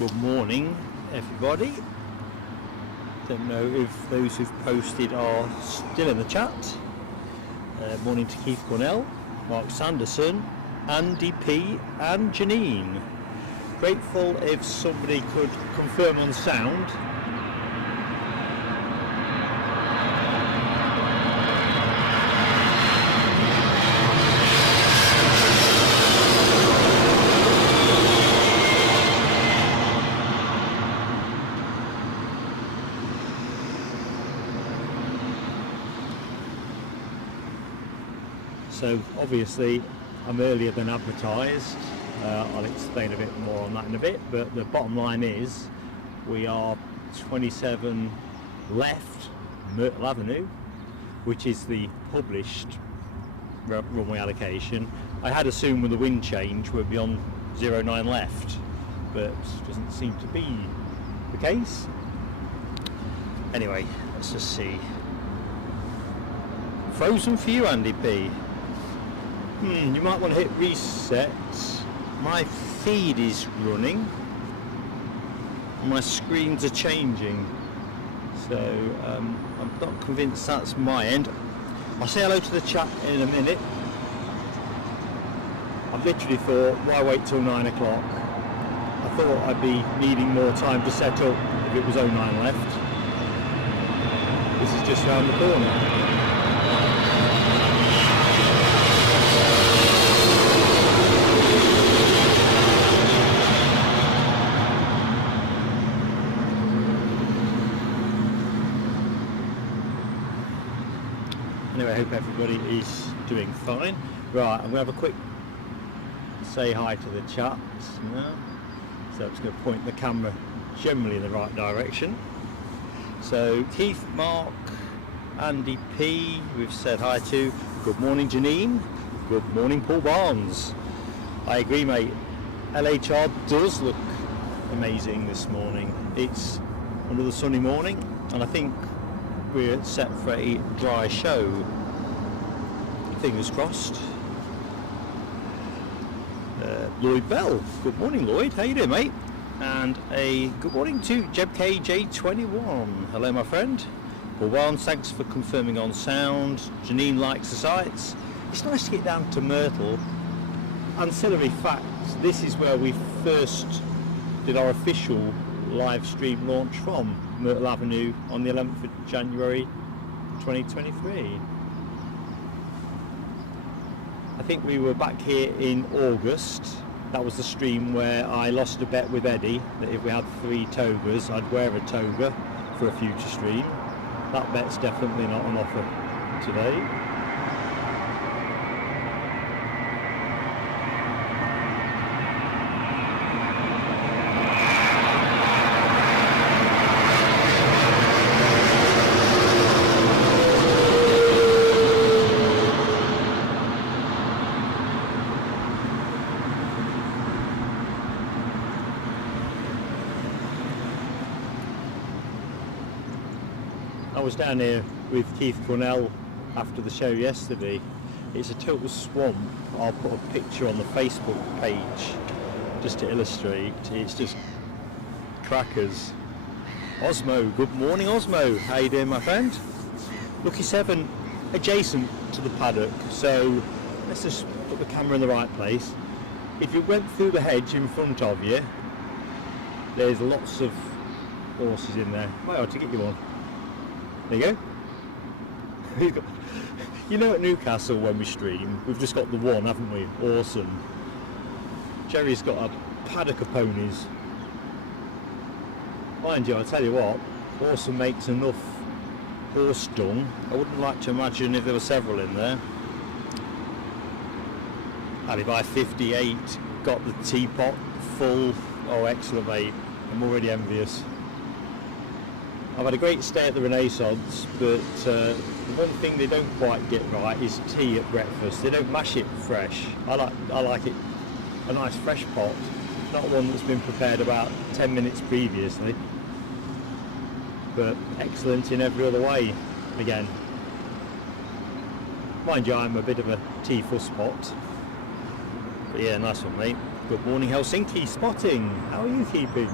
Good morning, everybody. Don't know if those who've posted are still in the chat. Morning to Keith Cornell, Mark Sanderson, Andy P and Janine. Grateful if somebody could confirm on sound. So obviously I'm earlier than advertised. I'll explain a bit more on that in a bit, but the bottom line is we are 27 left Myrtle Avenue, which is the published runway allocation. I had assumed with the wind change we'd be on 09 left, but doesn't seem to be the case. Anyway, let's just see. Frozen for you, Andy P. You might want to hit reset. My feed is running. My screens are changing. So I'm not convinced that's my end. I'll say hello to the chat in a minute. I literally thought, why wait till 9 o'clock? I thought I'd be needing more time to set up if it was 09 left. This is just around the corner. Anyway, I hope everybody is doing fine. Right, I'm going to have a quick say hi to the chat now. So it's going to point the camera generally in the right direction. So Keith, Mark, Andy P, we've said hi to. Good morning, Janine. Good morning, Paul Barnes. I agree, mate. LHR does look amazing this morning. It's another sunny morning, and I think we're set for a dry show. Fingers crossed. Lloyd Bell. Good morning, Lloyd. How you doing, mate? And a good morning to JebKJ21. Hello, my friend. Paul Barnes, thanks for confirming on sound. Janine likes the sights. It's nice to get down to Myrtle. Ancillary facts, this is where we first did our official live stream launch from Myrtle Avenue on the 11th of January 2023. I think we were back here in August. That was the stream where I lost a bet with Eddie that if we had 3 togas I'd wear a toga for a future stream. That bet's definitely not on offer today. I was down here with Keith Cornell after the show yesterday. It's a total swamp. I'll put a picture on the Facebook page just to illustrate. It's just crackers. Osmo, good morning Osmo. How you doing, my friend? Lucky 7 adjacent to the paddock, so let's just put the camera in the right place. If you went through the hedge in front of you, there's lots of horses in there. Might ought to get you one. There you go. You know, at Newcastle when we stream, we've just got the one, haven't we? Awesome. Jerry's got a paddock of ponies. Mind you, I tell you what, Awesome makes enough horse dung. I wouldn't like to imagine if there were several in there. And by 58, got the teapot full. Oh, excellent, mate. I'm already envious. I've had a great stay at the Renaissance, but the one thing they don't quite get right is tea at breakfast. They don't mash it fresh. I like it a nice fresh pot, not one that's been prepared about 10 minutes previously. But excellent in every other way, again. Mind you, I'm a bit of a tea fuss pot. But yeah, nice one, mate. Good morning, Helsinki spotting. How are you keeping?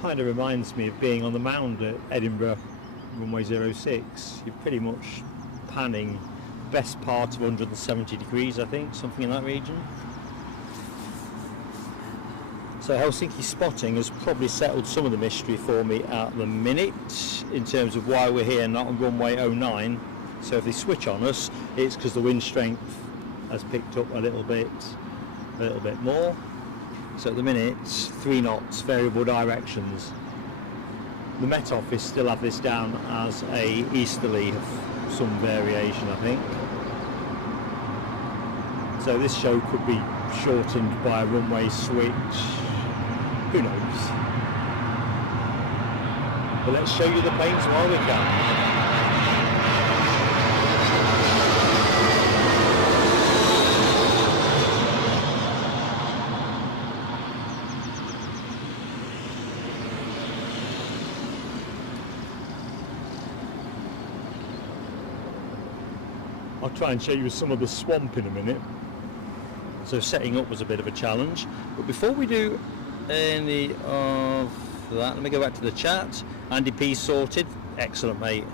Kind of reminds me of being on the mound at Edinburgh runway 06. You're pretty much panning best part of 170 degrees, I think, something in that region. So Helsinki spotting has probably settled some of the mystery for me at the minute in terms of why we're here, not on runway 09. So if they switch on us, it's because the wind strength has picked up a little bit more. So at the minute, 3 knots, variable directions. The Met Office still have this down as a easterly of some variation, I think. So this show could be shortened by a runway switch. Who knows? But let's show you the planes while we can. I'll try and show you some of the swamp in a minute. So setting up was a bit of a challenge. But before we do any of that, let me go back to the chat. Andy P sorted. Excellent, mate.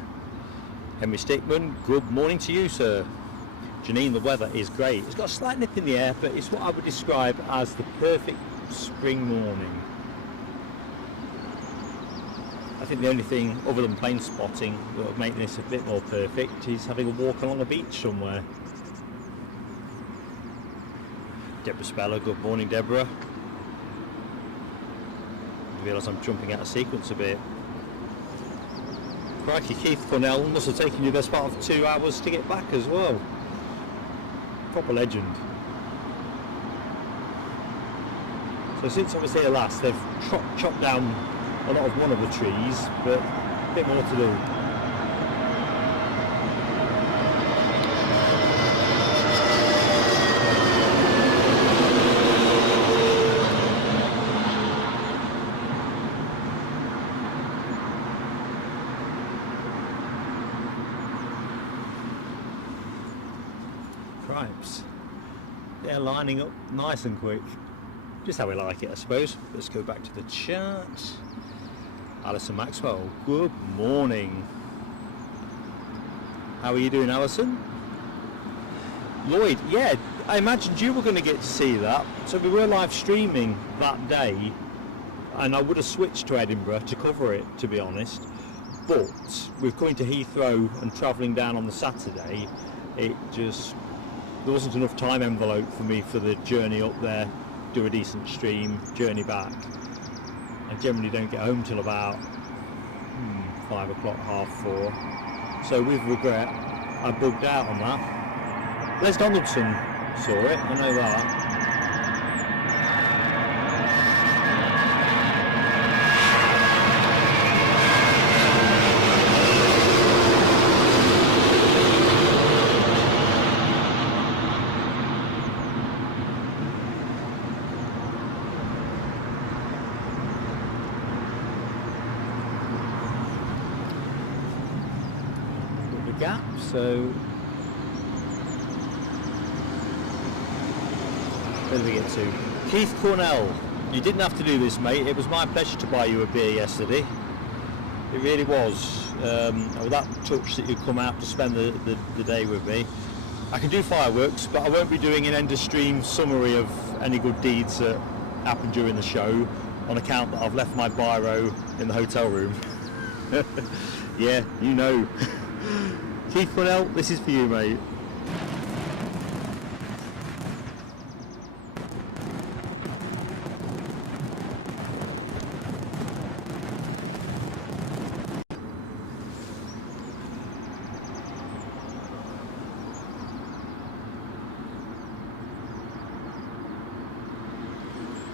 Henry Stickman, good morning to you, sir. Janine, the weather is great. It's got a slight nip in the air, but it's what I would describe as the perfect spring morning. I think the only thing other than plane spotting that would make this a bit more perfect is having a walk along a beach somewhere. Deborah Speller, good morning, Deborah. I realise I'm jumping out of sequence a bit. Crikey, Keith Cornell must have taken you the best part of 2 hours to get back as well. Proper legend. So since I was here last, they've chopped down a lot of one of the trees, but a bit more to do. Cripes. They're lining up nice and quick. Just how we like it, I suppose. Let's go back to the chart. Alison Maxwell, good morning. How are you doing, Alison? Lloyd, yeah, I imagined you were going to get to see that. So we were live streaming that day, and I would have switched to Edinburgh to cover it, to be honest. But with going to Heathrow and travelling down on the Saturday, there wasn't enough time envelope for me for the journey up there, do a decent stream, journey back. I generally don't get home till about 5 o'clock, 4:30. So with regret, I bugged out on that. Les Donaldson saw it, I know that. Gap, so where did we get to? Keith Cornell, you didn't have to do this, mate. It was my pleasure to buy you a beer yesterday. It really was. With that touch that you come out to spend the day with me. I can do fireworks, but I won't be doing an end of stream summary of any good deeds that happened during the show on account that I've left my biro in the hotel room. Yeah, you know. Keith Cornell, this is for you, mate.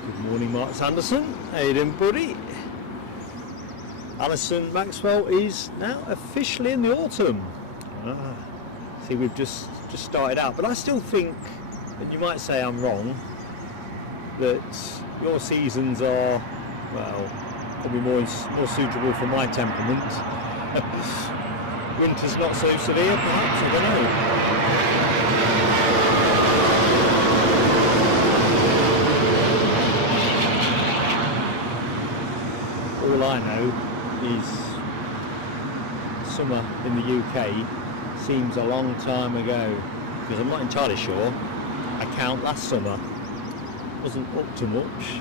Good morning, Mark Sanderson. How you doing, buddy? Alison Maxwell is now officially in the autumn. See, we've just started out, but I still think, and you might say I'm wrong, that your seasons are, well, probably more suitable for my temperament. Winter's not so severe, perhaps, I don't know. All I know is summer in the UK seems a long time ago, because I'm not entirely sure. I count last summer wasn't up to much,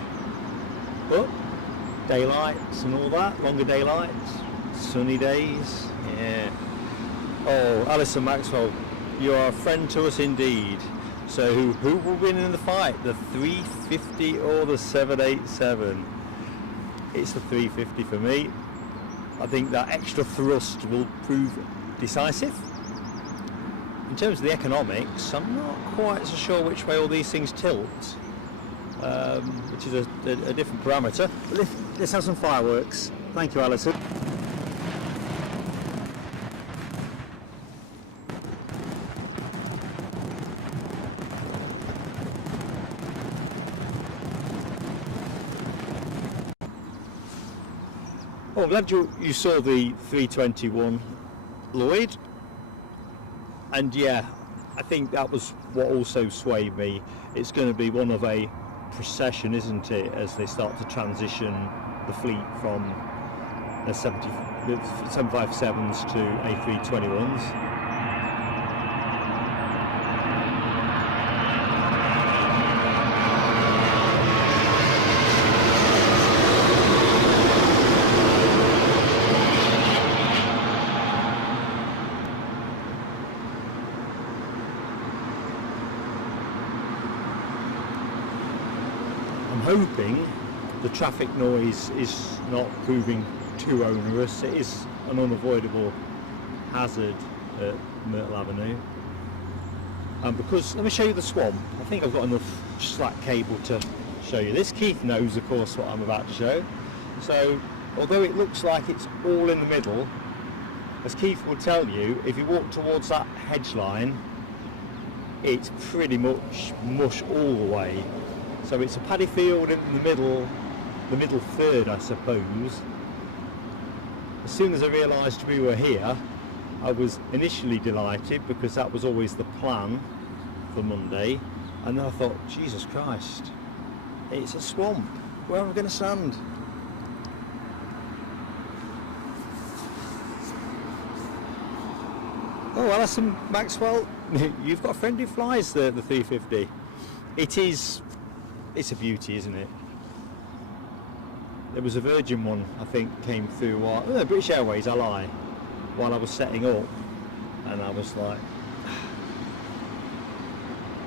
but daylights and all that, longer daylights, sunny days, yeah. Oh, Alison Maxwell, you are a friend to us indeed. So who will win in the fight, the 350 or the 787? It's the 350 for me. I think that extra thrust will prove decisive. In terms of the economics, I'm not quite so sure which way all these things tilt, which is a different parameter. But let's have some fireworks. Thank you, Alison. Oh, I'm glad you saw the 321 Lloyd, and yeah, I think that was what also swayed me. It's going to be one of a procession, isn't it, as they start to transition the fleet from the 757s to A321s. Hoping the traffic noise is not proving too onerous. It is an unavoidable hazard at Myrtle Avenue. Because, let me show you the swamp. I think I've got enough slack cable to show you this. Keith knows, of course, what I'm about to show. So, although it looks like it's all in the middle, as Keith will tell you, if you walk towards that hedge line, it's pretty much mush all the way. So it's a paddy field in the middle third, I suppose. As soon as I realised we were here, I was initially delighted because that was always the plan for Monday. And then I thought, Jesus Christ, it's a swamp. Where am I going to stand? Oh, Alison Maxwell, you've got a friend who flies the 350. It's a beauty, isn't it? There was a Virgin one, I think, came through, British Airways, I lie, while I was setting up, and I was like,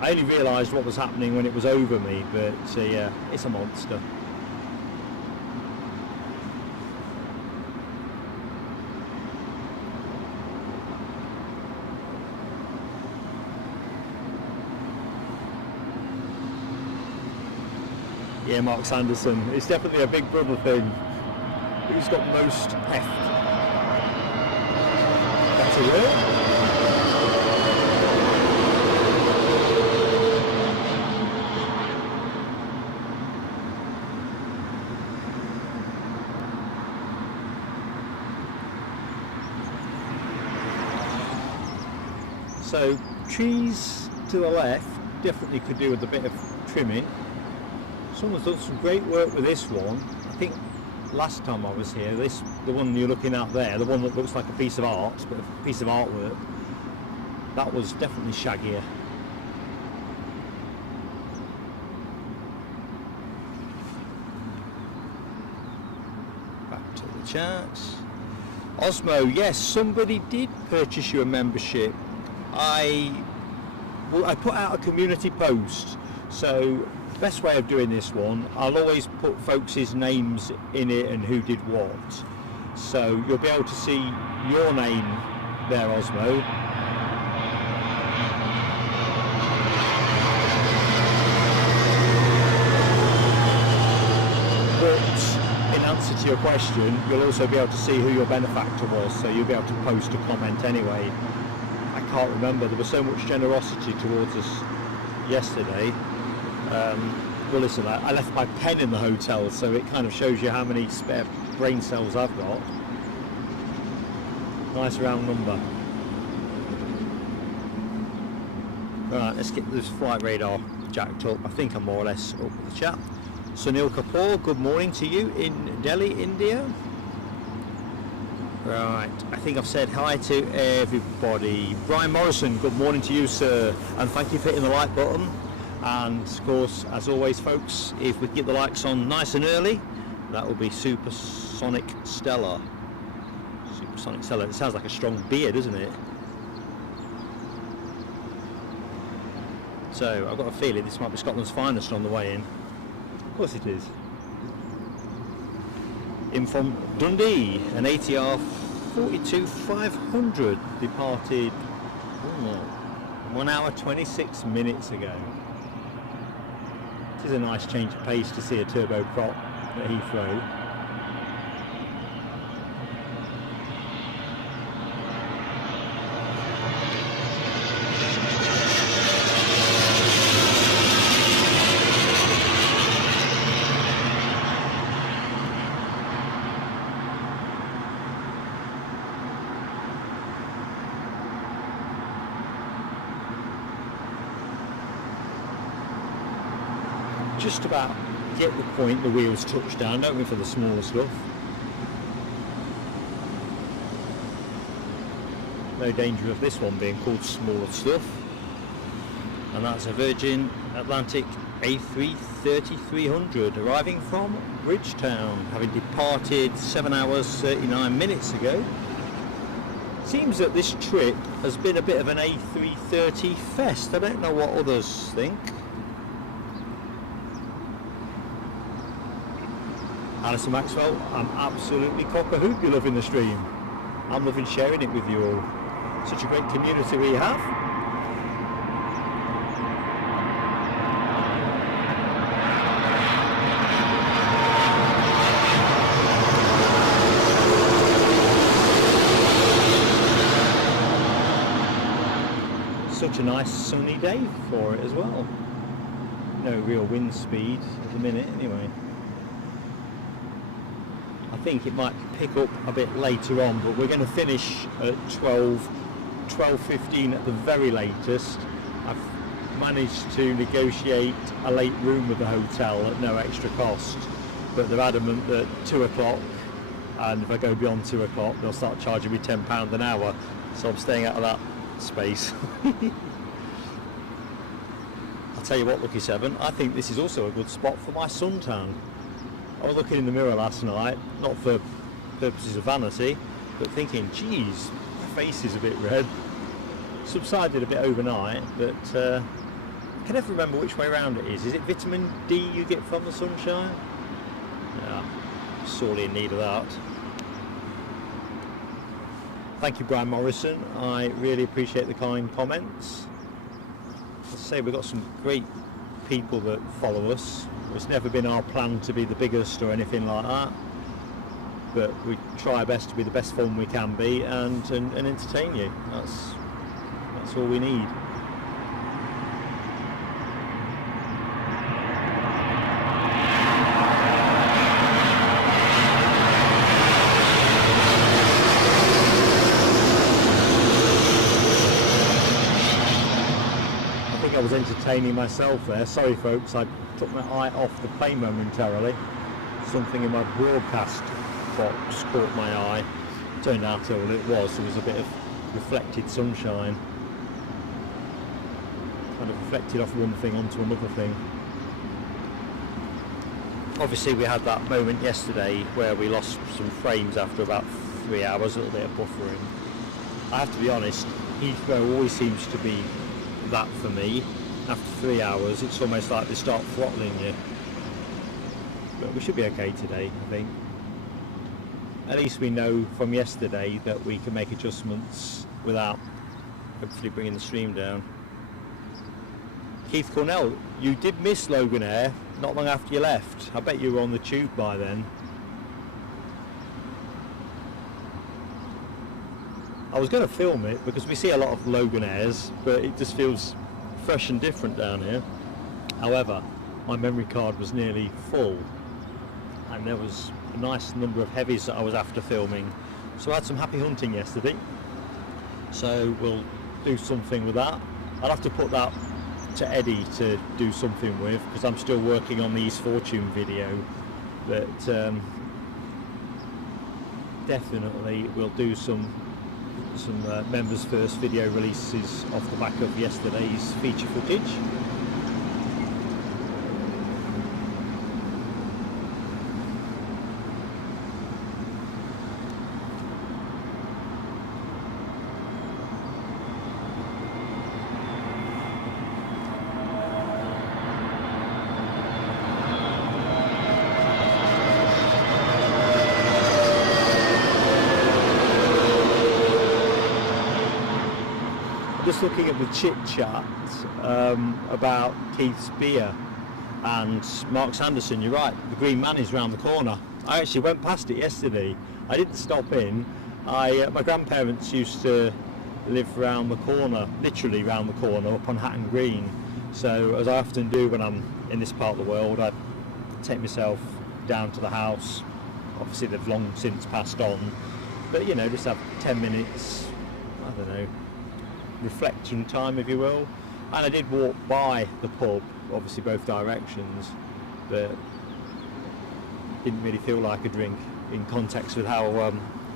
I only realised what was happening when it was over me, but yeah, it's a monster. Yeah, Mark Sanderson. It's definitely a big brother thing. Who's got most heft? That's a word. So, trees to the left definitely could do with a bit of trimming. Someone's done some great work with this one. I think last time I was here, the one you're looking at there, the one that looks like a piece of art, but a piece of artwork, that was definitely shaggier. Back to the charts. Osmo, yes, somebody did purchase you a membership. I put out a community post, so the best way of doing this one, I'll always put folks' names in it and who did what. So you'll be able to see your name there, Osmo. But in answer to answer your question, you'll also be able to see who your benefactor was, so you'll be able to post a comment anyway. I can't remember, there was so much generosity towards us yesterday. Well, listen, I left my pen in the hotel, so it kind of shows you how many spare brain cells I've got. Nice round number. Right, let's get this flight radar jacked up. I think I'm more or less up with the chat. Sunil Kapoor, good morning to you in Delhi, India. Right, I think I've said hi to everybody. Brian Morrison, good morning to you, sir, and thank you for hitting the like button. And of course, as always, folks, if we get the likes on nice and early, that will be Supersonic Stella. Supersonic Stella. It sounds like a strong beer, doesn't it? So I've got a feeling this might be Scotland's finest on the way in. Of course it is. In from Dundee, an ATR 42500 departed 1 hour 26 minutes ago. It is a nice change of pace to see a turboprop at Heathrow. Just about get the point the wheels touch down, don't we, for the smaller stuff. No danger of this one being called smaller stuff. And that's a Virgin Atlantic A330-300 arriving from Bridgetown, having departed 7 hours 39 minutes ago. Seems that this trip has been a bit of an A330 fest. I don't know what others think. Alison Maxwell, I'm absolutely cock-a-hoop loving the stream. I'm loving sharing it with you all. Such a great community we have. Such a nice sunny day for it as well. No real wind speed at the minute anyway. I think it might pick up a bit later on, but we're going to finish at 12:15 at the very latest. I've managed to negotiate a late room with the hotel at no extra cost, but they're adamant that 2 o'clock, and if I go beyond 2 o'clock they'll start charging me £10 an hour, so I'm staying out of that space. I'll tell you what, Lucky 7, I think this is also a good spot for my suntan. I was looking in the mirror last night, not for purposes of vanity, but thinking, geez, my face is a bit red. Subsided a bit overnight, but I can never remember which way around it is. Is it vitamin D you get from the sunshine? Yeah, sorely in need of that. Thank you, Brian Morrison. I really appreciate the kind comments. As I say, we've got some great people that follow us. It's never been our plan to be the biggest or anything like that, but we try our best to be the best fun we can be and entertain you. That's all we need. I was entertaining myself there. Sorry folks, I took my eye off the plane momentarily. Something in my broadcast box caught my eye. Turned out all it was a bit of reflected sunshine. Kind of reflected off one thing onto another thing. Obviously we had that moment yesterday where we lost some frames after about 3 hours, a little bit of buffering. I have to be honest, Heathrow always seems to be that for me. After 3 hours it's almost like they start throttling you, but we should be okay today, I think. At least we know from yesterday that we can make adjustments without hopefully bringing the stream down. Keith Cornell, you did miss Logan Air not long after you left. I bet you were on the tube by then. I was going to film it because we see a lot of Logan Airs, but it just feels fresh and different down here. However, my memory card was nearly full, and there was a nice number of heavies that I was after filming, so I had some happy hunting yesterday. So we'll do something with that. I'll have to put that to Eddie to do something with, because I'm still working on the East Fortune video, but definitely we'll do some members first video releases off the back of yesterday's feature footage. Just looking at the chit chat about Keith's beer and Mark Sanderson. You're right, the Green Man is round the corner. I actually went past it yesterday. I didn't stop in. My grandparents used to live round the corner, literally round the corner, up on Hatton Green. So as I often do when I'm in this part of the world, I take myself down to the house. Obviously they've long since passed on, but you know, just have 10 minutes, I don't know, reflection time, if you will. And I did walk by the pub, obviously both directions, but didn't really feel like a drink in context with how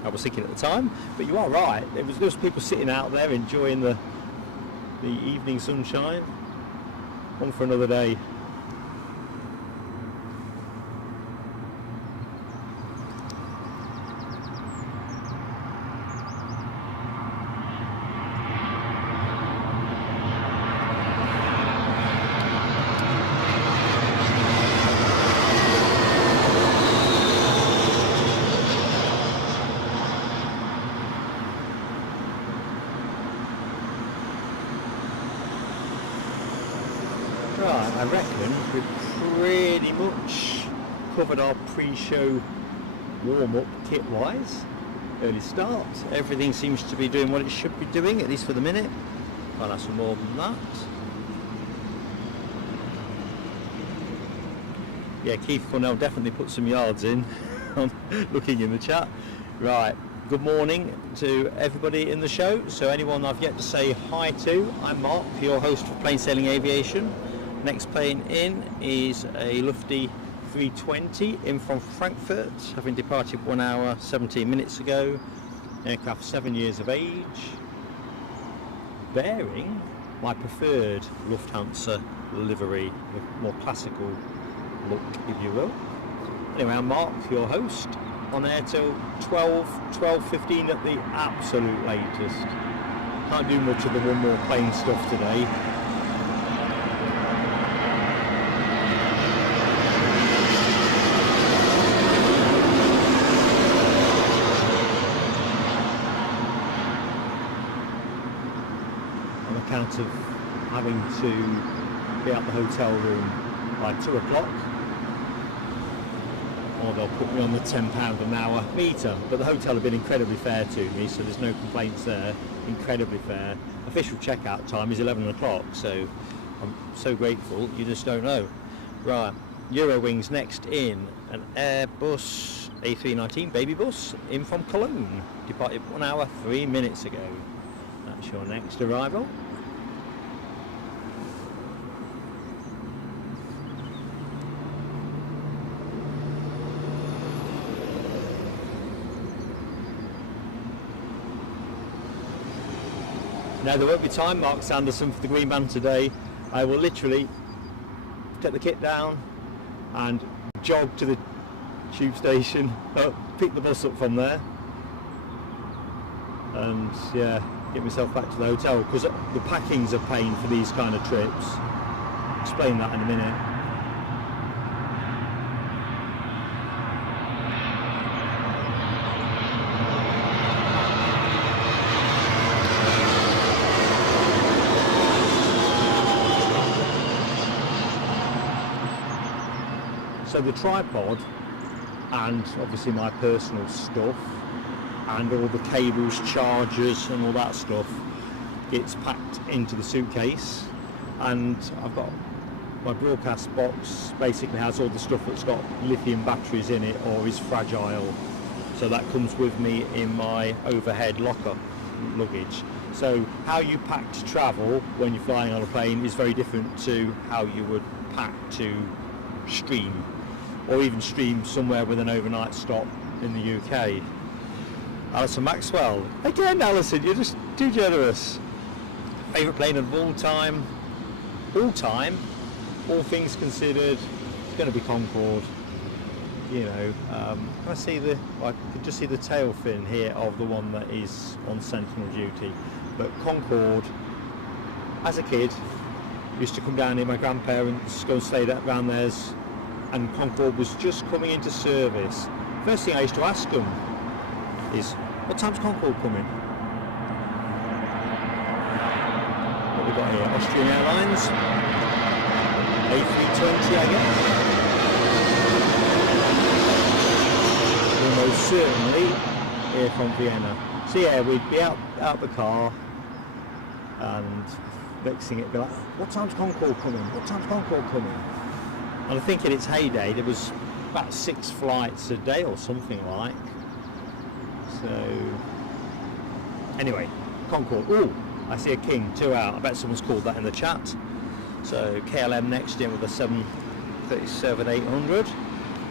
I was thinking at the time. But you are right, there was people sitting out there enjoying the evening sunshine. One for another day. Right, I reckon we've pretty much covered our pre-show warm-up kit-wise. Early start. Everything seems to be doing what it should be doing, at least for the minute. Can't ask for more than that. Yeah, Keith Cornell definitely put some yards in. I'm looking in the chat. Right, good morning to everybody in the show. So anyone I've yet to say hi to, I'm Mark, your host for Plain Sailing Aviation. Next plane in is a Lufty 320 in from Frankfurt, having departed 1 hour 17 minutes ago. Aircraft 7 years of age, bearing my preferred Lufthansa livery, the more classical look, if you will. Anyway, I'm Mark, your host, on air till 12:15 at the absolute latest. Can't do much of the one more plane stuff today. Of having to be at the hotel room by 2 o'clock, or they'll put me on the £10 an hour meter. But the hotel have been incredibly fair to me, so there's no complaints there. Incredibly fair. Official checkout time is 11 o'clock, so I'm so grateful, you just don't know. Right, Eurowings next in, an Airbus A319 baby bus in from Cologne, departed 1 hour 3 minutes ago. That's your next arrival. Now there won't be time, Mark Sanderson, for the Green Man today. I will literally take the kit down and jog to the tube station, pick the bus up from there, and yeah, get myself back to the hotel, because the packing's a pain for these kind of trips. Explain that in a minute. So the tripod, and obviously my personal stuff, and all the cables, chargers and all that stuff gets packed into the suitcase. And I've got my broadcast box, basically has all the stuff that's got lithium batteries in it or is fragile, so that comes with me in my overhead locker luggage. So how you pack to travel when you're flying on a plane is very different to how you would pack to stream, or even stream somewhere with an overnight stop in the UK. Alison Maxwell, again Alison, you're just too generous. Favourite plane of all time, all things considered, it's going to be Concorde. You know, I could just see the tail fin here of the one that is on sentinel duty. But Concorde, as a kid, used to come down here, my grandparents go and stay around theirs, and Concorde was just coming into service. First thing I used to ask them is, what time's Concorde coming? What we got here? Austrian Airlines, A320 I guess. Almost certainly here from Vienna. So yeah, we'd be out the car, and next thing it'd be like, what time's Concorde coming? What time's Concorde coming? And I think in its heyday there was about 6 flights a day or something like. So anyway, Concorde. Oh, I see a King 2 out. I bet someone's called that in the chat. So KLM next in with a 737-800.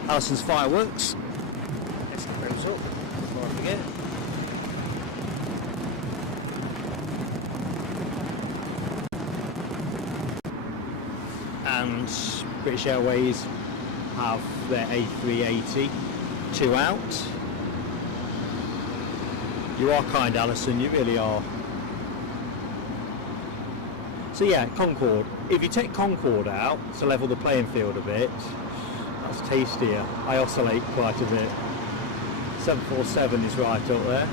Alison's fireworks. Let's get those up before I forget. And British Airways have their A380 2 out. You are kind, Alison, you really are. So yeah, Concorde. If you take Concorde out to level the playing field a bit, that's tastier. I oscillate quite a bit. 747 is right up there.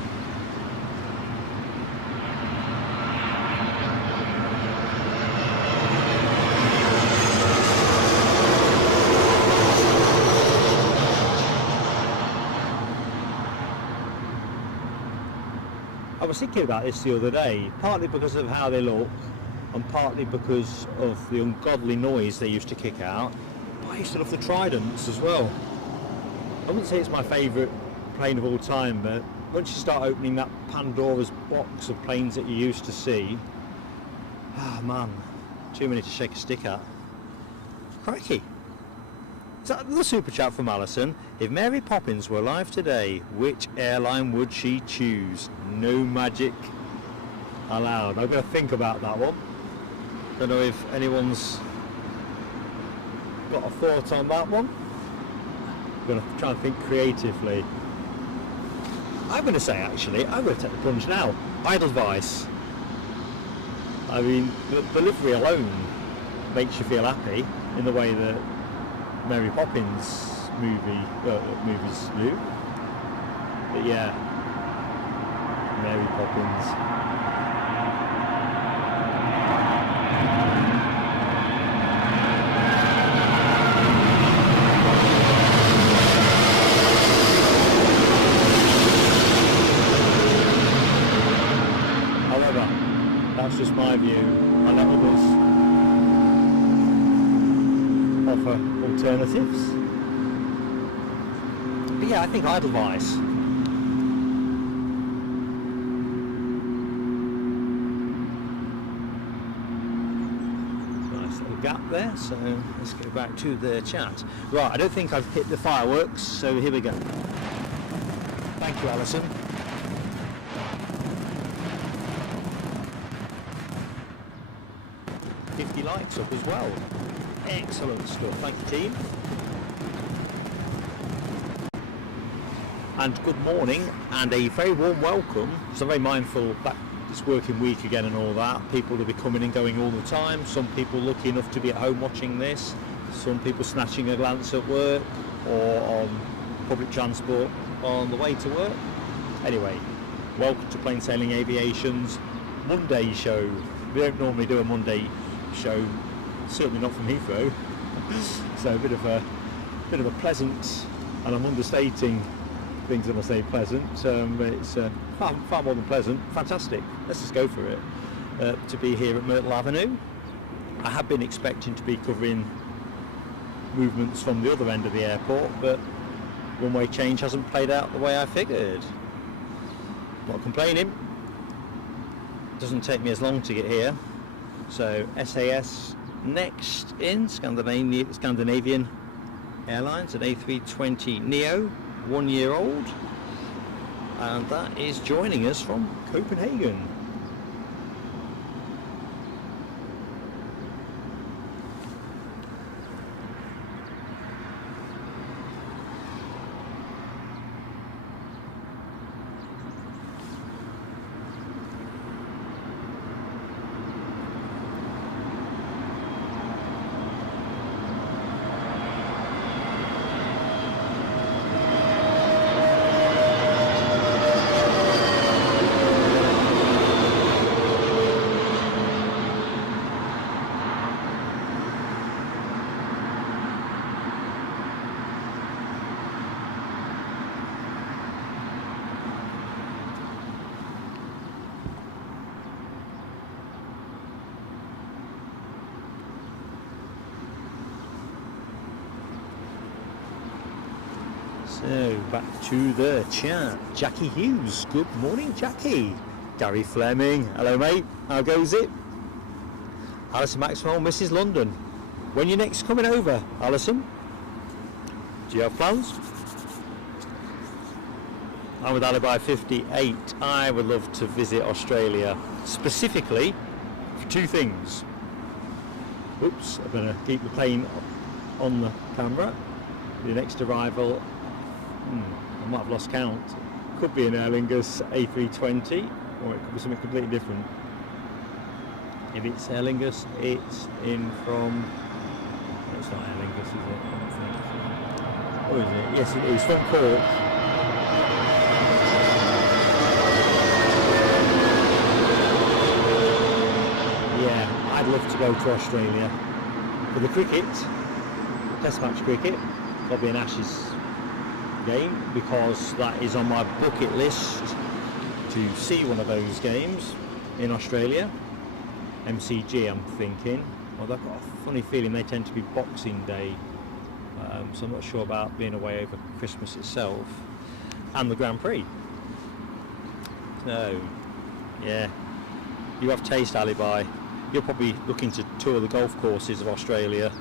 I was thinking about this the other day, partly because of how they look and partly because of the ungodly noise they used to kick out. But I used to love the Tridents as well. I wouldn't say it's my favourite plane of all time, but once you start opening that Pandora's box of planes that you used to see, ah man, too many to shake a stick at. Crikey. Is that another super chat from Alison? If Mary Poppins were alive today, which airline would she choose? No magic allowed. I'm going to think about that one. Don't know if anyone's got a thought on that one. I'm going to try and think creatively. I'm going to say, actually, I'm going to take the plunge now. Edelweiss. I mean, the livery alone makes you feel happy in the way that Mary Poppins movies do. But yeah, Mary Poppins. However, that's just my view. I let others offer alternatives. But yeah, I think Edelweiss. Nice little gap there, so let's go back to the chat. Right, I don't think I've hit the fireworks, so here we go. Thank you, Alison. Likes up as well. Excellent stuff. Thank you, team. And good morning and a very warm welcome. So I'm very mindful that it's working week again and all that. People will be coming and going all the time. Some people lucky enough to be at home watching this. Some people snatching a glance at work or on public transport on the way to work. Anyway, welcome to Plain Sailing Aviation's Monday show. We don't normally do a Monday show, certainly not from Heathrow. So a bit of a pleasant, and I'm understating, things when I say pleasant. It's far more than pleasant. Fantastic. Let's just go for it. To be here at Myrtle Avenue. I have been expecting to be covering movements from the other end of the airport, but runway change hasn't played out the way I figured. Not complaining. Doesn't take me as long to get here. So SAS next in Scandinavian Airlines, an A320 Neo, 1 year old, and that is joining us from Copenhagen. So back to the chat. Jackie Hughes, good morning Jackie. Gary Fleming, hello mate, how goes it? Alison Maxwell, Mrs. London, when you next coming over, Alison? Do you have plans? I'm with Alibi 58. I would love to visit Australia, specifically for two things. Oops, I'm going to keep the plane on the camera. The next arrival, I might have lost count. Could be an Aer Lingus A320, or it could be something completely different. If it's Aer Lingus, it's in from... It's not Aer Lingus, is it? I don't think. Or is it? Yes, it is. From Cork. Yeah, I'd love to go to Australia. For the cricket, Test match cricket, probably an Ashes game, because that is on my bucket list to see one of those games in Australia. MCG, I'm thinking. Well, I've got a funny feeling they tend to be Boxing Day, so I'm not sure about being away over Christmas itself, and the Grand Prix. So, yeah, you have taste, Alibi. You're probably looking to tour the golf courses of Australia.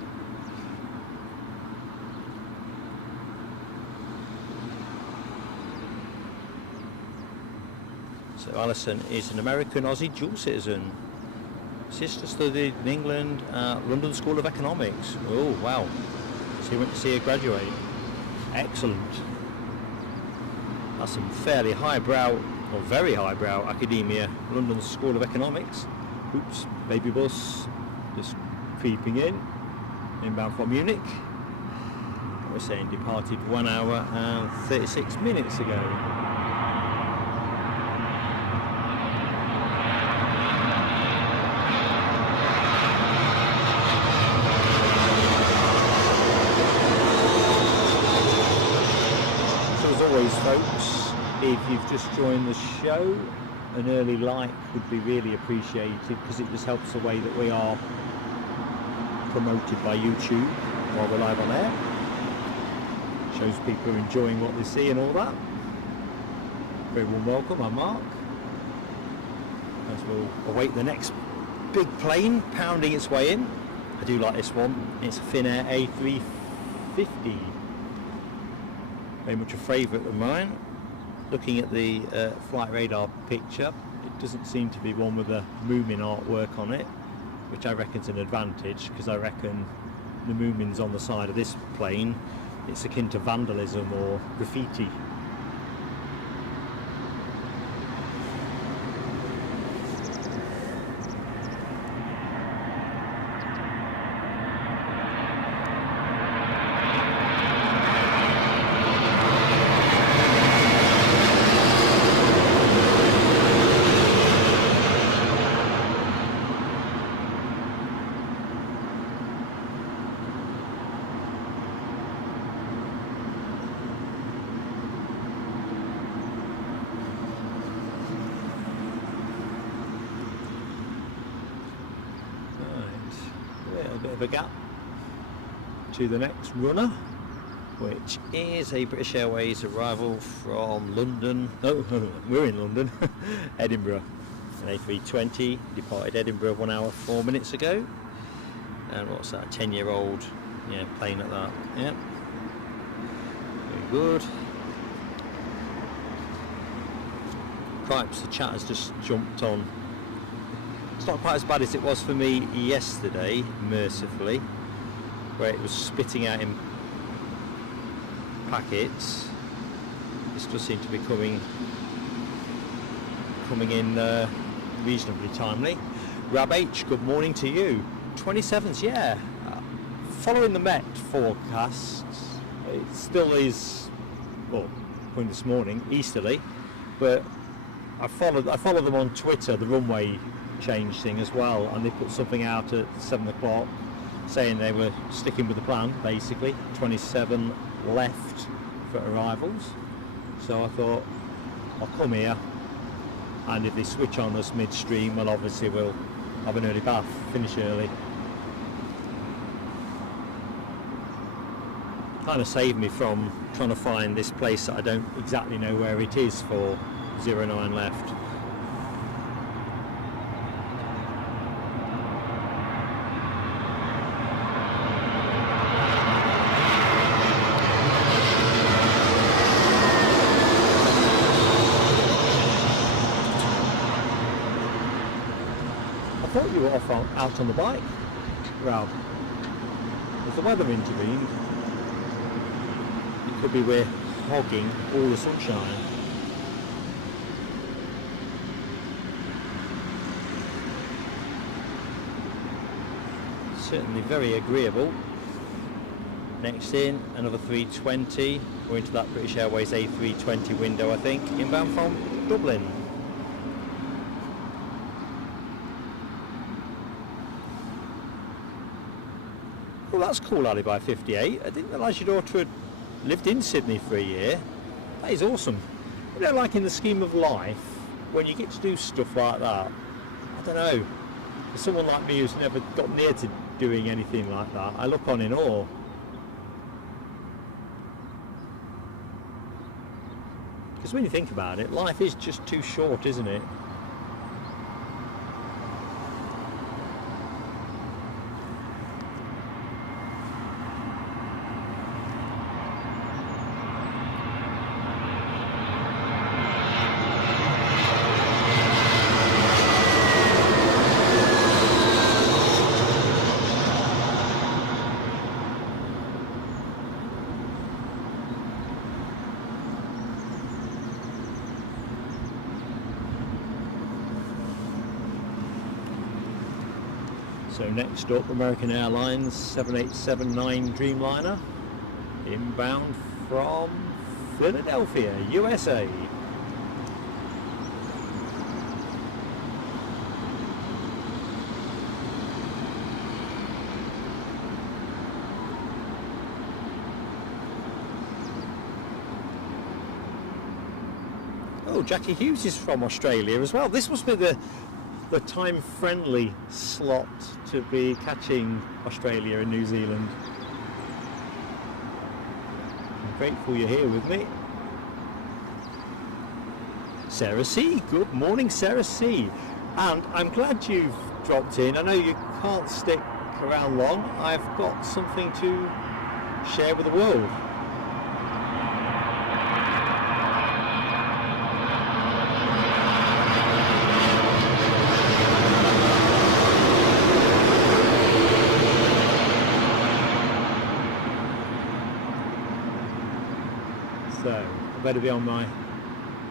So Alison is an American Aussie dual citizen. Sister studied in England at London School of Economics. Oh wow. So you went to see her graduate. Excellent. That's some fairly highbrow, or very highbrow academia. London School of Economics. Oops, baby bus just creeping in, inbound from Munich. We're saying departed 1 hour and 36 minutes ago. Folks, if you've just joined the show, an early like would be really appreciated, because it just helps the way that we are promoted by YouTube while we're live on air. Shows people are enjoying what they see and all that. Very warm welcome, I'm Mark, as we'll await the next big plane pounding its way in. I do like this one. It's a Finnair A350. Very much a favourite of mine. Looking at the flight radar picture, it doesn't seem to be one with the Moomin artwork on it, which I reckon is an advantage, because I reckon the Moomin's on the side of this plane. It's akin to vandalism or graffiti. bit of a gap to the next runner, which is a British Airways arrival from London. Oh, we're in London. Edinburgh. An A320 departed Edinburgh 1 hour 4 minutes ago. And what's that, 10-year-old plane at that. Yeah, very good. Cripes, the chat has just jumped on. It's not quite as bad as it was for me yesterday, mercifully, where it was spitting out in packets. This does seem to be coming in reasonably timely. Rab H, good morning to you. 27th, yeah. Following the Met forecasts, it still is, well, according this morning, easterly, but I follow them on Twitter, the runway change thing as well, and they put something out at 7 o'clock saying they were sticking with the plan, basically. 27 left for arrivals. So I thought, I'll come here, and if they switch on us midstream, well, obviously we'll have an early bath, finish early. Kind of saved me from trying to find this place that I don't exactly know where it is for 09 left. I thought you were out on the bike, Rob. Has the weather intervened? It could be we're hogging all the sunshine. Certainly very agreeable. Next in, another 320. We're into that British Airways A320 window, I think, inbound from Dublin. Well, that's cool, Alibi 58. I didn't realise your daughter had lived in Sydney for a year. That is awesome. Like in the scheme of life, when you get to do stuff like that, I don't know, for someone like me who's never got near to doing anything like that, I look on in awe. Because when you think about it, life is just too short, isn't it? So next up, American Airlines 7879 Dreamliner, inbound from Philadelphia, USA. Oh, Jackie Hughes is from Australia as well. This must be the time-friendly slot to be catching Australia and New Zealand. I'm grateful you're here with me. Sarah C, good morning, Sarah C. And I'm glad you've dropped in. I know you can't stick around long. I've got something to share with the world. So, I better be on my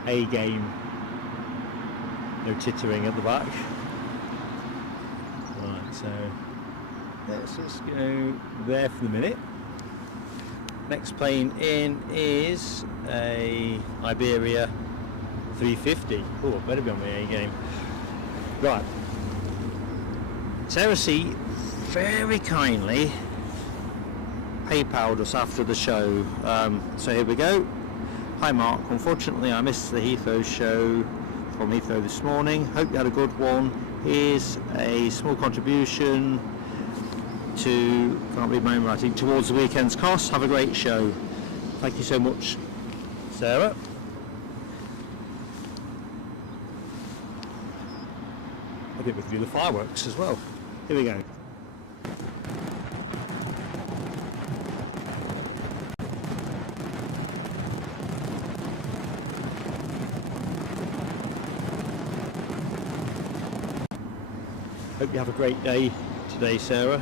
A game. No tittering at the back. Right, so let's just go there for the minute. Next plane in is a Iberia 350. Oh, I better be on my A game. Right. Sarah C very kindly PayPal'd us after the show. So here we go. Hi Mark, unfortunately I missed the Heathrow show from Heathrow this morning. Hope you had a good one. Here's a small contribution. to, can't read my own writing, towards the weekend's cost. Have a great show. Thank you so much, Sarah. I think we can do the fireworks as well. Here we go. Hope you have a great day today, Sarah.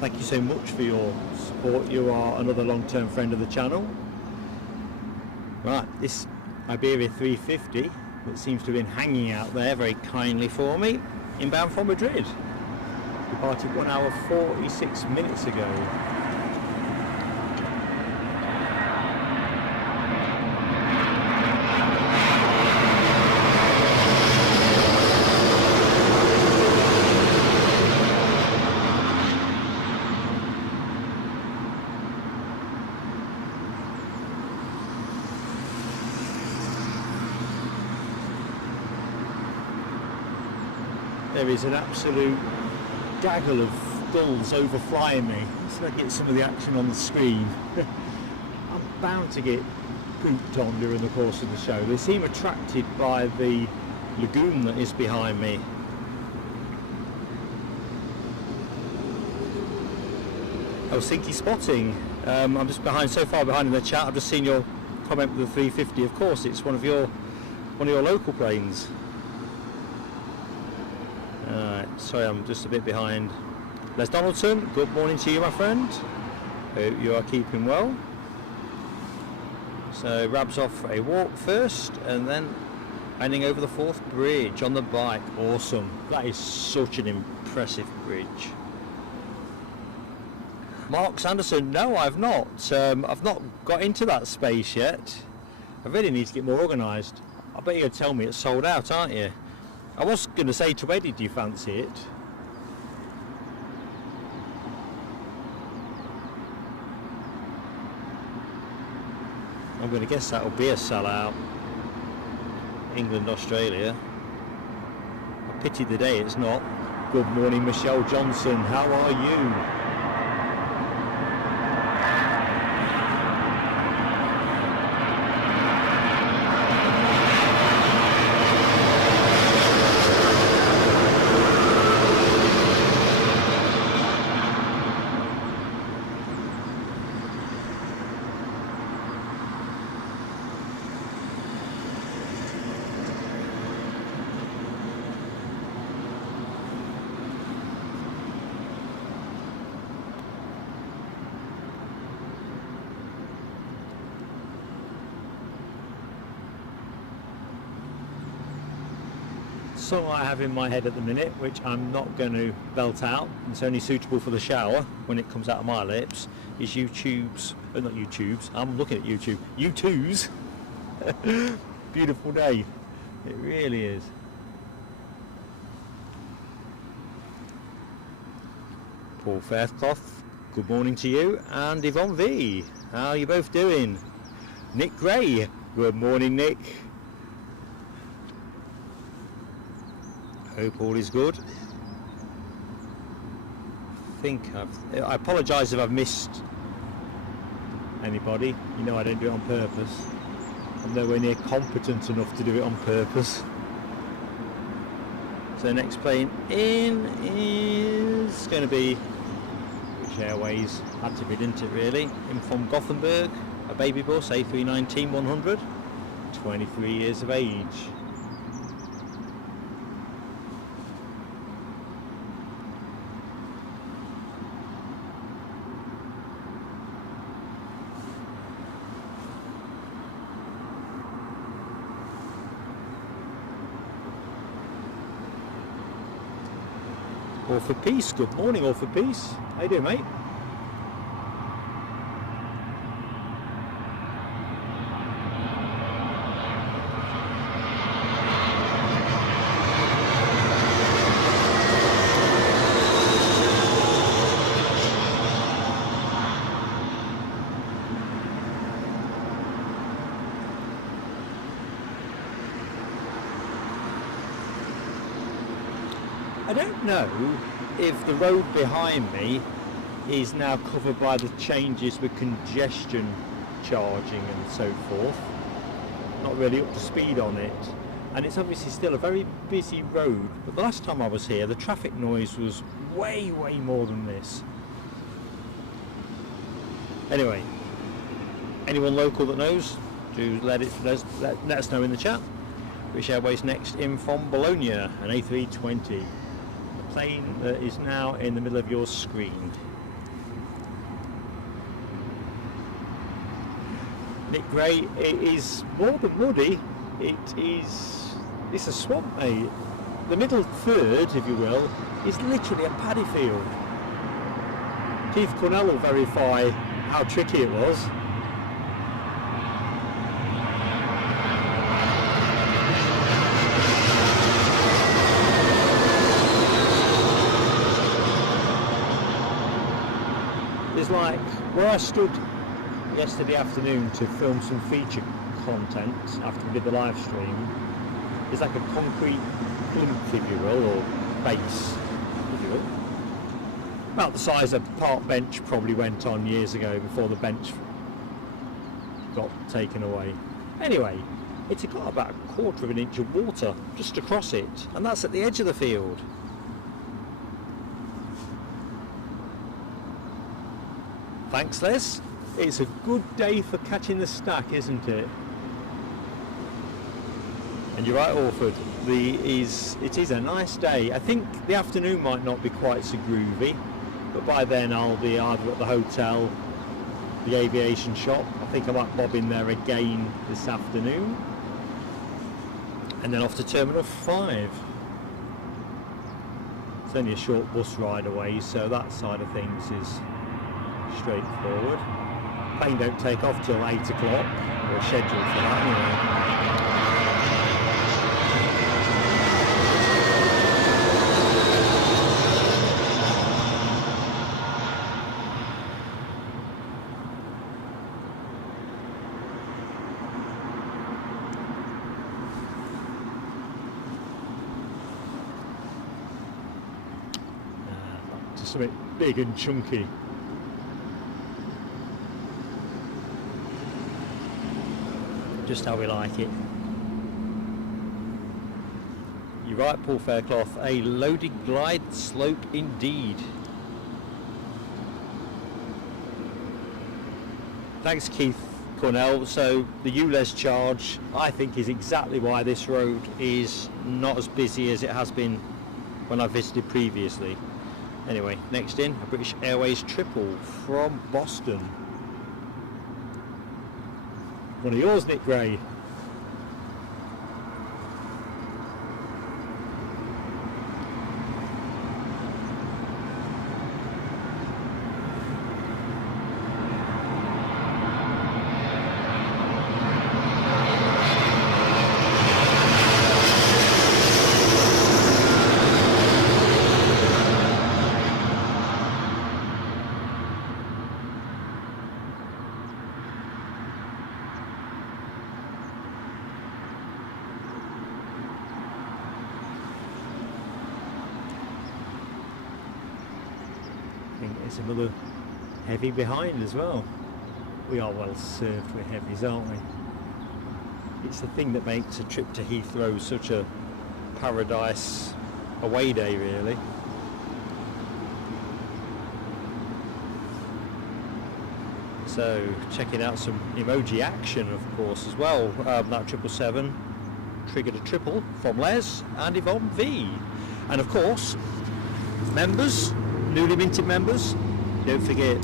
Thank you so much for your support. You are another long-term friend of the channel. Right, this Iberia 350 that seems to have been hanging out there very kindly for me, inbound from Madrid. Departed 1 hour 46 minutes ago. There is an absolute gaggle of gulls overflying me, so I get some of the action on the screen. I'm bound to get pooped on during the course of the show. They seem attracted by the lagoon that is behind me. Oh, Sinky spotting. I'm just behind, so far behind in the chat. I've just seen your comment with the 350. Of course, it's one of your local planes. Sorry, I'm just a bit behind. Les Donaldson, good morning to you, my friend. Hope you are keeping well. So Rab's off for a walk first, and then handing over the Forth Bridge on the bike. Awesome. That is such an impressive bridge. Mark Sanderson, no, I've not. I've not got into that space yet. I really need to get more organised. I bet you're going to tell me it's sold out, aren't you? I was going to say to Eddie, do you fancy it? I'm going to guess that'll be a sellout. England, Australia. I pity the day it's not. Good morning, Michelle Johnson. How are you? Song I have in my head at the minute, which I'm not going to belt out, it's only suitable for the shower when it comes out of my lips, is YouTube's, not YouTube's, I'm looking at YouTube, U2's Beautiful Day. It really is. Paul Faircloth, good morning to you, and Yvonne V, how are you both doing? Nick Gray, good morning Nick. Hope all is good. I apologise if I've missed anybody. You know I don't do it on purpose. I'm nowhere near competent enough to do it on purpose. So the next plane in is going to be, which Airways? Had to be, didn't it really? In from Gothenburg, a baby bus, A319-100, 23 years of age. All for Peace, good morning All for Peace. How you doing, mate? I don't know if the road behind me is now covered by the changes with congestion charging and so forth. Not really up to speed on it, and it's obviously still a very busy road, but the last time I was here the traffic noise was way more than this. Anyway, anyone local that knows, do let us know in the chat. Which airways next in from Bologna, an A320, the plane that is now in the middle of your screen. Nick Gray, it is more than muddy, it's a swamp, mate. The middle third, if you will, is literally a paddy field. Keith Cornell will verify how tricky it was. It's like where I stood yesterday afternoon to film some feature content after we did the live stream. It's like a concrete plinth, if you will, or base, if you will. About the size a park bench probably went on years ago before the bench got taken away. Anyway, it's got about a quarter of an inch of water just across it, and that's at the edge of the field. Thanks, Les. It's a good day for catching the stack, isn't it? And you're right, Orford. It is a nice day. I think the afternoon might not be quite so groovy, but by then I'll be either at the hotel, the aviation shop. I think I might bob in there again this afternoon, and then off to Terminal 5. It's only a short bus ride away, so that side of things is straightforward. Plane don't take off till 8 o'clock, or scheduled for that anyway. Just something big and chunky. Just how we like it. You're right, Paul Faircloth, a loaded glide slope indeed. Thanks, Keith Cornell. So the ULEZ charge, I think, is exactly why this road is not as busy as it has been when I visited previously. Anyway, next in, a British Airways triple from Boston. One of yours, Nick Gray. There's another heavy behind as well. We are well served with heavies, aren't we? It's the thing that makes a trip to Heathrow such a paradise away day, really. So checking out some emoji action, of course, as well. That 777 triggered a triple from Les and Yvonne V. And of course, members, newly minted members, don't forget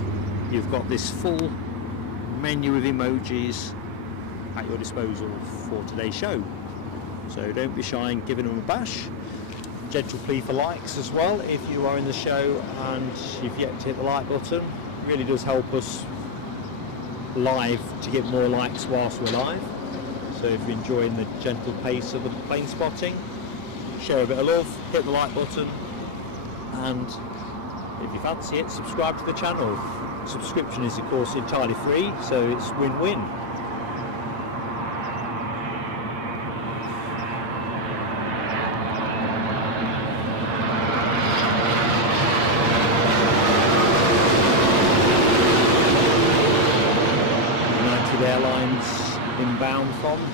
you've got this full menu of emojis at your disposal for today's show. So don't be shy in giving them a bash. Gentle plea for likes as well if you are in the show and you've yet to hit the like button. It really does help us live to get more likes whilst we're live. So if you're enjoying the gentle pace of the plane spotting, share a bit of love, hit the like button, and if you fancy it, subscribe to the channel. Subscription is of course entirely free, so it's win-win.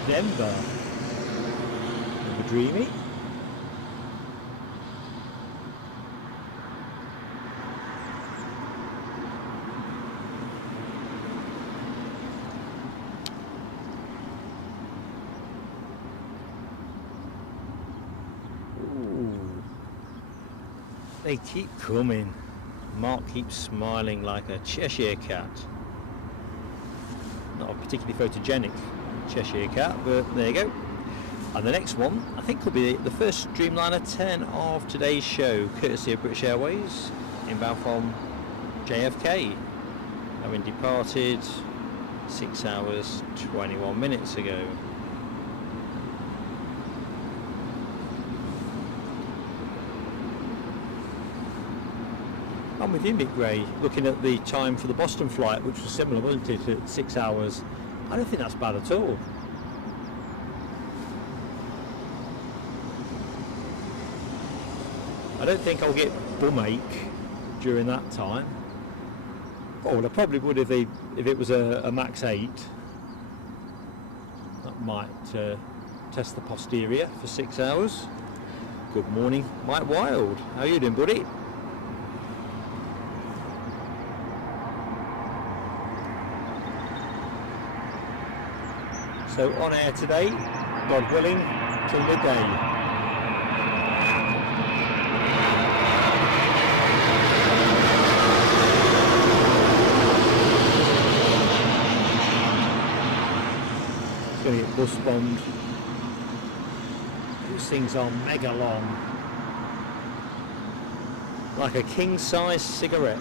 Denver. Never dreamy. They keep coming. Mark keeps smiling like a Cheshire cat. Not a particularly photogenic Cheshire cat, but there you go. And the next one, I think, will be the first Dreamliner 10 of today's show, courtesy of British Airways, inbound from JFK, having departed 6 hours 21 minutes ago. I'm with you, Mick Gray, looking at the time for the Boston flight, which was similar, wasn't it, at 6 hours. I don't think that's bad at all. I don't think I'll get bum ache during that time. Oh, well, I probably would if it was a max 8. That might test the posterior for 6 hours. Good morning, Mike Wild. How you doing, buddy? So on air today, God willing, till midday. Going to get bus bombed. These things are mega long. Like a king-size cigarette.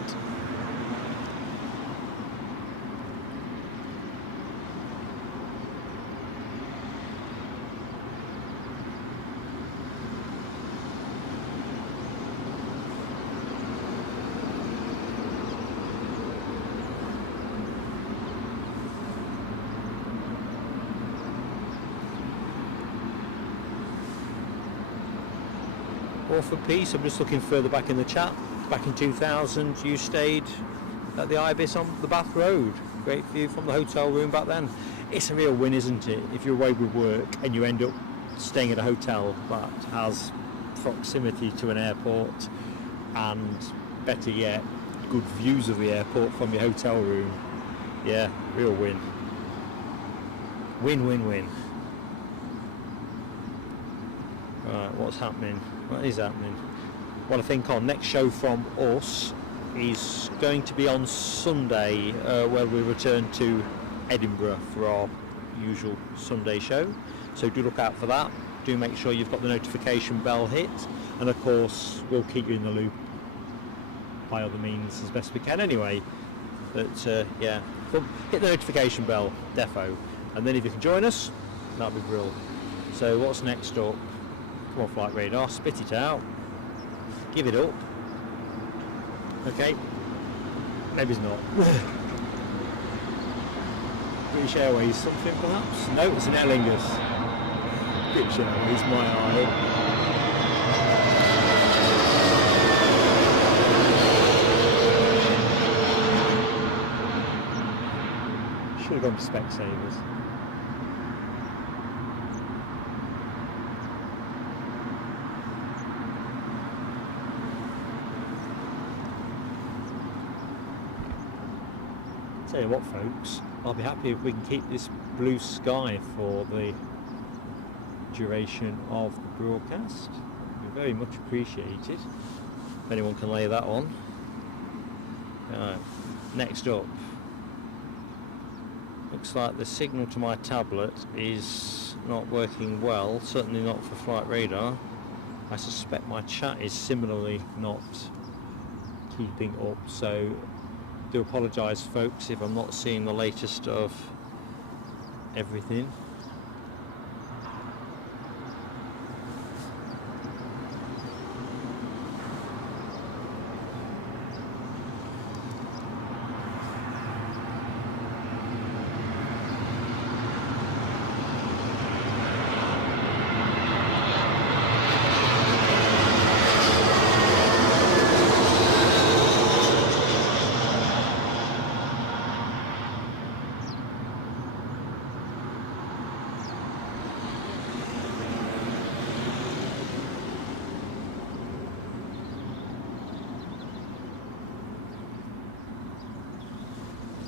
All for peace. I'm just looking further back in the chat. Back in 2000, you stayed at the Ibis on the Bath Road. Great view from the hotel room back then. It's a real win, isn't it? If you're away with work and you end up staying at a hotel that has proximity to an airport and, better yet, good views of the airport from your hotel room. Yeah, real win. Win, win, win. Right, what's happening? What is happening? Well, I think our next show from us is going to be on Sunday, where we return to Edinburgh for our usual Sunday show. So do look out for that. Do make sure you've got the notification bell hit, and of course we'll keep you in the loop by other means as best we can anyway. But yeah, hit the notification bell, defo, and then if you can join us, that'd be brilliant. So what's next up? Come on, Flight Radar, spit it out. Give it up. Okay. Maybe it's not. British Airways, something perhaps? No, it's an Aer Lingus. British Airways, my eye. Should have gone for Specsavers. Tell you what, folks, I'll be happy if we can keep this blue sky for the duration of the broadcast. It'd be very much appreciated if anyone can lay that on. Next up, looks like the signal to my tablet is not working well, certainly not for Flight Radar. I suspect my chat is similarly not keeping up, so do apologise, folks, if I'm not seeing the latest of everything.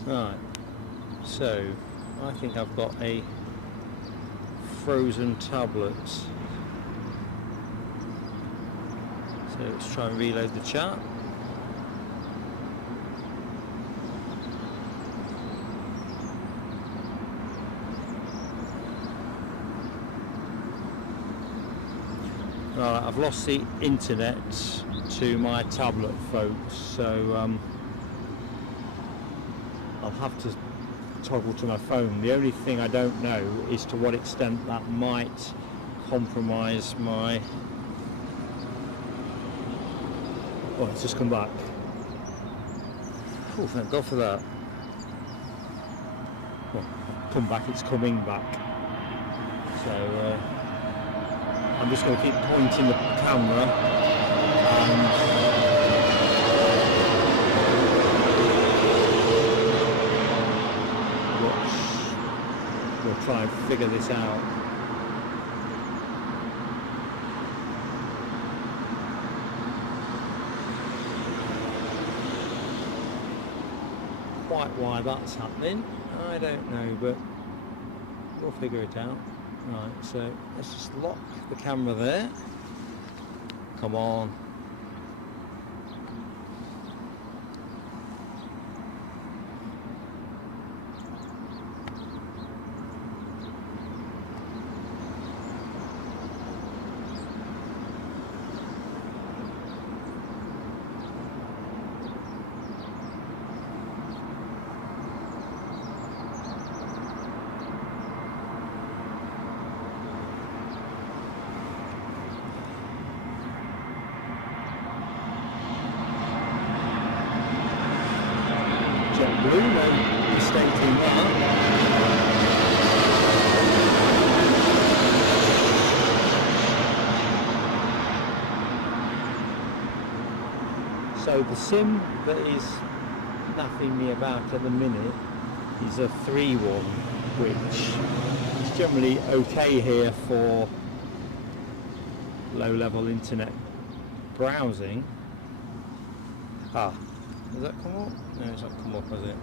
Right, so I think I've got a frozen tablet. So let's try and reload the chart. Right, I've lost the internet to my tablet, folks, so I'll have to toggle to my phone. The only thing I don't know is to what extent that might compromise my... Oh, it's just come back. Oh, thank God for that. Well, come back, it's coming back. So I'm just going to keep pointing the camera and we'll try and figure this out. Quite why that's happening, I don't know, but we'll figure it out. Right, so let's just lock the camera there. Come on. Blue, no mistake in that. So the sim that is naffing me about at the minute is a 3.1, which is generally okay here for low-level internet browsing. Ah. Does that come up? No, it's not come up, has it?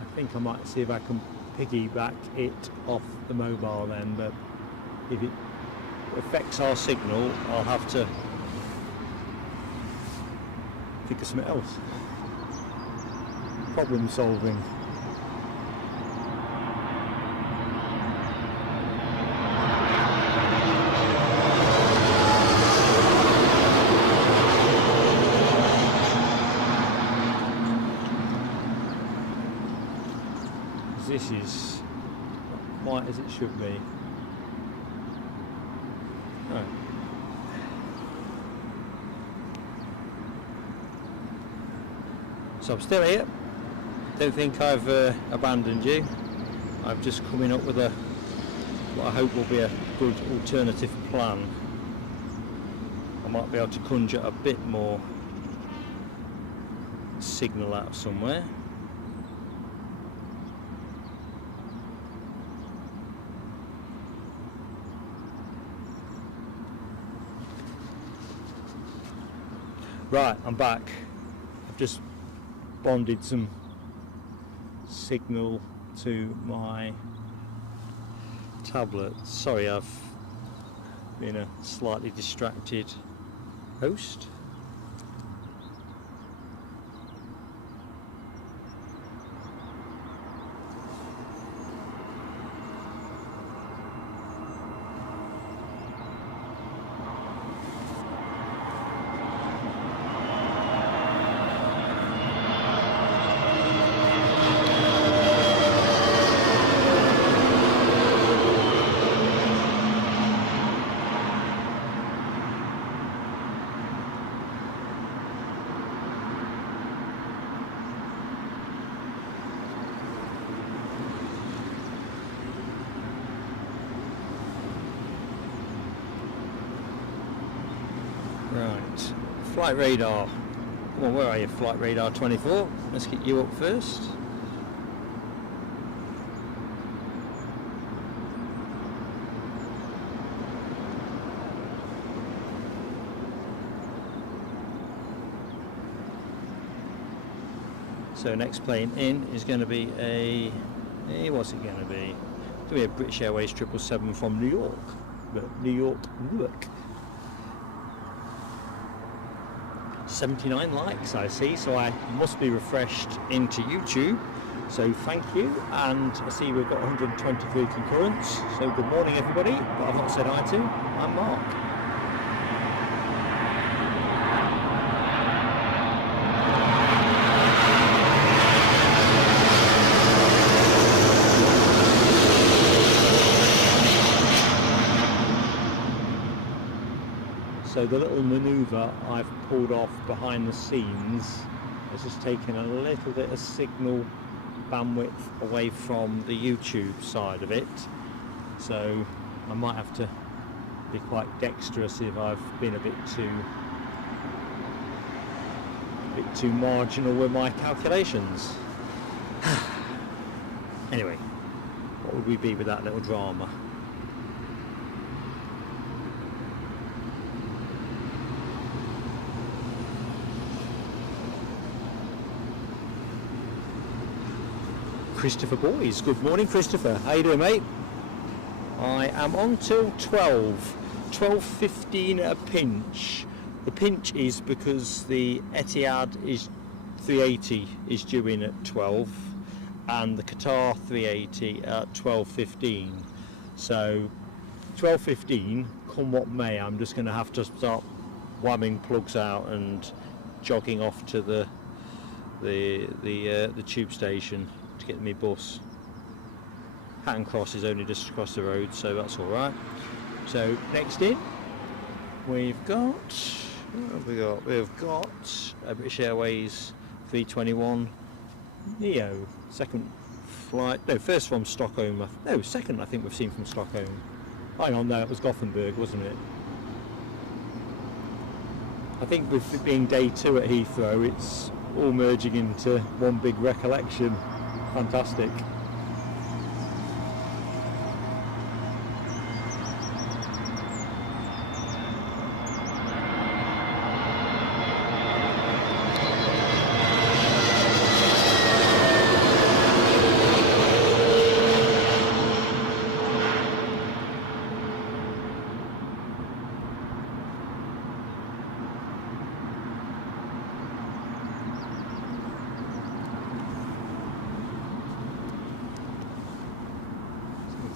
I think I might see if I can piggyback it off the mobile then, but if it affects our signal, I'll have to think of something else. Problem solving. This is not quite as it should be. No. So I'm still here. Don't think I've abandoned you. I'm just coming up with what I hope will be a good alternative plan. I might be able to conjure a bit more signal out somewhere. Right, I'm back. I've just bonded some signal to my tablet. Sorry, I've been a slightly distracted host. Right, flight radar. Come on, where are you, Flight Radar 24? Let's get you up first. So next plane in is going to be what's it going to be? It's going to be a British Airways 777 from New York. But New York, Newark. 79 likes I see, so I must be refreshed into YouTube. So thank you, and I see we've got 123 concurrents. So good morning everybody, that I've not said hi to. I'm Mark. So the little manoeuvre I've pulled off behind the scenes has just taken a little bit of signal bandwidth away from the YouTube side of it. So I might have to be quite dexterous if I've been a bit too marginal with my calculations. Anyway, what would we be with that little drama? Christopher Boys. Good morning, Christopher. How you doing, mate? I am on till 12:15 a pinch. The pinch is because the Etihad is 380 is due in at 12, and the Qatar 380 at 12:15. So 12:15, come what may, I'm just going to have to start whamming plugs out and jogging off to the tube station to get me bus. Hatton Cross is only just across the road, so that's all right. So next in, we've got we've got a British Airways 321 Neo. Second flight, no, first from Stockholm. No, second I think we've seen from Stockholm. Hang on, no, it was Gothenburg, wasn't it? I think with it being day 2 at Heathrow, it's all merging into one big recollection. Fantastic.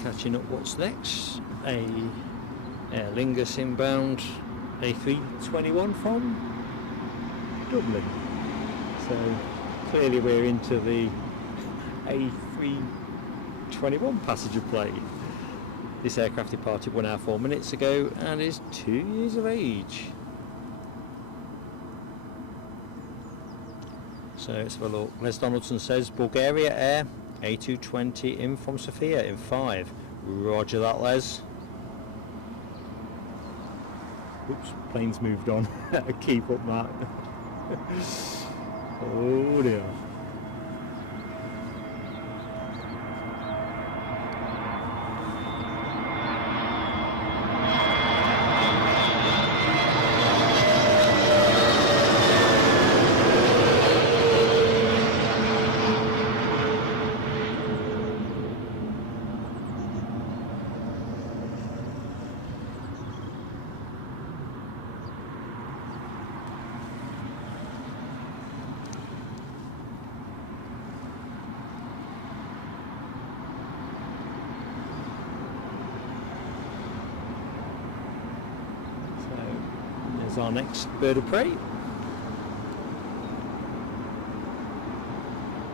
Catching up what's next. A Aer Lingus inbound A321 from Dublin. So clearly we're into the A321 passenger plane. This aircraft departed 1 hour 4 minutes ago and is 2 years of age. So let's have a look. Les Donaldson says Bulgaria Air A220 in from Sofia in 5. Roger that, Les. Oops, plane's moved on. Keep up, Matt. Oh dear. Our next bird of prey.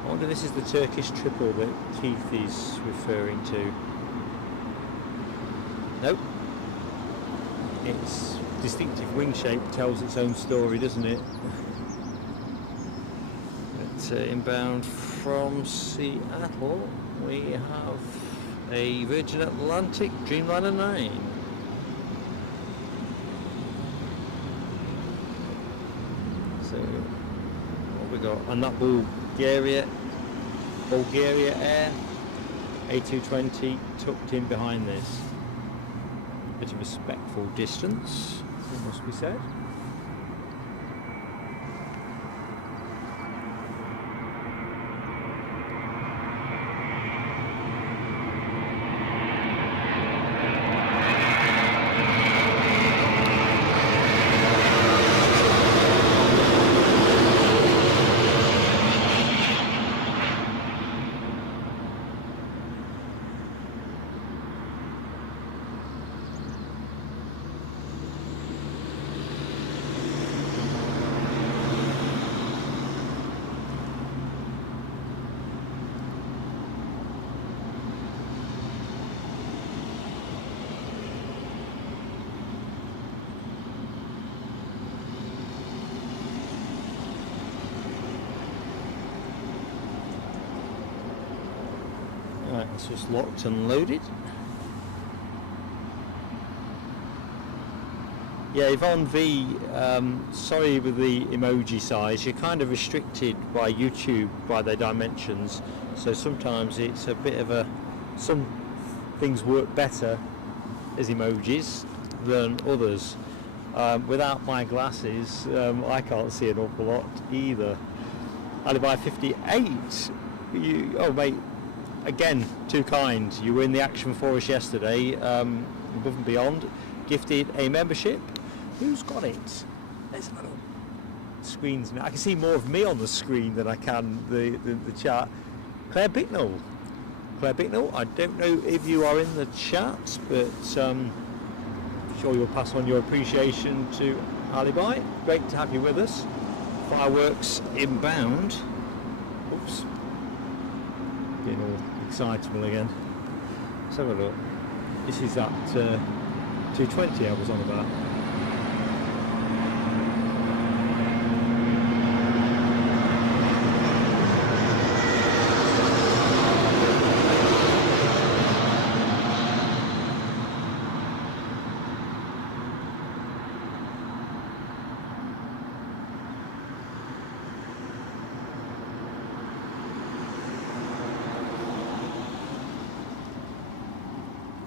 I wonder if this is the Turkish triple that Keith is referring to. Nope. Its distinctive wing shape tells its own story, doesn't it? But inbound from Seattle we have a Virgin Atlantic Dreamliner 9. got? And that Bulgaria Air A220 tucked in behind this. Bit of respectful distance, it must be said. Right, it's just locked and loaded. Yeah, Yvonne V, sorry with the emoji size, you're kind of restricted by YouTube by their dimensions, so sometimes it's a bit of some things work better as emojis than others. Without my glasses, I can't see an awful lot either. Alibi 58, oh mate, again, too kind. You were in the action for us yesterday, above and beyond. Gifted a membership. Who's got it? There's a little screens now. I can see more of me on the screen than I can the chat. Claire Bicknell. Claire Bicknell, I don't know if you are in the chat, but I'm sure you'll pass on your appreciation to Alibi. Great to have you with us. Fireworks inbound. Oops. Getting all excitable again. Let's have a look. This is that 220 I was on about.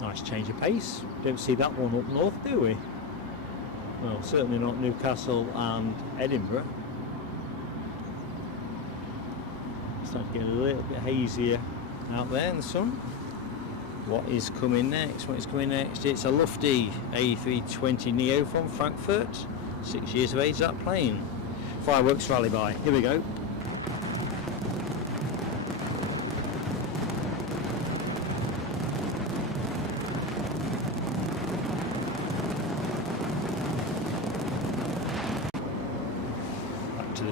Nice change of pace. Don't see that one up north, do we? Well, certainly not Newcastle and Edinburgh. Starting to get a little bit hazier out there in the sun. What is coming next? What is coming next? It's a lofty A320 Neo from Frankfurt. 6 years of age, that plane. Fireworks rally by. Here we go.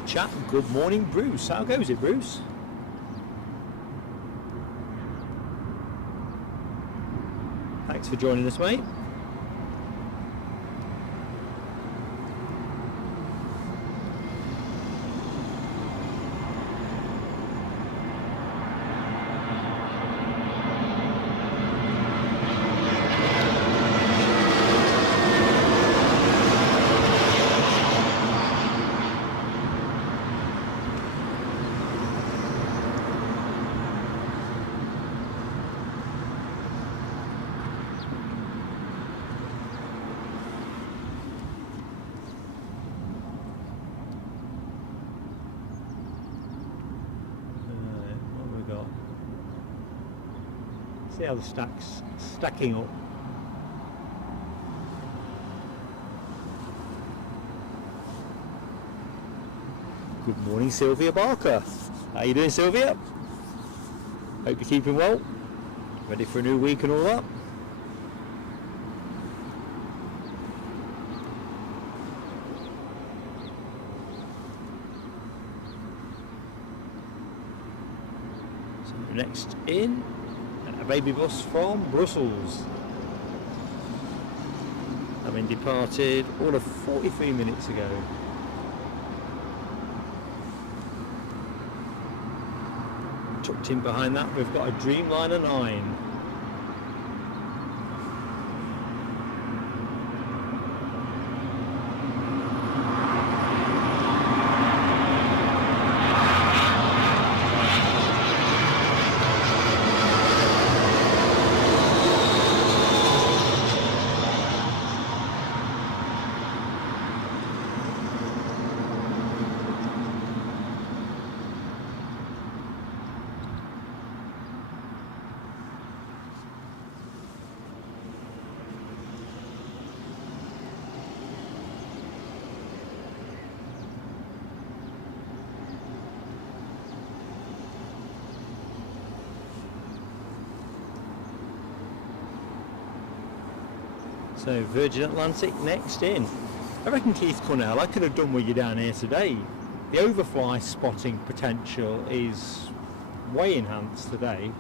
Chat. Good morning, Bruce. How goes it, Bruce? Thanks for joining us, mate. See how the stack's stacking up. Good morning, Sylvia Barker. How you doing, Sylvia? Hope you're keeping well. Ready for a new week and all that. So next in. A baby bus from Brussels. Having departed all of 43 minutes ago. Tucked in behind that, we've got a Dreamliner 9. So Virgin Atlantic next in. I reckon Keith Cornell, I could have done with you down here today. The overfly spotting potential is way enhanced today.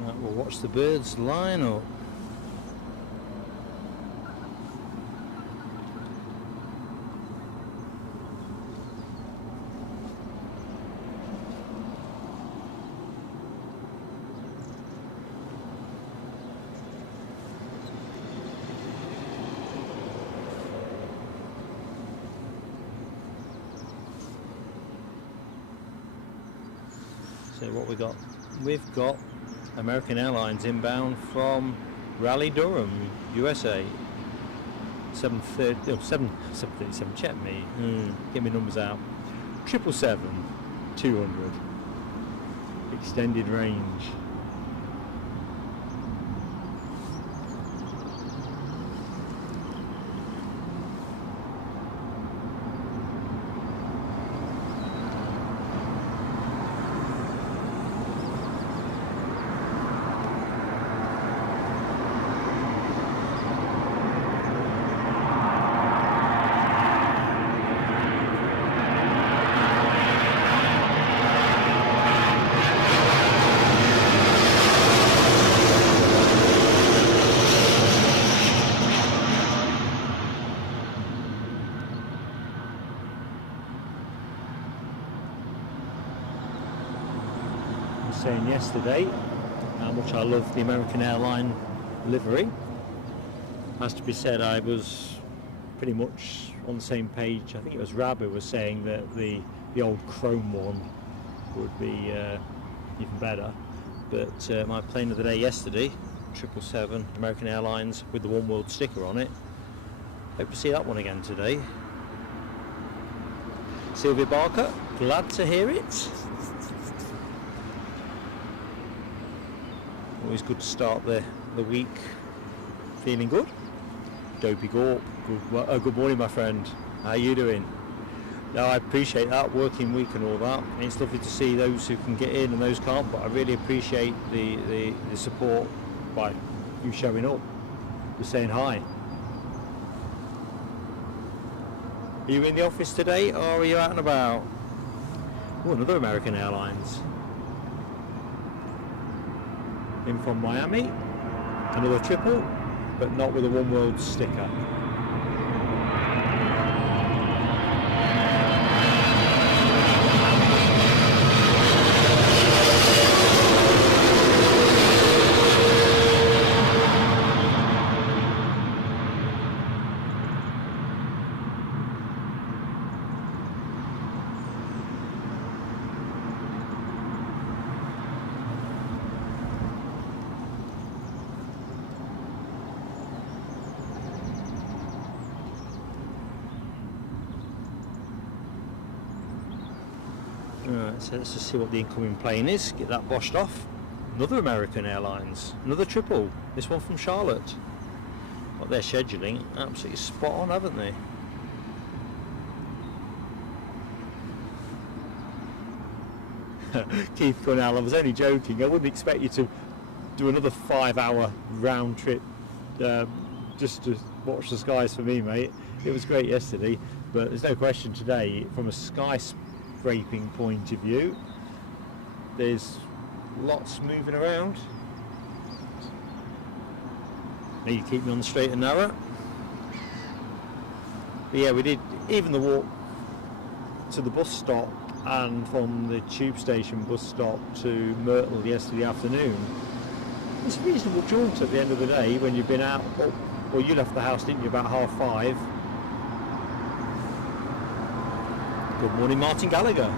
Right, we'll watch the birds line up. So what we got? We've got American Airlines inbound from Raleigh-Durham, USA. 737, check me. Get my numbers out. 777-200. Extended range. Saying yesterday how much I love the American airline livery. Has to be said, I was pretty much on the same page. I think it was Rab who was saying that the old chrome one would be even better, but my plane of the day yesterday, 777 American Airlines with the One World sticker on it. Hope to see that one again today. Sylvia Barker, glad to hear it. Always good to start the week feeling good. Dopey Gorp, good morning my friend, how are you doing? No, I appreciate that, working week and all that. It's lovely to see those who can get in and those can't, but I really appreciate the support by you showing up, just saying hi. Are you in the office today or are you out and about? Oh, another American Airlines. In from Miami, another triple, but not with a One World sticker. Right, so let's just see what the incoming plane is, get that boshed off. Another American Airlines, another triple, this one from Charlotte. What they're scheduling, absolutely spot on, haven't they? Keith Cornell, I was only joking. I wouldn't expect you to do another 5-hour round trip just to watch the skies for me, mate. It was great yesterday, but there's no question today, from a skyscraping point of view, there's lots moving around. Need to keep me on the straight and narrow. But yeah, we did even the walk to the bus stop and from the tube station bus stop to Myrtle yesterday afternoon. It's a reasonable jaunt at the end of the day when you've been out. Well, you left the house, didn't you, about 5:30? Good morning, Martin Gallagher.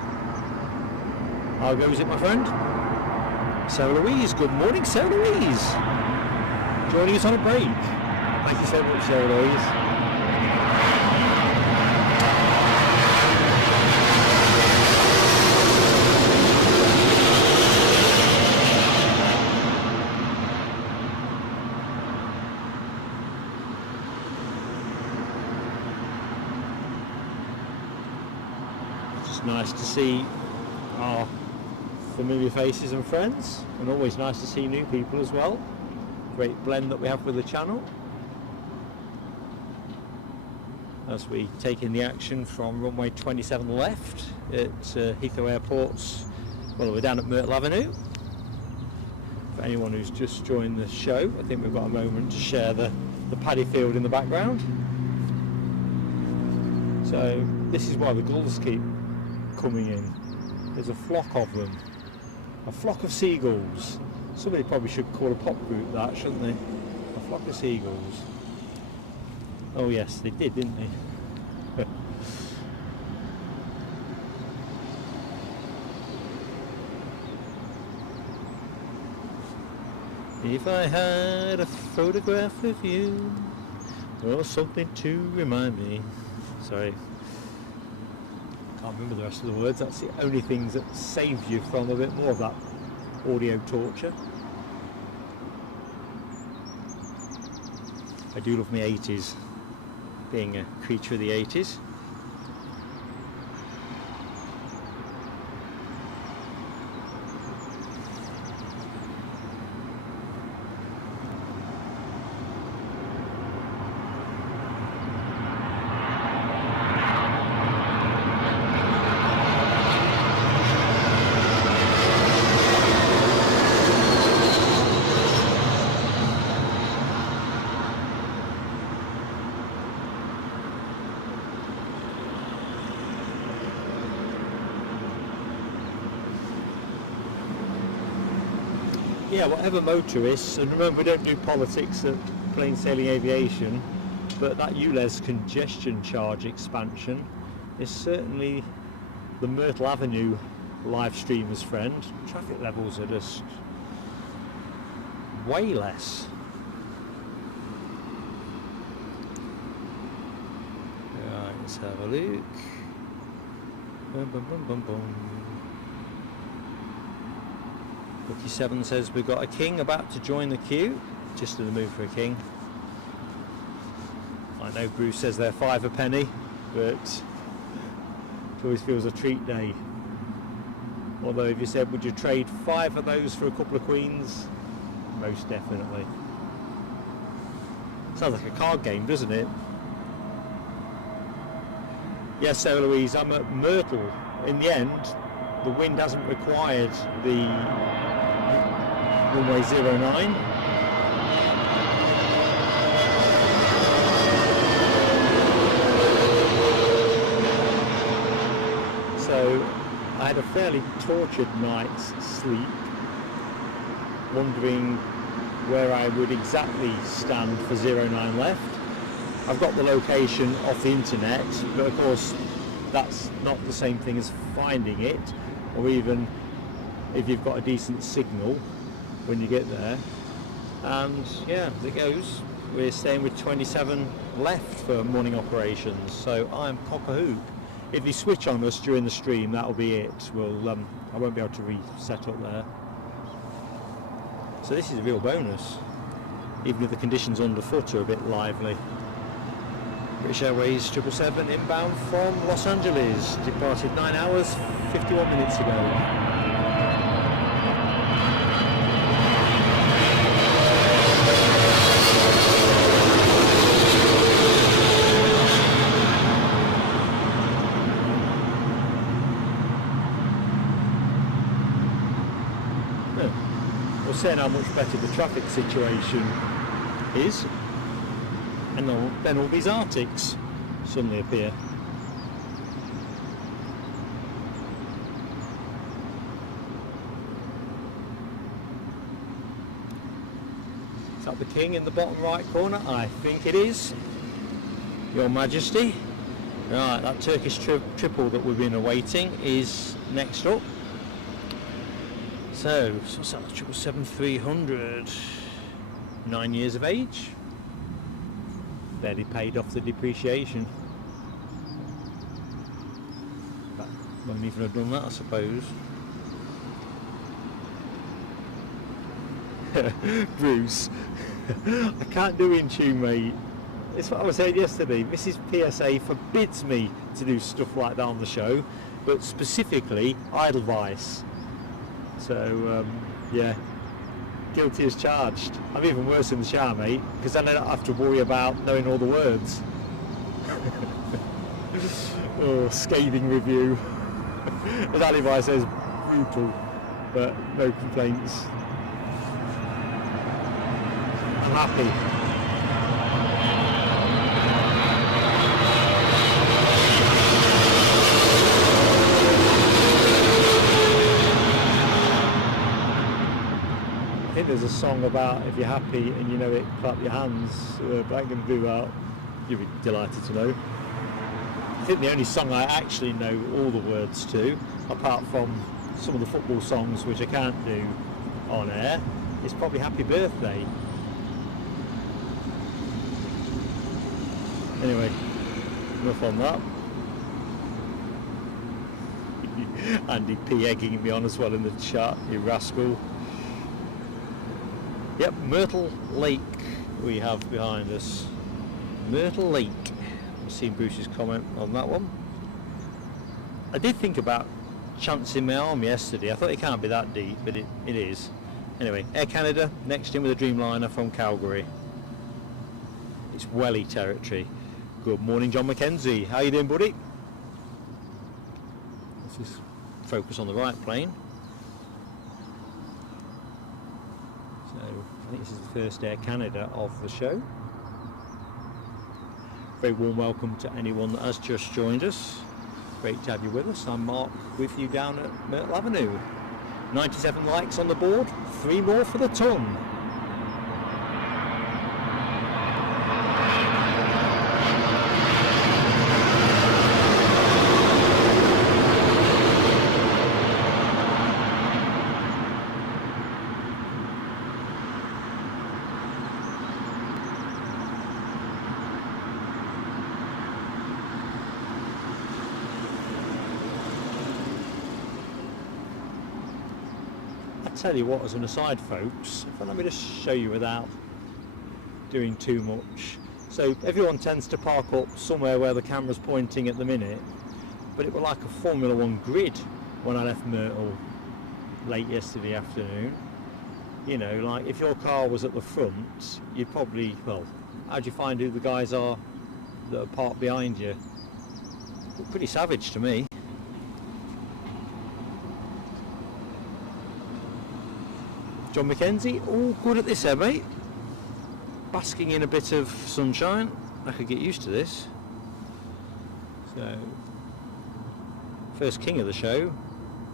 How goes it, my friend? Sarah Louise, good morning, Sarah Louise. Joining us on a break. Thank you so much, Sarah Louise. Nice to see our familiar faces and friends, and always nice to see new people as well. Great blend that we have with the channel as we take in the action from runway 27 left at Heathrow Airport's. Well, we're down at Myrtle Avenue. For anyone who's just joined the show, I think we've got a moment to share the paddy field in the background. So this is why the gulls keep coming in. There's a flock of them, a flock of seagulls. Somebody probably should call a pop group that, shouldn't they? A flock of seagulls. Oh yes, they did, didn't they? If I had a photograph of you, or something to remind me. Sorry, can't remember the rest of the words. That's the only things that save you from a bit more of that audio torture. I do love my 80s, being a creature of the 80s. Yeah, whatever motorists, and remember we don't do politics at plain sailing aviation, but that ULEZ congestion charge expansion is certainly the Myrtle Avenue live streamer's friend. Traffic levels are just way less. Right, let's have a look. Bum, bum, bum, bum, bum. 57 says we've got a king about to join the queue, just in the mood for a king. I know Bruce says they're 5 a penny, but it always feels a treat day. Although if you said would you trade 5 of those for a couple of queens, most definitely. Sounds like a card game, doesn't it? Yes, Sarah Louise, I'm at Myrtle. In the end, the wind hasn't required the runway 09. So I had a fairly tortured night's sleep, wondering where I would exactly stand for 09 left. I've got the location off the internet, but of course that's not the same thing as finding it, or even if you've got a decent signal when you get there. And yeah, there it goes. We're staying with 27 left for morning operations, so I'm cock-a-hoop. If you switch on us during the stream, that'll be it. I won't be able to reset up there. So this is a real bonus, even if the conditions underfoot are a bit lively. British Airways 777 inbound from Los Angeles, departed 9 hours 51 minutes ago. Saying how much better the traffic situation is, and then all these Arctics suddenly appear. Is that the King in the bottom right corner? I think it is, Your Majesty. Right, that Turkish triple that we've been awaiting is next up. So what's that, 777-300, 9 years of age, barely paid off the depreciation. That won't even have done that, I suppose. Bruce, I can't do in tune, mate. It's what I was saying yesterday. Mrs. PSA forbids me to do stuff like that on the show, but specifically Edelweiss. So yeah, guilty as charged. I'm even worse in the shower, mate, because then I don't have to worry about knowing all the words. Oh, scathing review. As Edelweiss says, brutal, but no complaints. I'm happy. I think there's a song about if you're happy and you know it, clap your hands, but I ain't going to do that. You'll be delighted to know. I think the only song I actually know all the words to, apart from some of the football songs which I can't do on air, is probably Happy Birthday. Anyway, enough on that. Andy P egging me on as well in the chat, you rascal. Yep, Myrtle Lake we have behind us. Myrtle Lake. I've seen Bruce's comment on that one. I did think about chancing my arm yesterday. I thought it can't be that deep, but it is. Anyway, Air Canada next in with a Dreamliner from Calgary. It's Welly territory. Good morning, John McKenzie. How you doing, buddy? Let's just focus on the right plane. I think this is the first Air Canada of the show. Very warm welcome to anyone that has just joined us. Great to have you with us. I'm Mark with you down at Myrtle Avenue. 97 likes on the board, 3 more for the ton. Tell you what, as an aside, folks, let me just show you without doing too much. So everyone tends to park up somewhere where the camera's pointing at the minute, but it was like a Formula 1 grid when I left Myrtle late yesterday afternoon. You know, like if your car was at the front, you'd probably, well, how'd you find who the guys are that are parked behind you? Pretty savage to me. John McKenzie, all good at this, mate. Basking in a bit of sunshine. I could get used to this. So, first king of the show.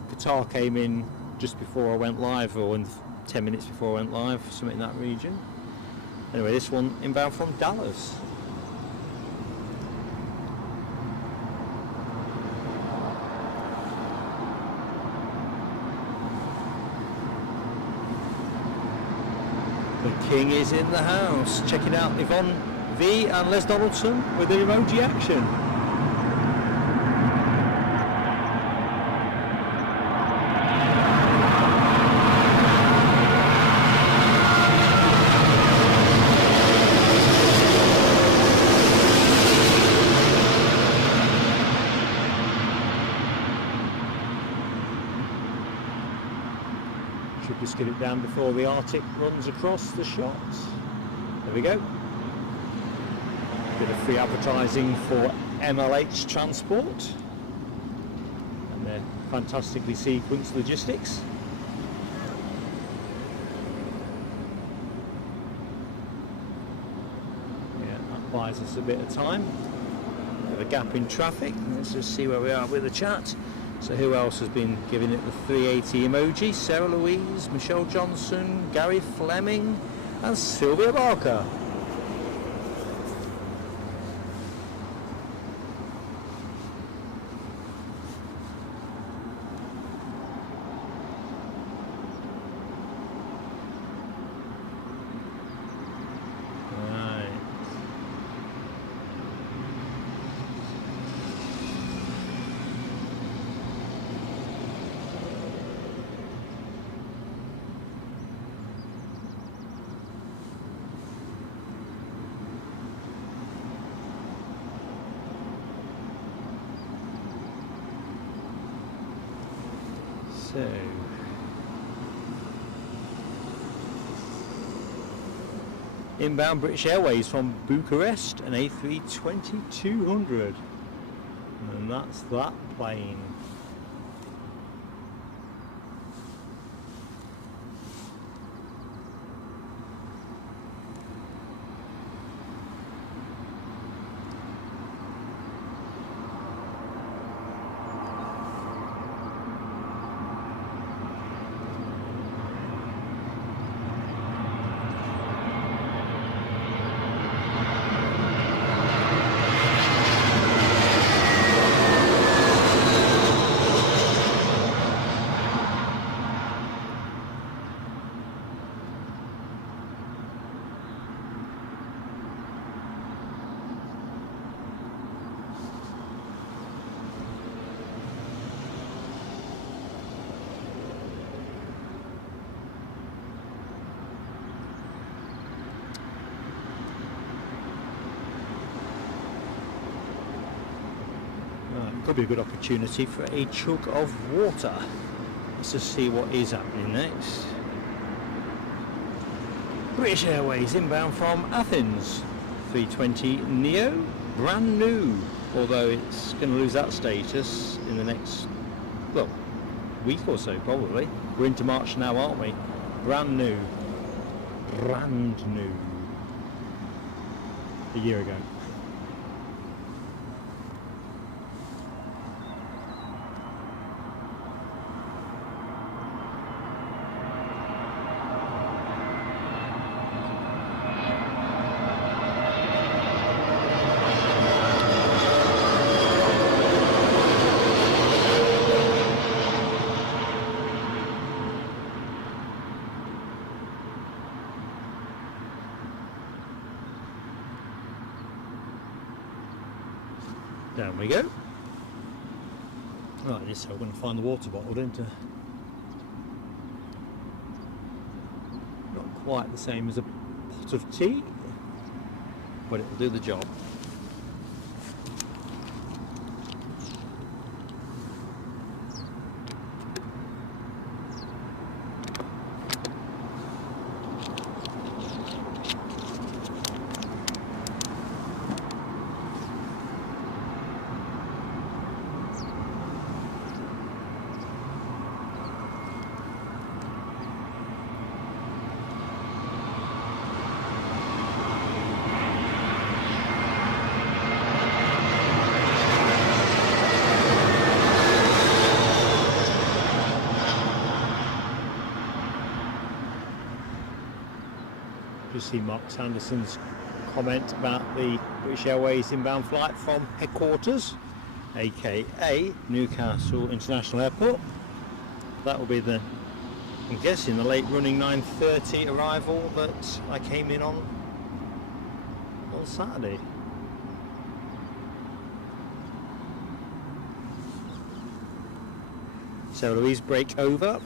Guitar came in just before I went live, or in 10 minutes before I went live, something in that region. Anyway, this one inbound from Dallas. The king is in the house. Checking out Yvonne V and Les Donaldson with the emoji action. Just get it down before the Arctic runs across the shot. There we go. Bit of free advertising for MLH Transport and their fantastically sequenced logistics. buys us a bit of time. Bit of a gap in traffic. Let's just see where we are with the chat. So who else has been giving it the 380 emoji? Sarah Louise, Michelle Johnson, Gary Fleming and Sylvia Barker. So, inbound British Airways from Bucharest, an A320-200, and that's that plane. Could be a good opportunity for a chug of water. Let's just see what is happening next. British Airways inbound from Athens, 320 Neo, brand new, although it's going to lose that status in the next, well, week or so probably. We're into March now, aren't we? Brand new. Brand new. A year ago. Down we go. Right, this I'm going to find the water bottle, don't I? Not quite the same as a pot of tea, but it'll do the job. See Mark Sanderson's comment about the British Airways inbound flight from headquarters, aka Newcastle International Airport. That will be the, I'm guessing, the late running 9:30 arrival that I came in on Saturday. So Louise, break over.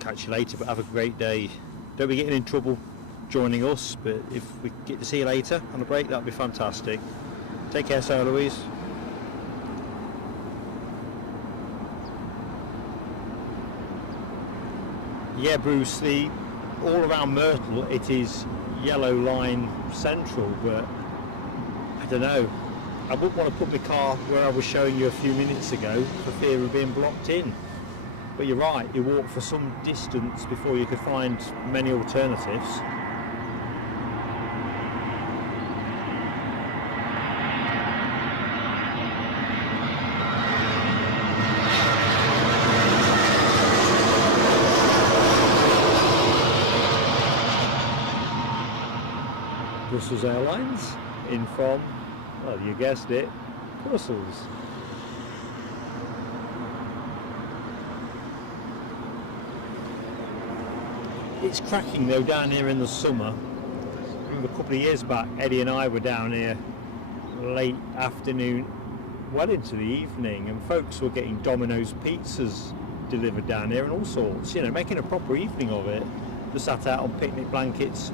Catch you later, but have a great day. Don't be getting in trouble joining us, but if we get to see you later on a break, that'd be fantastic. Take care, Sarah Louise. Yeah, Bruce, the all around Myrtle it is yellow line central, but I don't know, I wouldn't want to put my car where I was showing you a few minutes ago for fear of being blocked in. But you're right, you walk for some distance before you could find many alternatives. Brussels Airlines in from, well, you guessed it, Brussels. It's cracking though down here in the summer. I remember a couple of years back, Eddie and I were down here late afternoon, well into the evening, and folks were getting Domino's pizzas delivered down here and all sorts, you know, making a proper evening of it. Just sat out on picnic blankets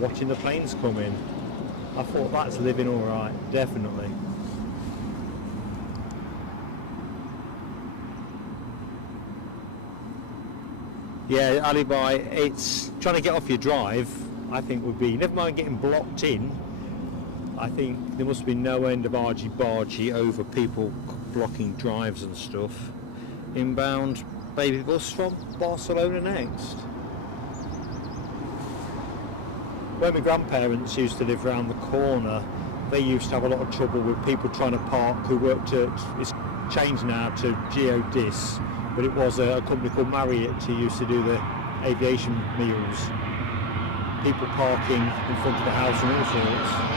watching the planes come in. I thought that's living all right, definitely. Yeah, Alibi, it's trying to get off your drive, I think would be, never mind getting blocked in, I think there must be no end of argy-bargy over people blocking drives and stuff. Inbound baby bus from Barcelona next. When my grandparents used to live around the corner, they used to have a lot of trouble with people trying to park who worked at, it's changed now to Geodis, but it was a company called Marriott who used to do the aviation meals. People parking in front of the house and all sorts.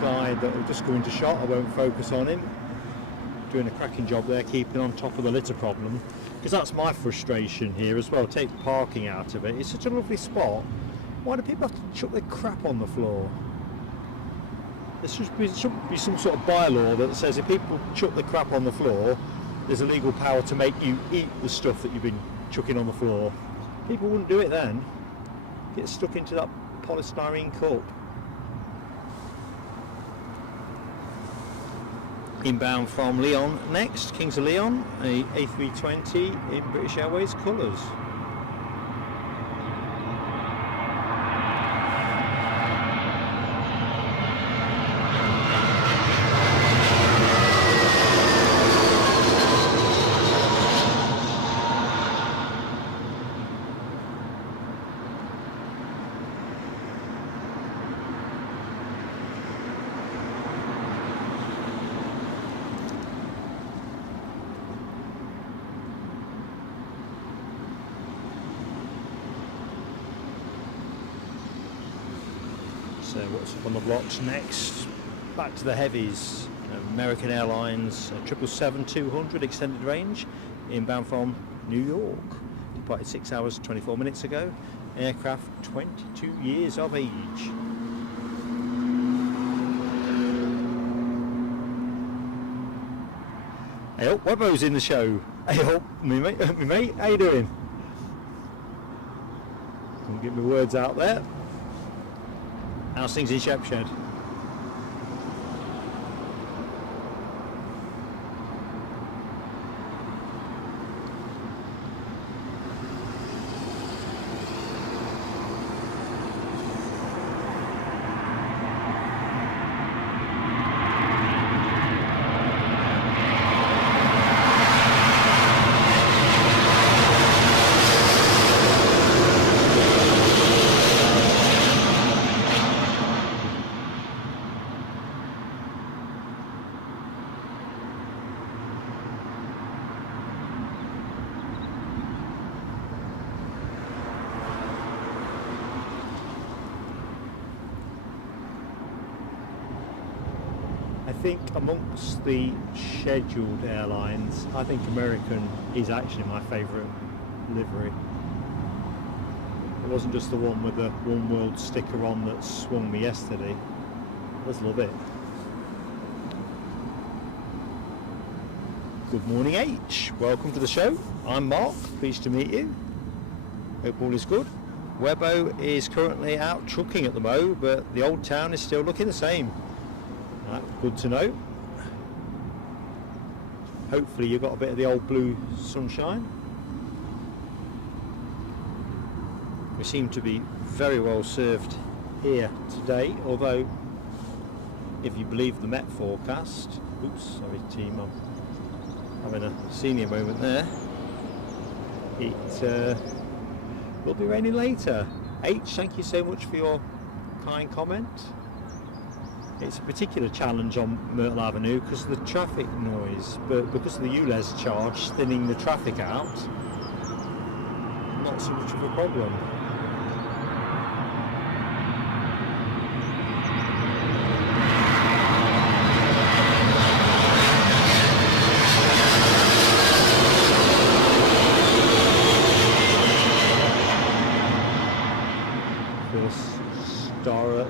Guy that will just go into shot, I won't focus on him, doing a cracking job there, keeping on top of the litter problem, because that's my frustration here as well. Take parking out of it, it's such a lovely spot. Why do people have to chuck their crap on the floor? There should be some sort of bylaw that says if people chuck their crap on the floor, there's a legal power to make you eat the stuff that you've been chucking on the floor. People wouldn't do it then. Get stuck into that polystyrene cup. Inbound from Lyon next, Kings of Leon, a A320 in British Airways colours. So what's up on the blocks next? Back to the heavies. American Airlines 777-200 extended range, inbound from New York. Departed 6 hours 24 minutes ago. Aircraft 22 years of age. Hey up, Webbo's in the show. Hey up, me mate, how you doing? Couldn't get my words out there. How's things in Shepshed? I think amongst the scheduled airlines, I think American is actually my favourite livery. It wasn't just the one with the One World sticker on that swung me yesterday. I just love it. Good morning H, welcome to the show. I'm Mark, pleased to meet you. Hope all is good. Webbo is currently out trucking at the mo, but the old town is still looking the same. Good to know. Hopefully you've got a bit of the old blue sunshine. We seem to be very well served here today, although if you believe the Met forecast, oops, sorry team, I'm having a senior moment there, it will be raining later. H, thank you so much for your kind comment. It's a particular challenge on Myrtle Avenue because of the traffic noise, but because of the ULEZ charge thinning the traffic out, not so much of a problem.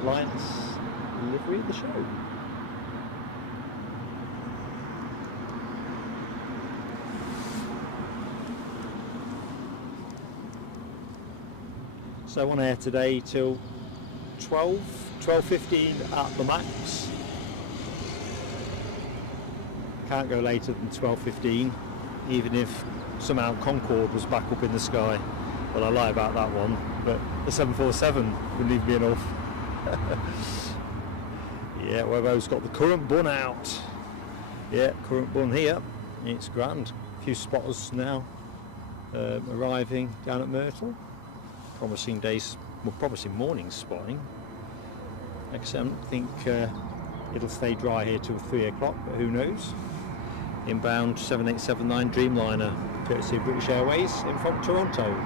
Airlines livery of the show. So on air today till 12:15 at the max. Can't go later than 12:15, even if somehow Concorde was back up in the sky. Well, I lie about that one, but the 747 would leave me enough. Yeah, Webbo's got the current bun out. Yeah, current bun here. It's grand. A few spotters now arriving down at Myrtle. Promising days, well, promising morning spotting. Excellent. I think it'll stay dry here till 3 o'clock, but who knows. Inbound 7879 Dreamliner, courtesy of British Airways, in from Toronto.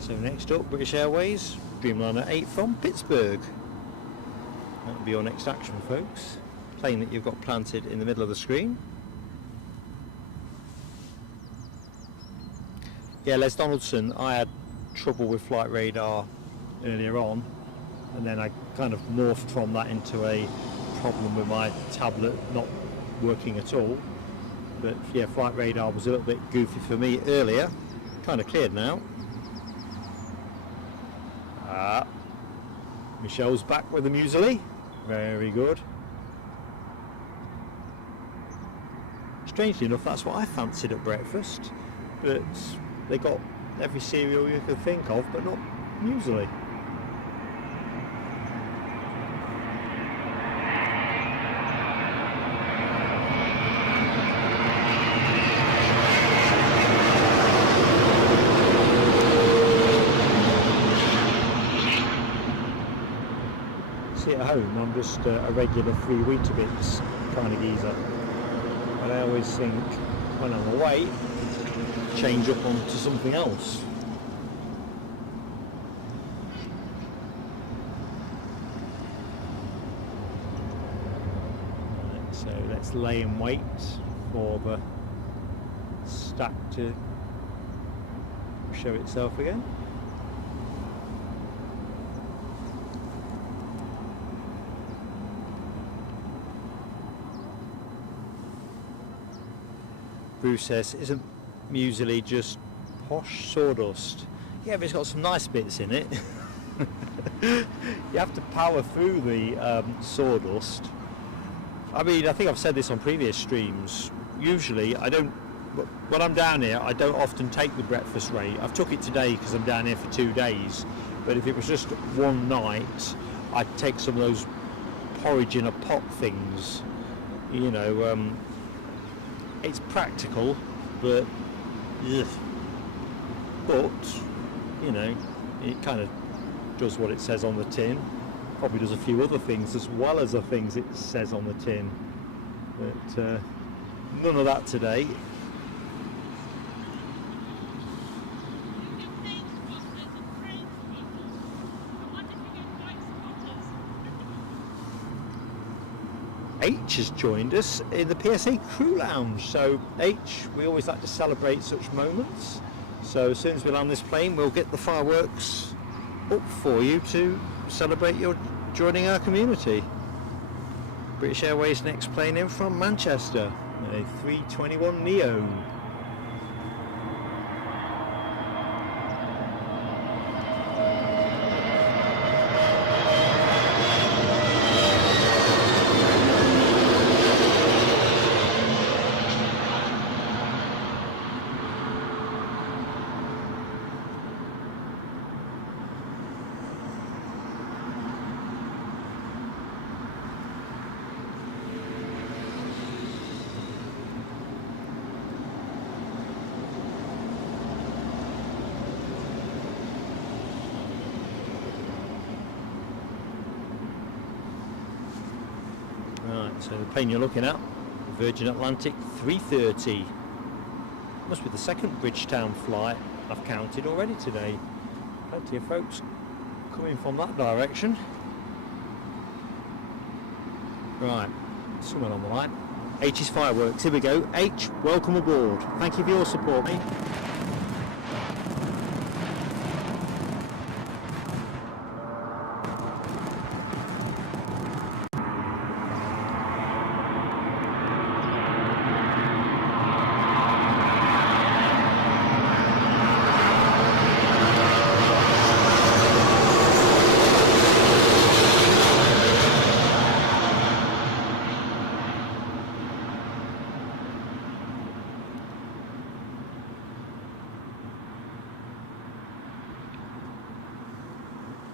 So next up, British Airways, Dreamliner 8 from Pittsburgh. That'll be your next action, folks. Plane that you've got planted in the middle of the screen. Yeah, Les Donaldson, I had trouble with flight radar earlier on, and then I kind of morphed from that into a problem with my tablet not working at all. But yeah, flight radar was a little bit goofy for me earlier. Kind of cleared now. Michelle's back with the muesli. Very good. Strangely enough, that's what I fancied at breakfast. But they got every cereal you could think of, but not muesli. See, at home I'm just a regular 3 Weetabix kind of geezer, but I always think when I'm away change up onto something else. Right, so let's lay and wait for the stack to show itself again. Bruce says, isn't muesli just posh sawdust? Yeah, but it's got some nice bits in it. You have to power through the sawdust. I mean, I think I've said this on previous streams. Usually, when I'm down here, I don't often take the breakfast rate. I've took it today because I'm down here for 2 days. But if it was just one night, I'd take some of those porridge in a pot things. You know, it's practical, but ugh. But you know, it kind of does what it says on the tin. Probably does a few other things as well as the things it says on the tin. But none of that today. H has joined us in the PSA Crew Lounge. So H, we always like to celebrate such moments. So as soon as we land this plane, we'll get the fireworks up for you to celebrate your joining our community. British Airways next plane in from Manchester, a 321 Neo. Right, so the plane you're looking at, Virgin Atlantic 330. Must be the second Bridgetown flight I've counted already today. Plenty of folks coming from that direction. Right, someone on the line. H is fireworks, here we go. H, welcome aboard. Thank you for your support, mate.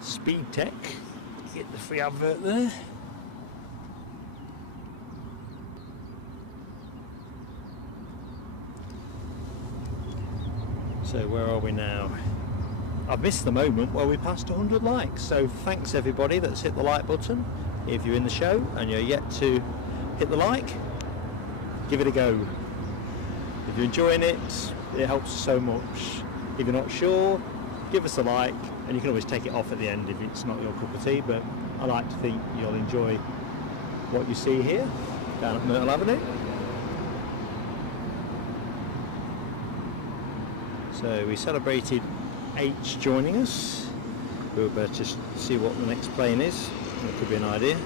Speed Tech, get the free advert there. So where are we now? I've missed the moment where we passed 100 likes, so thanks everybody that's hit the like button. If you're in the show and you're yet to hit the like, give it a go. If you're enjoying it, it helps so much. If you're not sure, give us a like, and you can always take it off at the end if it's not your cup of tea, but I like to think you'll enjoy what you see here down at Myrtle Avenue. So we celebrated H joining us. We'll better just see what the next plane is. That could be an idea.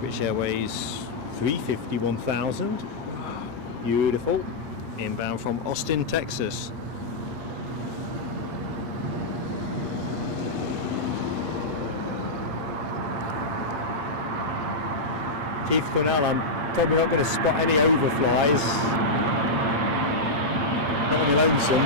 British Airways 350 1000. Beautiful. Inbound from Austin, Texas. Keith Cornell, I'm probably not going to spot any overflies. Not be lonesome.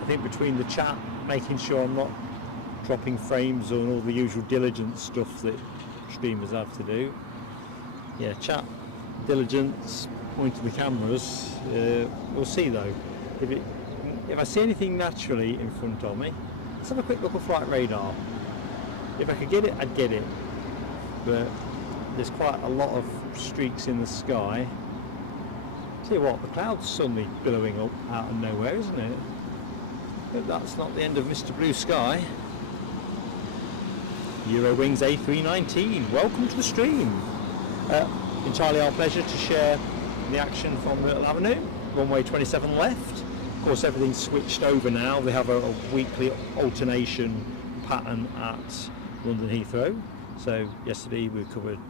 I think between the chat, making sure I'm not dropping frames on all the usual diligence stuff that streamers have to do. Yeah, chat, diligence, pointing the cameras. We'll see though. If I see anything naturally in front of me, let's have a quick look at flight radar. If I could get it, I'd get it. But there's quite a lot of streaks in the sky. Tell you what, the cloud's suddenly billowing up out of nowhere, isn't it? But that's not the end of Mr. Blue Sky. Eurowings A319, welcome to the stream. Entirely our pleasure to share the action from Myrtle Avenue, runway 27 left. Of course everything's switched over now, they have a weekly alternation pattern at London Heathrow. So yesterday we covered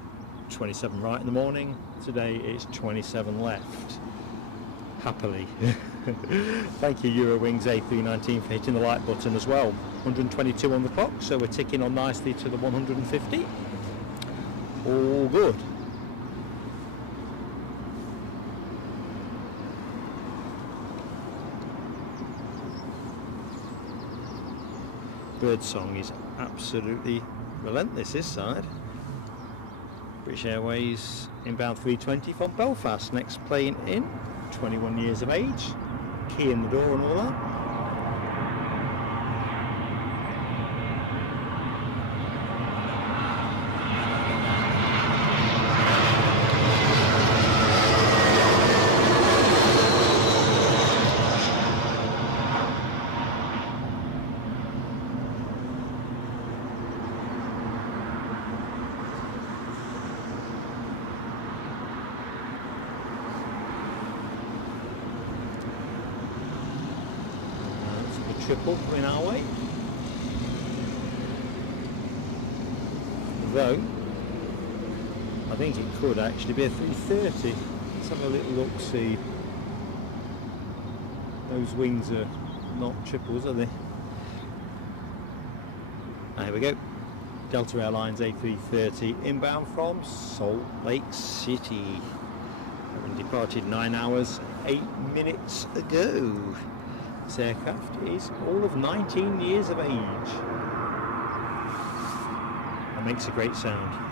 27 right in the morning, today it's 27 left. Happily. Thank you Eurowings A319 for hitting the like button as well. 122 on the clock, so we're ticking on nicely to the 150. All good. Birdsong is absolutely relentless this side. British Airways inbound 320 from Belfast, next plane in, 21 years of age, key in the door and all that. triple coming our way. Though, I think it could actually be a 330. Let's have a little look, see. Those wings are not triples, are they? There we go. Delta Airlines A330 inbound from Salt Lake City. Having departed 9 hours, 8 minutes ago. This aircraft is all of 19 years of age. That makes a great sound.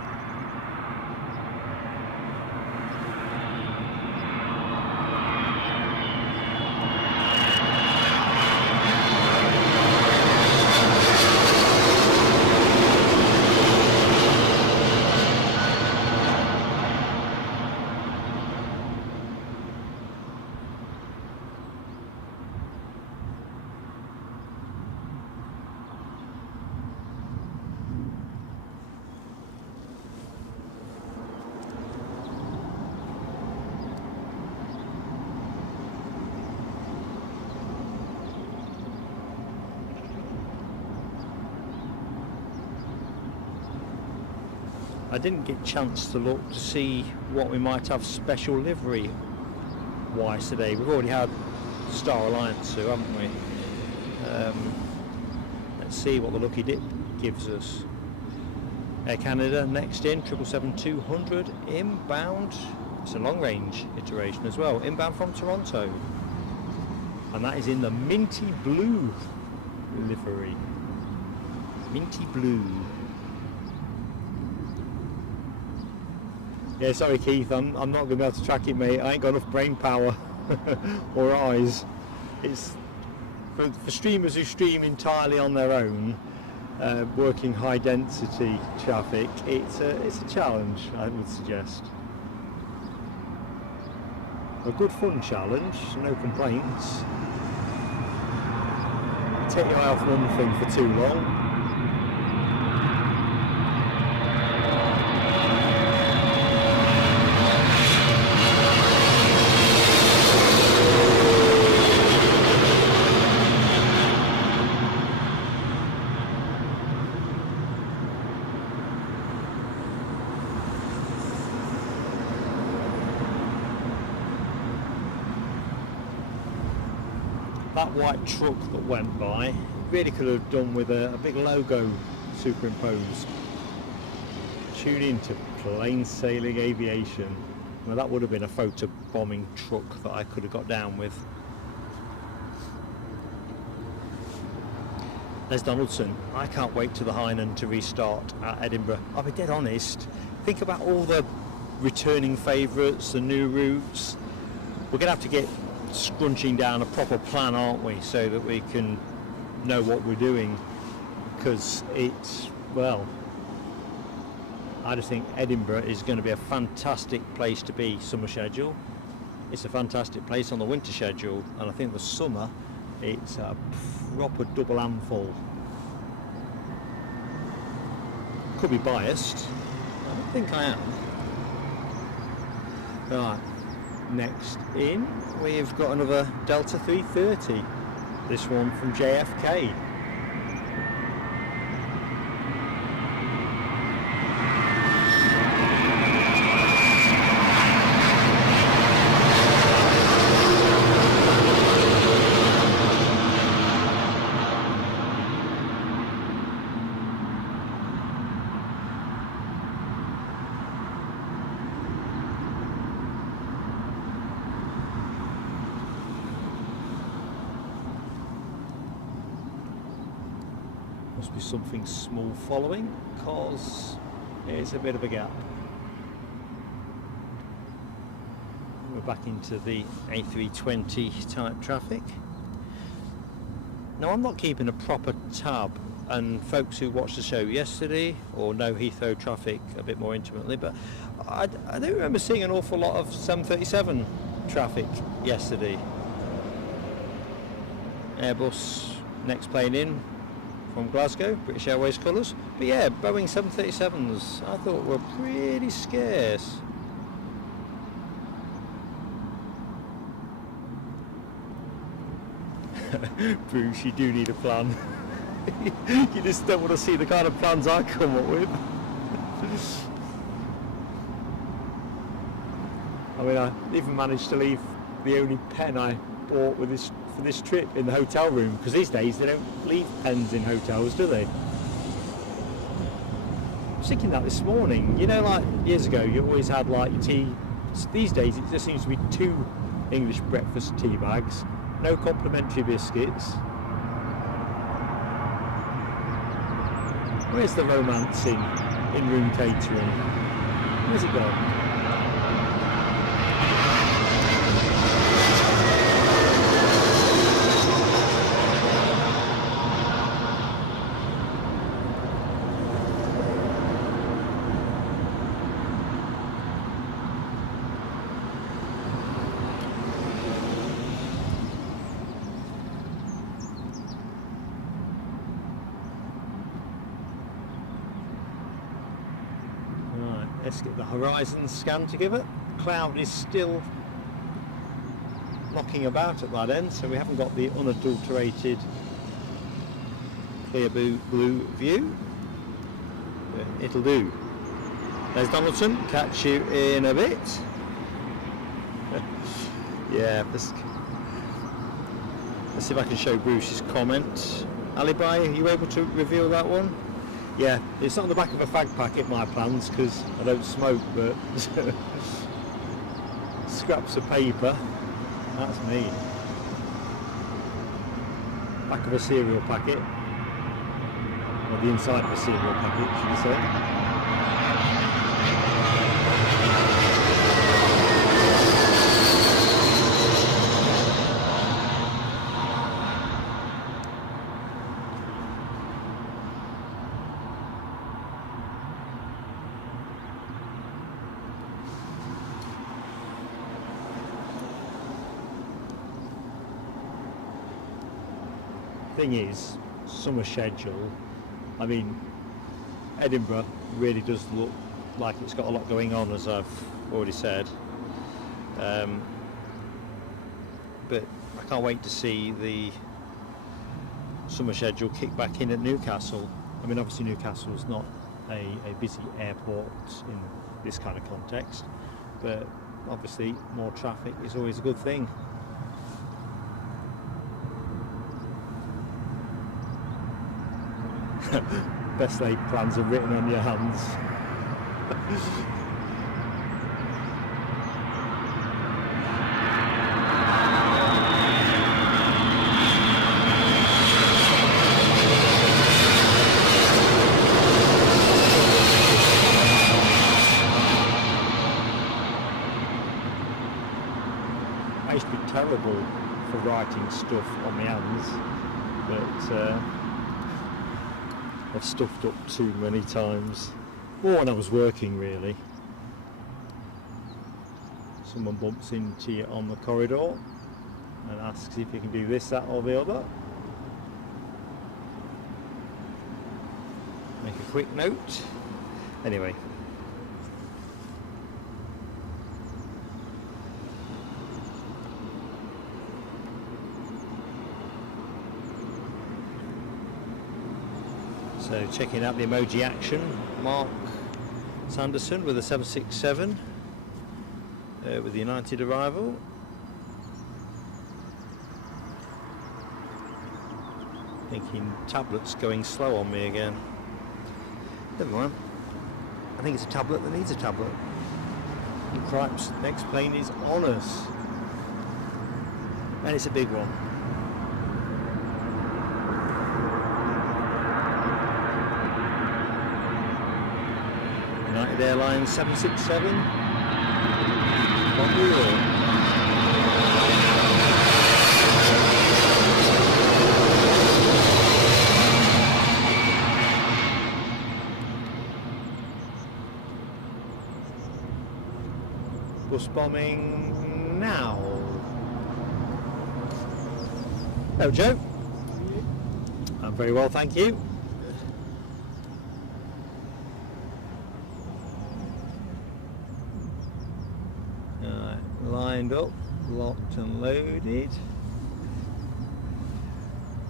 I didn't get a chance to look to see what we might have special livery wise today. We've already had Star Alliance through, haven't we? Let's see what the lucky dip gives us. Air Canada next in, 777-200 inbound. It's a long range iteration as well, inbound from Toronto. And that is in the minty blue livery. Minty blue. Yeah, sorry Keith, I'm not going to be able to track it, mate. I ain't got enough brain power or eyes. It's for streamers who stream entirely on their own, working high density traffic. It's a challenge, I would suggest. A good fun challenge, no complaints. Take your eye off one thing for too long. That white truck that went by really could have done with a big logo superimposed. Tune in to plain sailing aviation. Well, that would have been a photo bombing truck that I could have got down with. There's Donaldson. I can't wait to the Hainan to restart at Edinburgh. I'll be dead honest. Think about all the returning favourites, the new routes. We're going to have to get scrunching down a proper plan, aren't we, so that we can know what we're doing, because it's, well, I just think Edinburgh is going to be a fantastic place to be summer schedule. It's a fantastic place on the winter schedule, and I think the summer it's a proper double handful. Could be biased, I don't think I am. Right, next in we've got another Delta 330, this one from JFK. Must be something small following, because there's a bit of a gap. We're back into the A320 type traffic. Now I'm not keeping a proper tab, and folks who watched the show yesterday or know Heathrow traffic a bit more intimately, but I don't remember seeing an awful lot of 737 traffic yesterday. Airbus next plane in from Glasgow, British Airways colours. But yeah, Boeing 737s I thought were pretty scarce. Bruce, you do need a plan. You just don't want to see the kind of plans I come up with. I mean, I even managed to leave the only pen I bought with for this trip in the hotel room, because these days they don't leave pens in hotels, do they? I was thinking that this morning, you know, like years ago you always had like your tea. These days it just seems to be 2 English breakfast tea bags, no complimentary biscuits. Where's the romance in room catering? Where's it gone? Let's get the horizon scan together. Cloud is still knocking about at that end, so we haven't got the unadulterated clear blue view. But it'll do. There's Donaldson. Catch you in a bit. Yeah, let's see if I can show Bruce's comment. Alibi, are you able to reveal that one? Yeah, it's not on the back of a fag packet, my plans, because I don't smoke, but scraps of paper, that's me. Back of a cereal packet, or the inside of a cereal packet, should you say. Thing is, summer schedule, I mean, Edinburgh really does look like it's got a lot going on, as I've already said, but I can't wait to see the summer schedule kick back in at Newcastle. I mean, obviously Newcastle is not a busy airport in this kind of context, but obviously more traffic is always a good thing. Best laid plans are written on your hands. I used to be terrible for writing stuff on my hands, but I've stuffed up too many times. Or when I was working, really. Someone bumps into you on the corridor and asks if you can do this, that or the other. Make a quick note. Anyway. So checking out the emoji action, Mark Sanderson with a 767 with the United arrival. Thinking tablet's going slow on me again. Never mind. I think it's a tablet that needs a tablet. And cripes, next plane is on us. And it's a big one. United Airlines 767. Bus bombing now. Hello, Joe. I'm very well, thank you. Lined up, locked and loaded.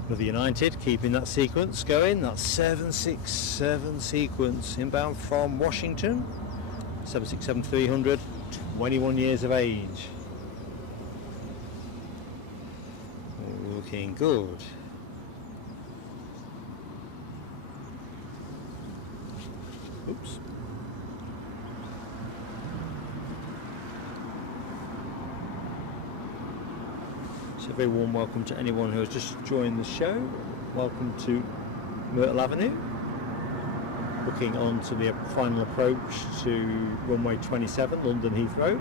Another United, keeping that sequence going. That's 767 sequence inbound from Washington. 767-300, 21 years of age. Looking good. Oops. So very warm welcome to anyone who has just joined the show. Welcome to Myrtle Avenue. Looking on to the final approach to runway 27, London Heathrow.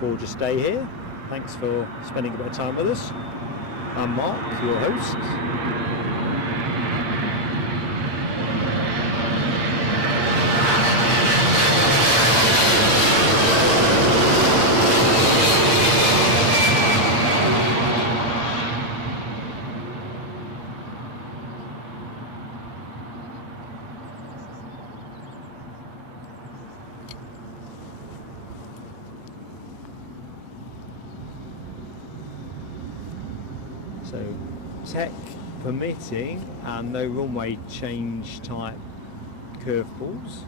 Gorgeous day here. Thanks for spending a bit of time with us. I'm Mark, your host. So tech permitting and no runway change type curve pulls.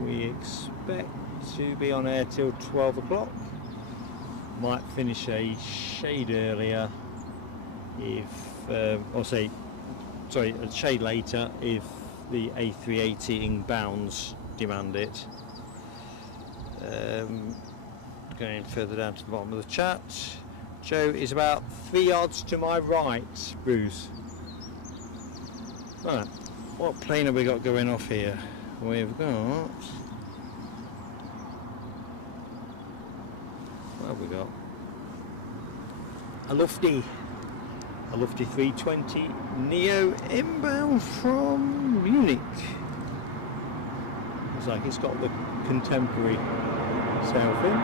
We expect to be on air till 12 o'clock. Might finish a shade earlier if, a shade later if the A380 inbounds demand it. Going further down to the bottom of the chat. Joe is about 3 yards to my right, Bruce. Right, what plane have we got going off here? We've got... What have we got? A lofty 320 Neo inbound from Munich. Looks like it's got the contemporary sail fin.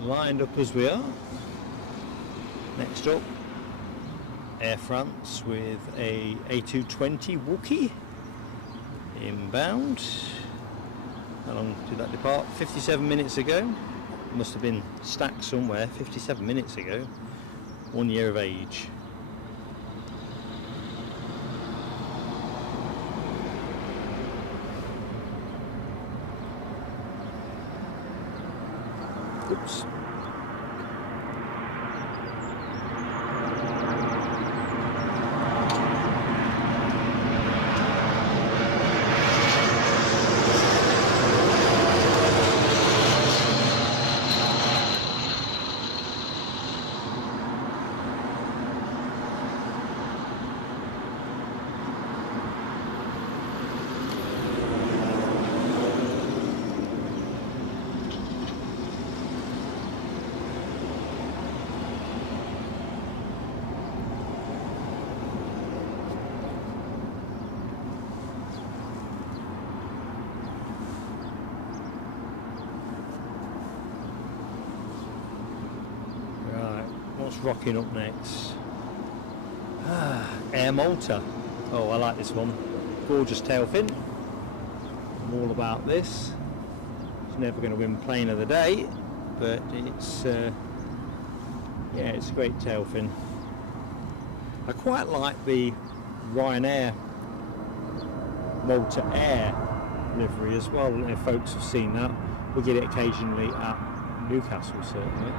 Lined up as we are. Next up, Air France with a A220 Wookie inbound. How long did that depart? 57 minutes ago. Must have been stacked somewhere. 57 minutes ago. 1 year of age. Oops. What's rocking up next? Air Malta. Oh, I like this one. Gorgeous tail fin. I'm all about this. It's never going to win plane of the day, but it's it's a great tail fin. I quite like the Ryanair Malta Air livery as well. I don't know if folks have seen that. We get it occasionally at Newcastle, certainly.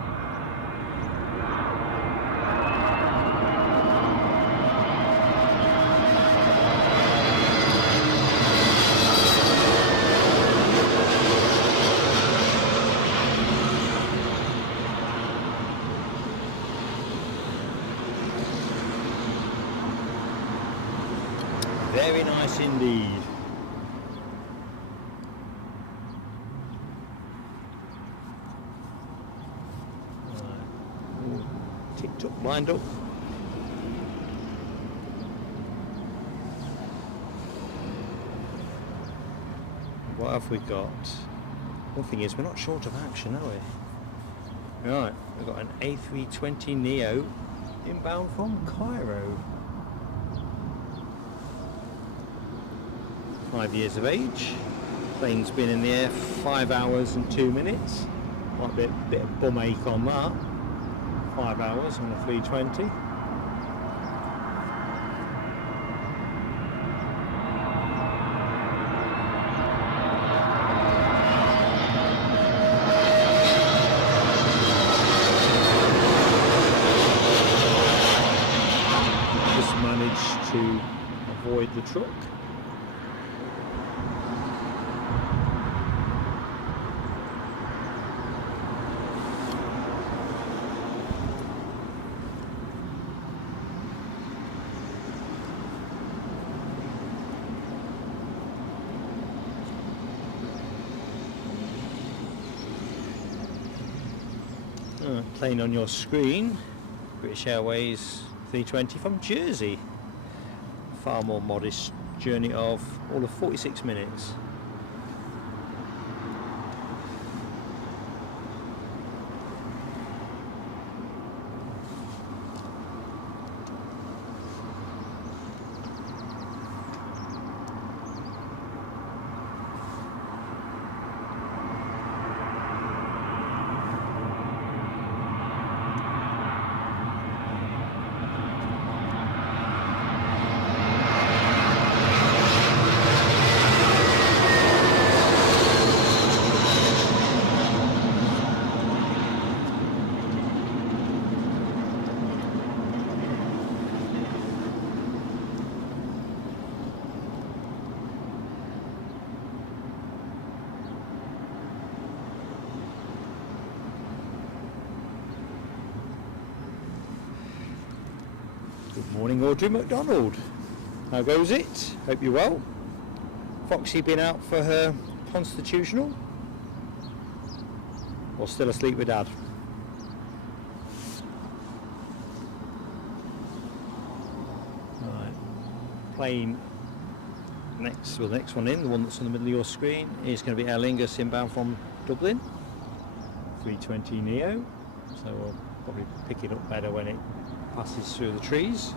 Very nice indeed. Right. Ticked up, lined up. what have we got? One thing is, we're not short of action, are we? Right, we've got an A320neo inbound from Cairo. 5 years of age. Plane's been in the air 5 hours and 2 minutes. Might be a bit of bum ache on that. 5 hours on a 320. Just managed to avoid the truck. Plane on your screen, British Airways 320 from Jersey. Far more modest journey of all of 46 minutes. Good morning, Audrey McDonald. How goes it? Hope you're well. Foxy been out for her constitutional? Or still asleep with Dad? Right. Plane next, well, the next one in, the one that's in the middle of your screen, is going to be Aer Lingus inbound from Dublin. 320neo. So we'll probably pick it up better when it passes through the trees.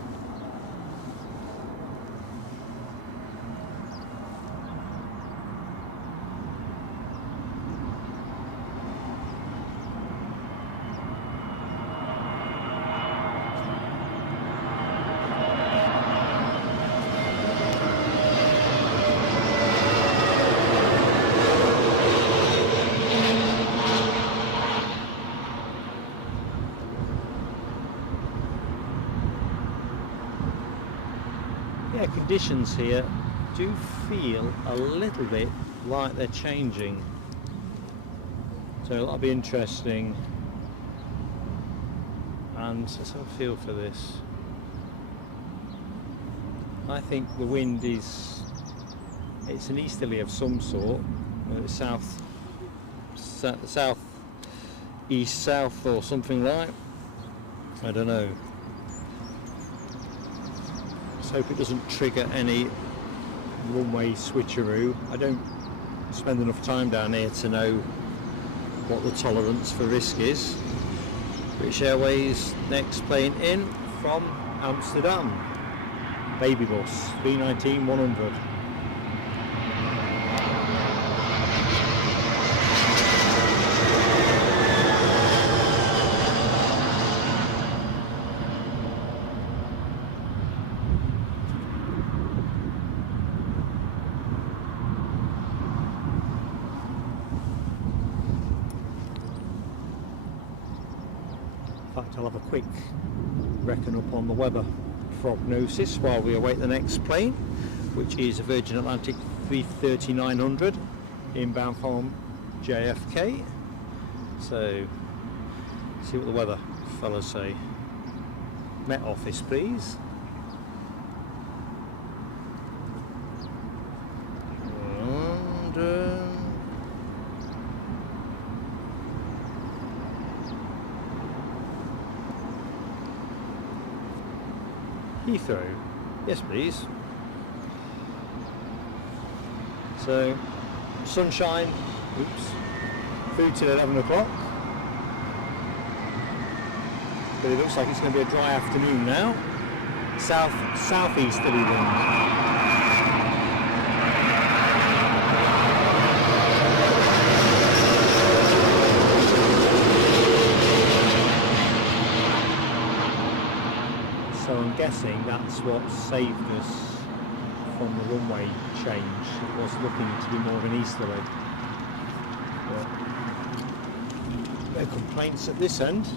Yeah, conditions here do feel a little bit like they're changing, so that'll be interesting. And let's have a feel for this. I think the wind is, it's an easterly of some sort, south east south or something like. I don't know. Hope it doesn't trigger any runway switcheroo. I don't spend enough time down here to know what the tolerance for risk is. British Airways next plane in from Amsterdam. Baby bus 319-100. In fact, I'll have a quick reckon up on the weather prognosis while we await the next plane, which is a Virgin Atlantic 330-900 inbound from JFK. So, see what the weather fellas say. Met Office, please. And, Heathrow, yes please. So sunshine, oops, through till 11 o'clock. But it looks like it's going to be a dry afternoon now. Southeasterly wind. So I'm guessing that's what saved us from the runway change. It was looking to be more of an easterly. But no complaints at this end. So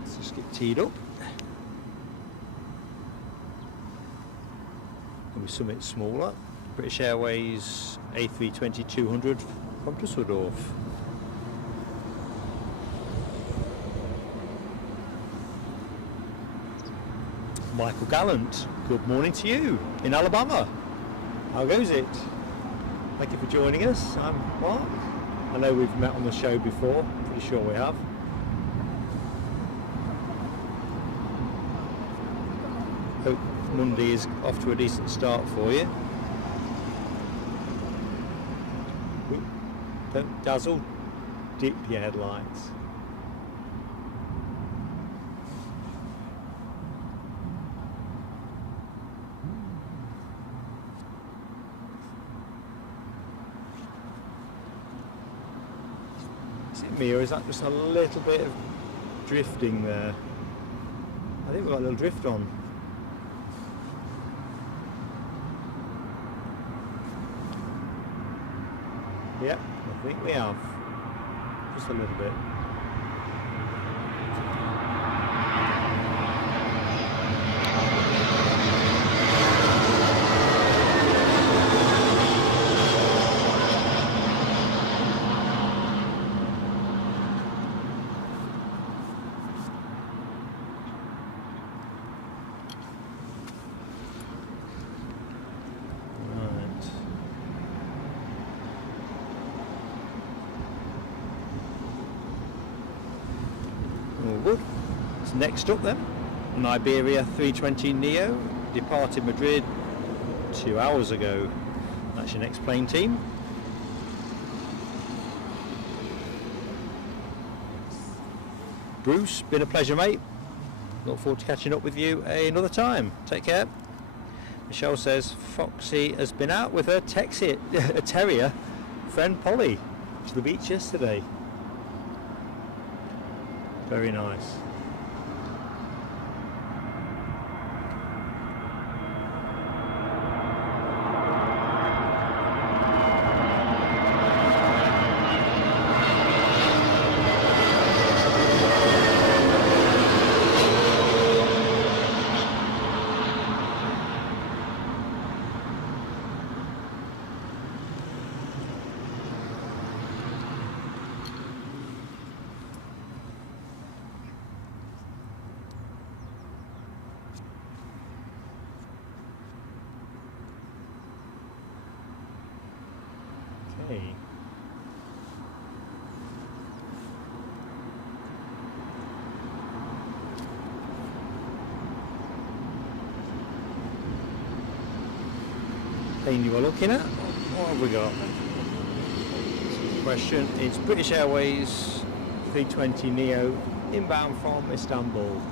let's just get teed up. With something smaller, British Airways A320-200 from Düsseldorf. Michael Gallant, good morning to you in Alabama. How goes it? Thank you for joining us. I'm Mark. I know we've met on the show before, pretty sure we have. Hope Monday is off to a decent start for you. Don't dazzle, dip your headlights. Is it me or is that just a little bit of drifting there? I think we've got a little drift on. Yep, I think we have. Just a little bit. Good. So next up then, an Iberia 320neo, departed Madrid 2 hours ago. That's your next plane team. Bruce, been a pleasure mate. Look forward to catching up with you another time. Take care. Michelle says Foxy has been out with her a terrier friend Polly to the beach yesterday. Very nice. Okay. Plane you are looking at? What have we got? Question. It's British Airways 320neo inbound from Istanbul.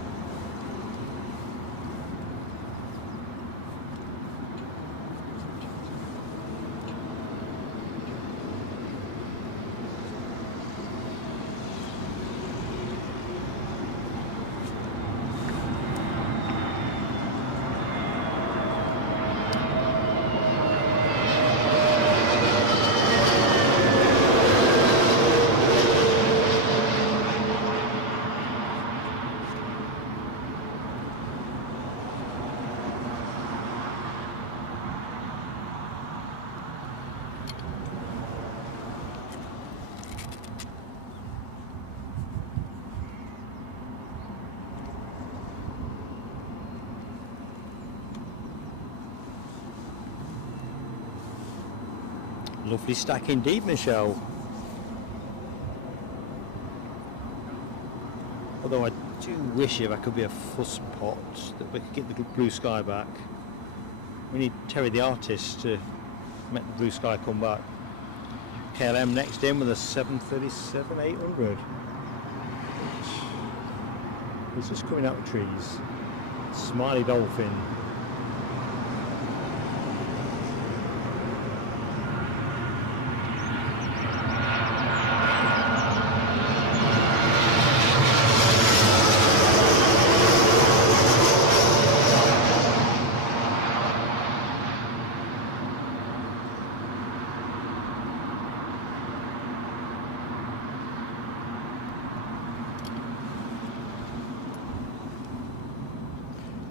Lovely stack indeed, Michelle. Although I do wish if I could be a fusspot that we could get the blue sky back. We need Terry the artist to make the blue sky come back. KLM next in with a 737-800. It's just coming out of the trees. Smiley dolphin.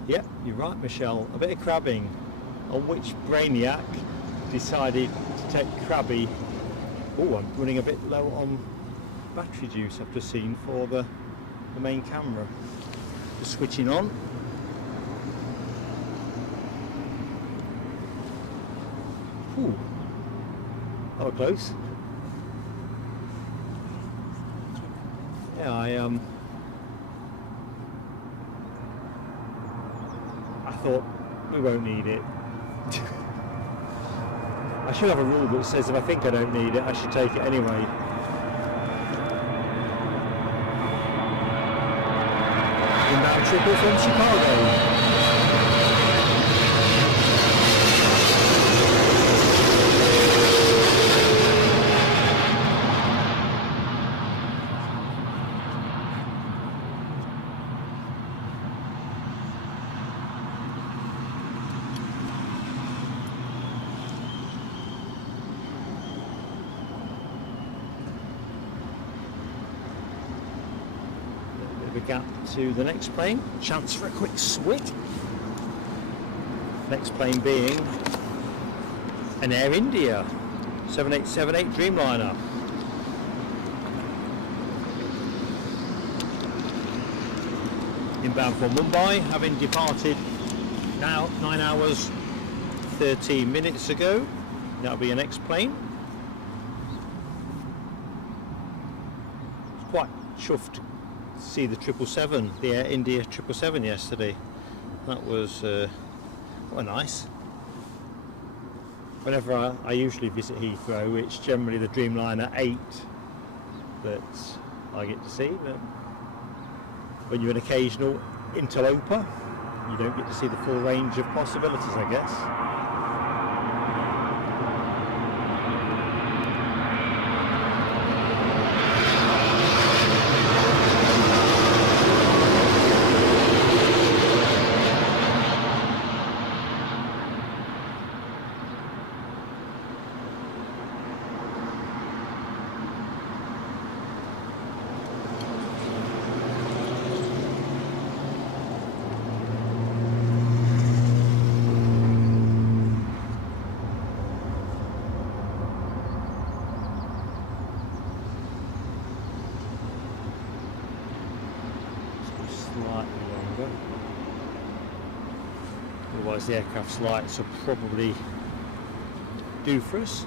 Yep, you're right, Michelle. A bit of crabbing. On which brainiac decided to take crabby? Oh, I'm running a bit low on battery juice I've just seen for the main camera. Just switching on. Ooh, that was close. Yeah, I thought we won't need it. I should have a rule that says if I think I don't need it, I should take it anyway. Inbound triple from Chicago. Gap to the next plane, chance for a quick swig. Next plane being an Air India 7878 Dreamliner. Inbound from Mumbai, having departed now 9 hours 13 minutes ago. That'll be your next plane. It's quite chuffed see the 777, the Air India 777 yesterday. That was quite nice. Whenever I usually visit Heathrow, it's generally the Dreamliner 8 that I get to see. But when you're an occasional interloper, you don't get to see the full range of possibilities, I guess. Otherwise the aircraft's lights will probably do for us.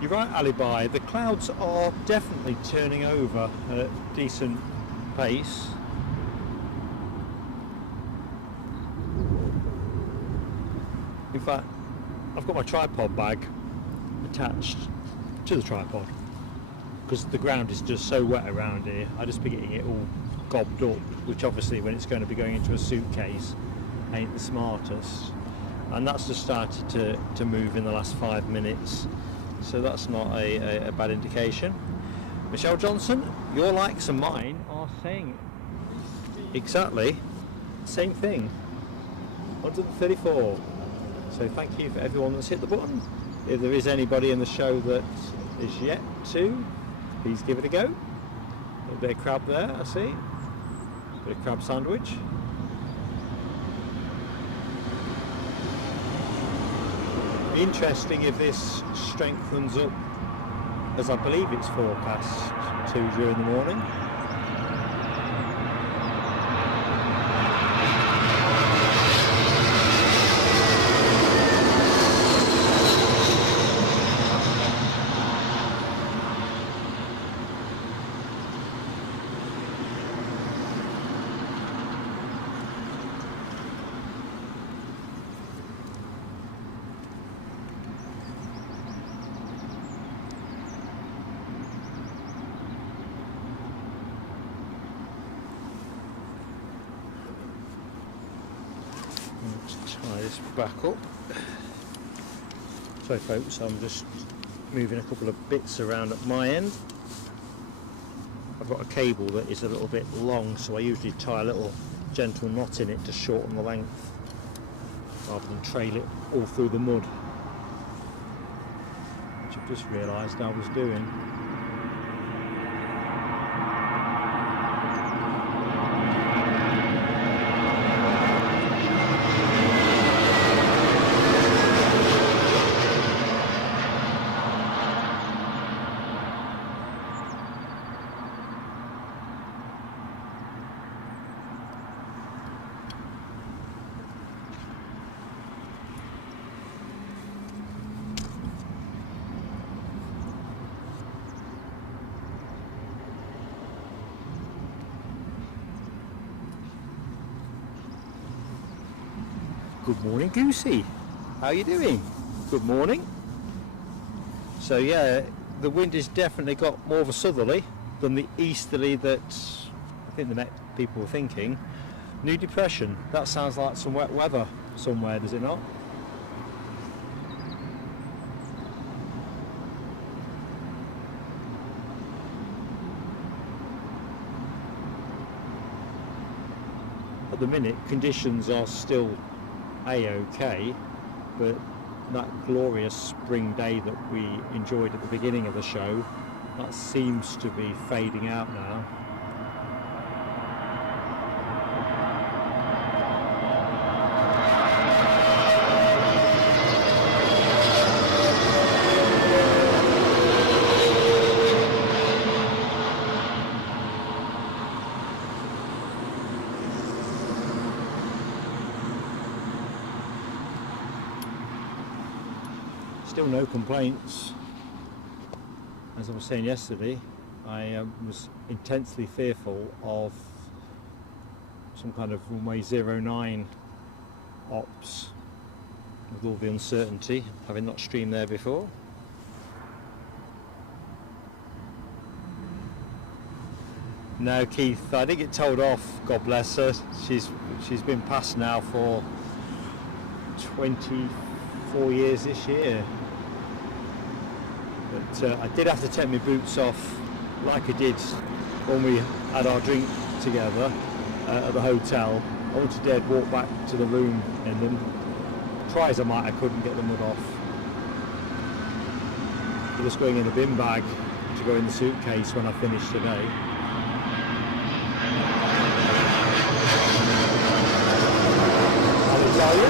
You're right, Alibi, the clouds are definitely turning over at a decent pace. In fact, I've got my tripod bag attached to the tripod because the ground is just so wet around here. I just be getting it all gobbed up, which obviously when it's going to be going into a suitcase ain't the smartest, and that's just started to move in the last 5 minutes, so that's not a bad indication. Michelle Johnson, your likes and mine are saying exactly the same thing. 134. So thank you for everyone that's hit the button. If there is anybody in the show that is yet to, please give it a go. A little bit of crab there, I see. A bit of crab sandwich. Interesting if this strengthens up as I believe it's forecast to during the morning. back up. So folks, I'm just moving a couple of bits around at my end. I've got a cable that is a little bit long, so I usually tie a little gentle knot in it to shorten the length rather than trail it all through the mud, which I've just realised I was doing. Good morning, Goosey. How you doing? Good morning. So yeah, the wind has definitely got more of a southerly than the easterly that I think the Met people were thinking. New depression. That sounds like some wet weather somewhere, does it not? At the minute, conditions are still A-OK, but that glorious spring day that we enjoyed at the beginning of the show, that seems to be fading out now. Still no complaints. As I was saying yesterday, I was intensely fearful of some kind of Runway 09 ops with all the uncertainty, having not streamed there before. No, Keith, I didn't get told off, God bless her. She's been passed now for 24 years this year. But I did have to take my boots off like I did when we had our drink together at the hotel. I wanted to walk back to the room in them. Try as I might, I couldn't get the mud off. They're just going in a bin bag to go in the suitcase when I finish today. I'll tell you,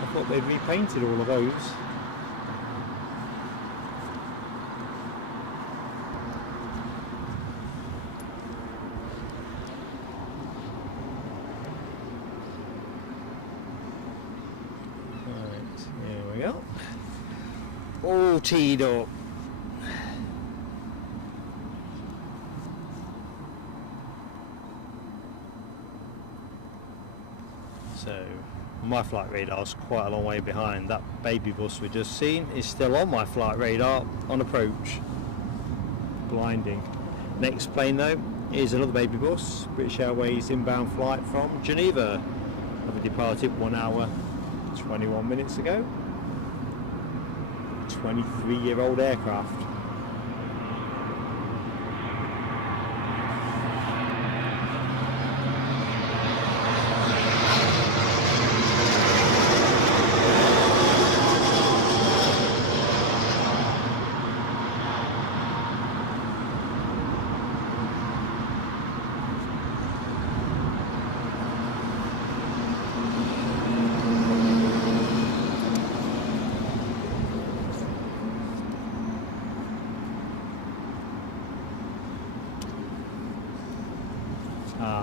I thought they'd repainted all of those. Right, here we go. All teed up. So my flight radar's quite a long way behind. That baby bus we just seen is still on my flight radar on approach. Blinding. Next plane though is another baby bus, British Airways inbound flight from Geneva. Having departed 1 hour 21 minutes ago. 23-year-old aircraft.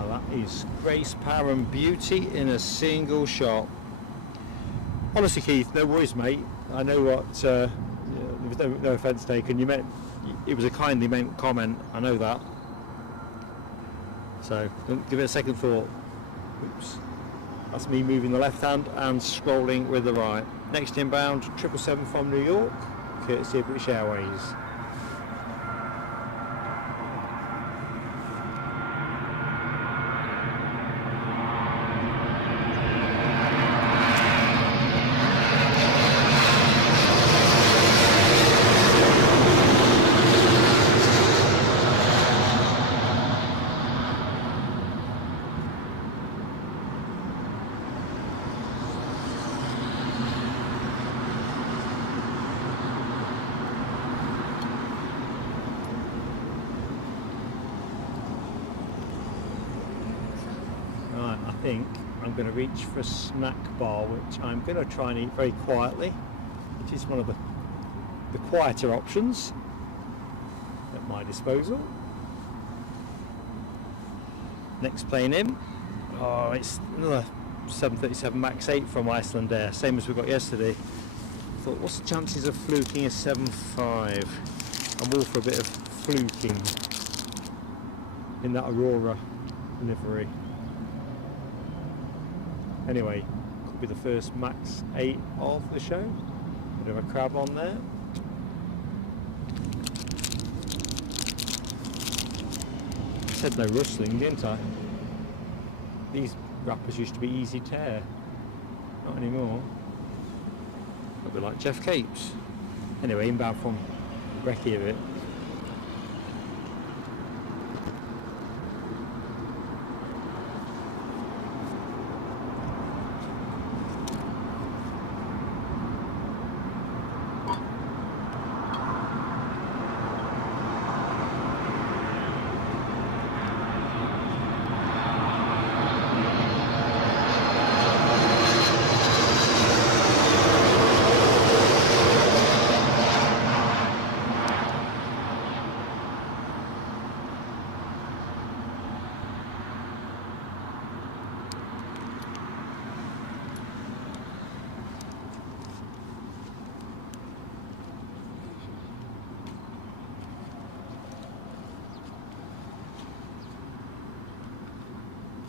That is grace, power and beauty in a single shot. Honestly, Keith, no worries, mate. I know what, there was no offence taken. You meant, it was a kindly meant comment, I know that. So, don't give it a second thought. Oops. That's me moving the left hand and scrolling with the right. Next inbound, 777 from New York, courtesy of British Airways. going to reach for a snack bar, which I'm going to try and eat very quietly. It is one of the quieter options at my disposal. Next plane in. Oh, it's another 737 MAX 8 from Iceland Air, same as we got yesterday. Thought, what's the chances of fluking a 7.5? I'm all for a bit of fluking in that Aurora livery. Anyway, could be the first MAX 8 of the show. Bit of a crab on there. I said no rustling, didn't I? These wrappers used to be easy tear. Not anymore. A bit like Jeff Capes. Anyway, inbound from Reykjavik.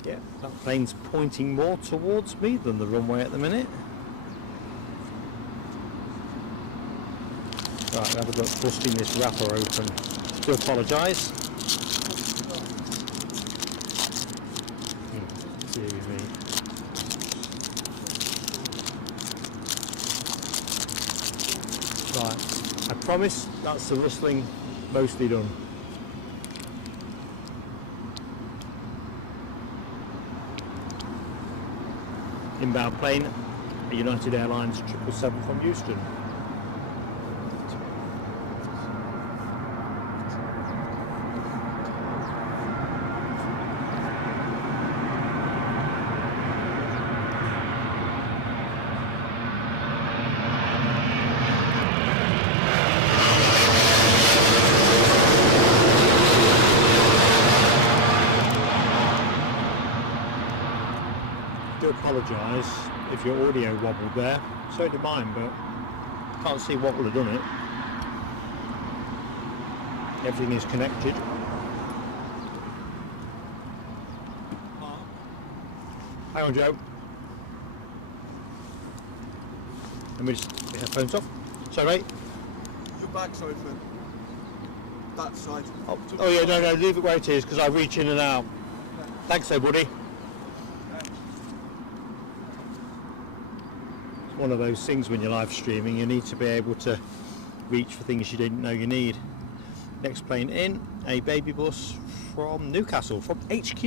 Yeah, that plane's pointing more towards me than the runway at the minute. Right, have a look, busting this wrapper open. Do apologise. Dear me. Right, I promise that's the rustling mostly done. Inbound plane, a United Airlines 777 from Houston. Apologise if your audio wobbled there, so did mine, but can't see what would have done it. Everything is connected. Hang on, Joe. Let me just get the headphones off. Sorry, mate. Your bag's open. That side. Oh yeah, no, leave it where it is because I reach in and out. Yeah. Thanks though, buddy. One of those things when you're live streaming, you need to be able to reach for things you didn't know you need. Next plane in, a baby bus from Newcastle, from HQ.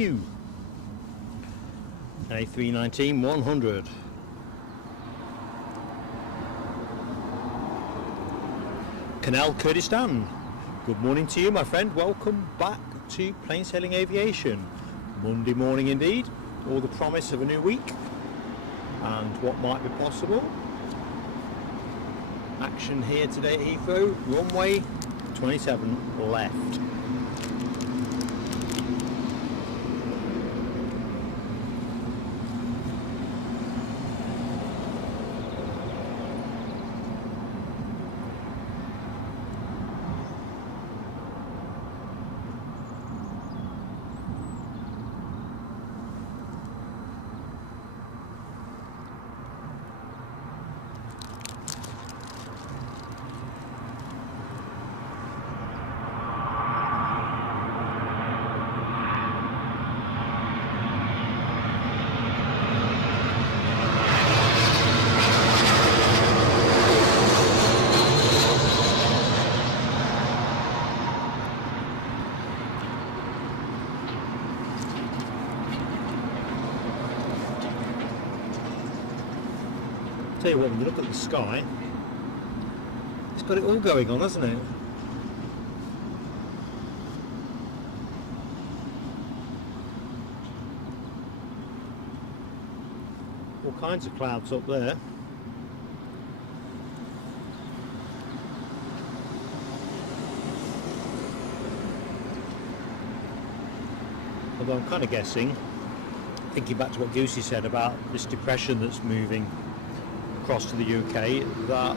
A 319-100. Canal Kurdistan. Good morning to you, my friend. Welcome back to Plain Sailing Aviation. Monday morning indeed. All the promise of a new week and what might be possible. Action here today at Heathrow, runway 27 left. Tell you what, when you look at the sky, it's got it all going on, hasn't it? All kinds of clouds up there. Although I'm kind of guessing, thinking back to what Goosey said about this depression that's moving across to the UK, that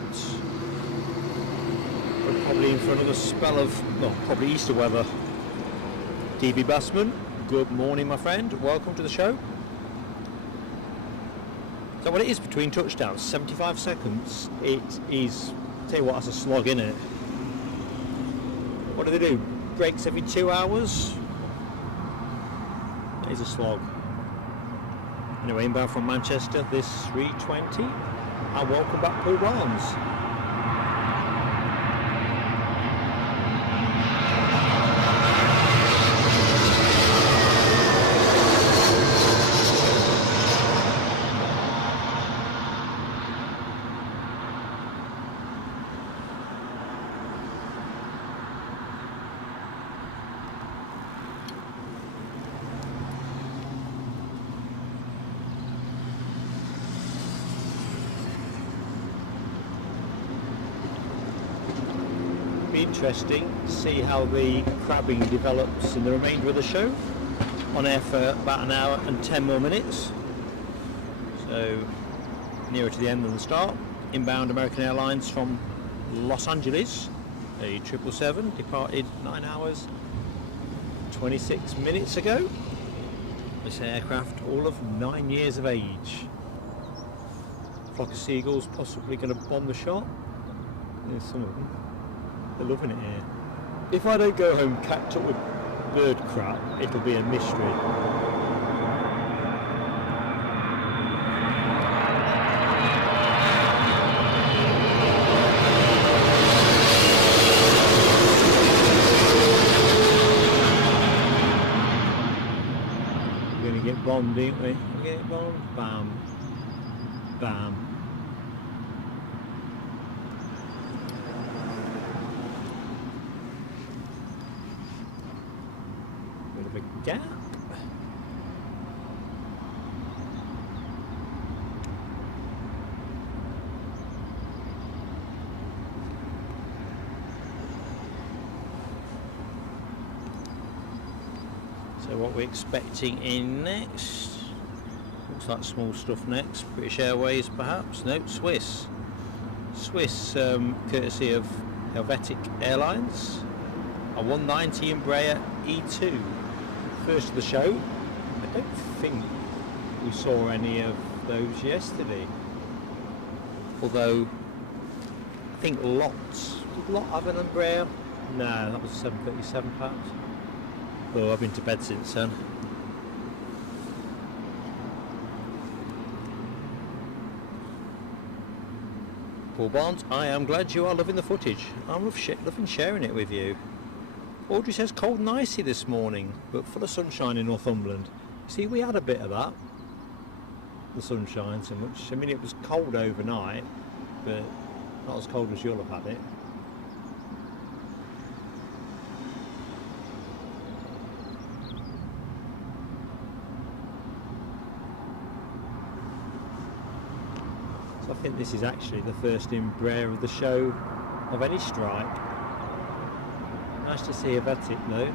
we're probably in for another spell of, well, probably Easter weather. DB Bassman, good morning my friend, welcome to the show. So what it is between touchdowns, 75 seconds, it is, tell you what, that's a slog, isn't it? What do? Breaks every 2 hours? That is a slog. Anyway, inbound from Manchester, this 3:20, and welcome back Paul Barnes. Interesting to see how the crabbing develops in the remainder of the show. On air for about an hour and 10 more minutes, so nearer to the end than the start. Inbound American Airlines from Los Angeles, a 777 departed 9 hours 26 minutes ago. This aircraft all of 9 years of age. Flock of seagulls possibly going to bomb the shot. There's some of them. They're loving it here. If I don't go home catch up with bird crap, it'll be a mystery. We're going to get bombed, ain't we? We're going to get bombed. Bam. Bam. Gap. So what we're expecting in next, looks like small stuff next. British Airways perhaps, no, Swiss, courtesy of Helvetic Airlines, a 190 Embraer E2. First of the show. I don't think we saw any of those yesterday, although I think did Lot have an Embraer? No, that was a 737 perhaps. Oh, I've been to bed since then. Paul Barnes, I am glad you are loving the footage. I'm loving sharing it with you. Audrey says cold and icy this morning, but full of sunshine in Northumberland. See, we had a bit of that, the sunshine so much. I mean, it was cold overnight, but not as cold as you'll have had it. So I think this is actually the first Embraer of the show of any stripe. Nice to see a Helvetic though.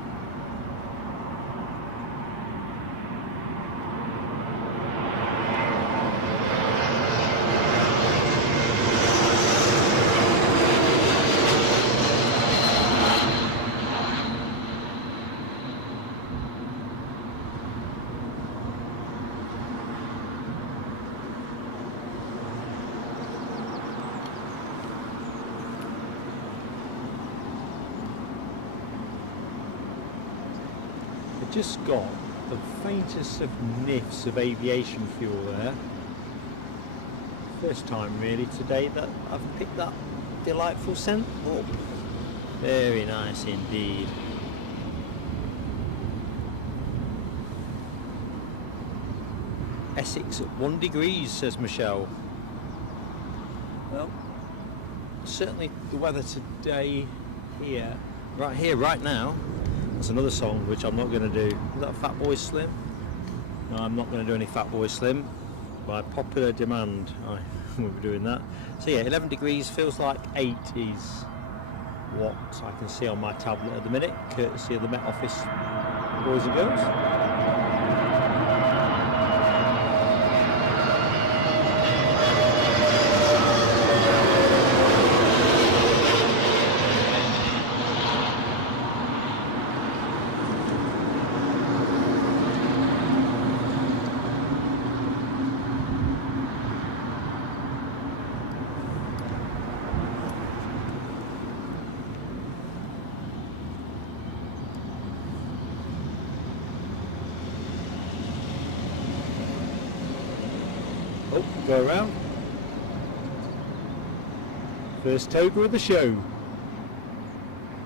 Just got the faintest of whiffs of aviation fuel there. First time really today that I've picked that delightful scent up. Very nice indeed. Essex at 1 degree, says Michelle. Well, certainly the weather today here, right now. That's another song which I'm not going to do. Is that Fatboy Slim? No, I'm not going to do any Fatboy Slim. by popular demand. I will be doing that. So yeah, 11 degrees, feels like 8 is what I can see on my tablet at the minute, courtesy of the Met Office boys and girls. Oh, go around. First toga of the show.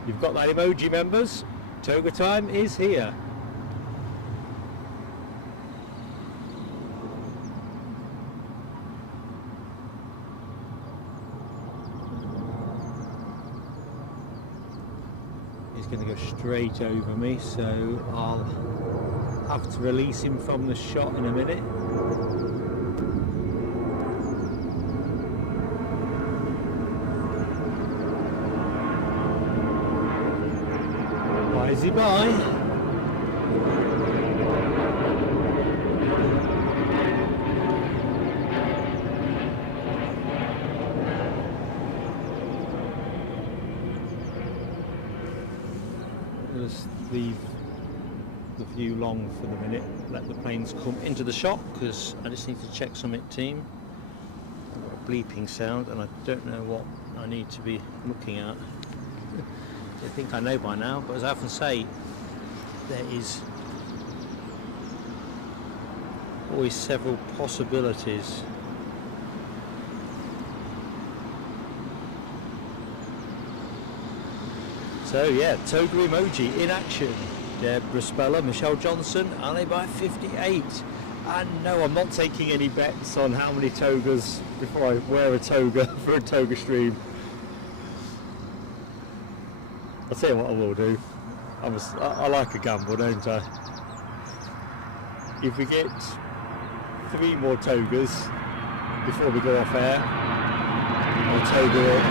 You've got that emoji, members. Toga time is here. He's going to go straight over me, so I'll have to release him from the shot in a minute. Is he by? Just leave the view long for the minute, let the planes come into the shot, because I just need to check something, team. I've got a bleeping sound and I don't know what I need to be looking at. I think I know by now, but as I often say, there is always several possibilities. So yeah, toga emoji in action. Deborah Speller, Michelle Johnson, only by 58. And no, I'm not taking any bets on how many togas before I wear a toga for a toga stream. I'll tell you what I will do. I like a gamble, don't I? If we get 3 more togas before we go off air, I'll toga it.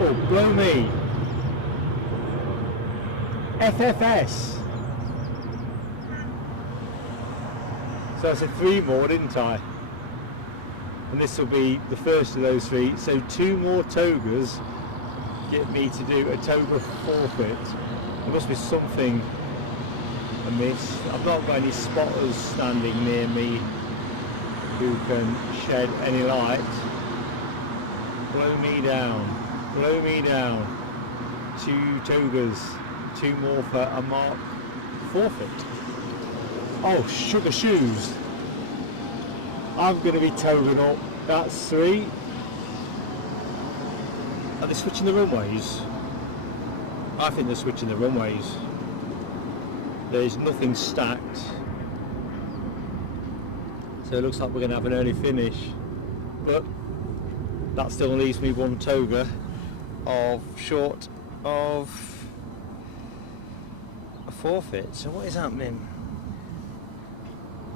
Oh, blow me. FFS. So I said 3 more, didn't I? And this will be the first of those 3. So 2 more togas get me to do a toga forfeit. There must be something amiss. I've not got any spotters standing near me who can shed any light. Blow me down. Blow me down. 2 togas. 2 more for a mark forfeit. Oh, sugar shoes. I'm going to be togaing up. That's 3. Are they switching the runways? I think they're switching the runways. There's nothing stacked. So it looks like we're going to have an early finish. But that still leaves me 1 toga short of a forfeit. So what is happening?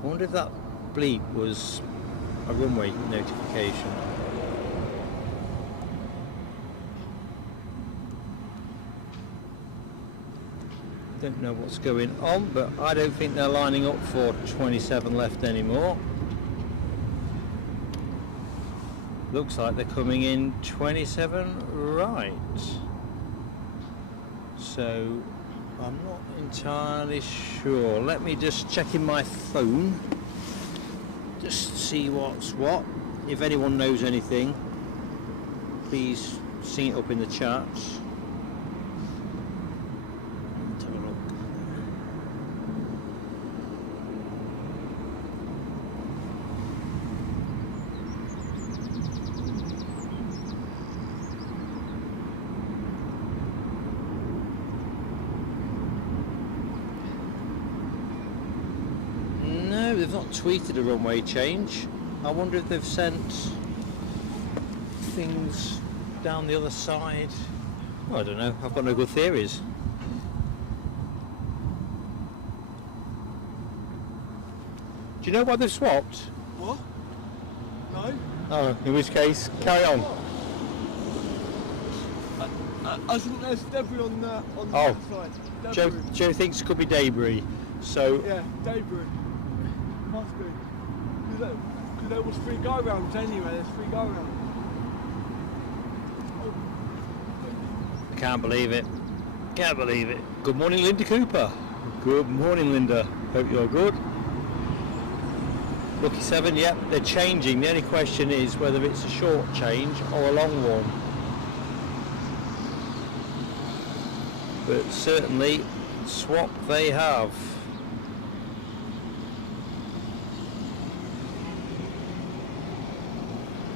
I wonder if that bleep was a runway notification. Don't know what's going on, but I don't think they're lining up for 27 left anymore. Looks like they're coming in 27 right. So I'm not entirely sure. Let me just check in my phone, just see what's what. If anyone knows anything, please sing it up in the chats. Let's have a look. They've not tweeted a runway change. I wonder if they've sent things down the other side? Well, I don't know. I've got no good theories. Do you know why they've swapped? What? No? Oh, in which case, carry on. I think there's debris on the Oh. side. Joe thinks it could be debris. So Yeah, debris. Must be. Because there was 3 go-rounds anyway, there's 3 go-rounds. I can't believe it. Can't believe it. Good morning, Linda Cooper. Good morning, Linda. Hope you're good. Lucky 7, yep, they're changing. The only question is whether it's a short change or a long one. But certainly, swap they have.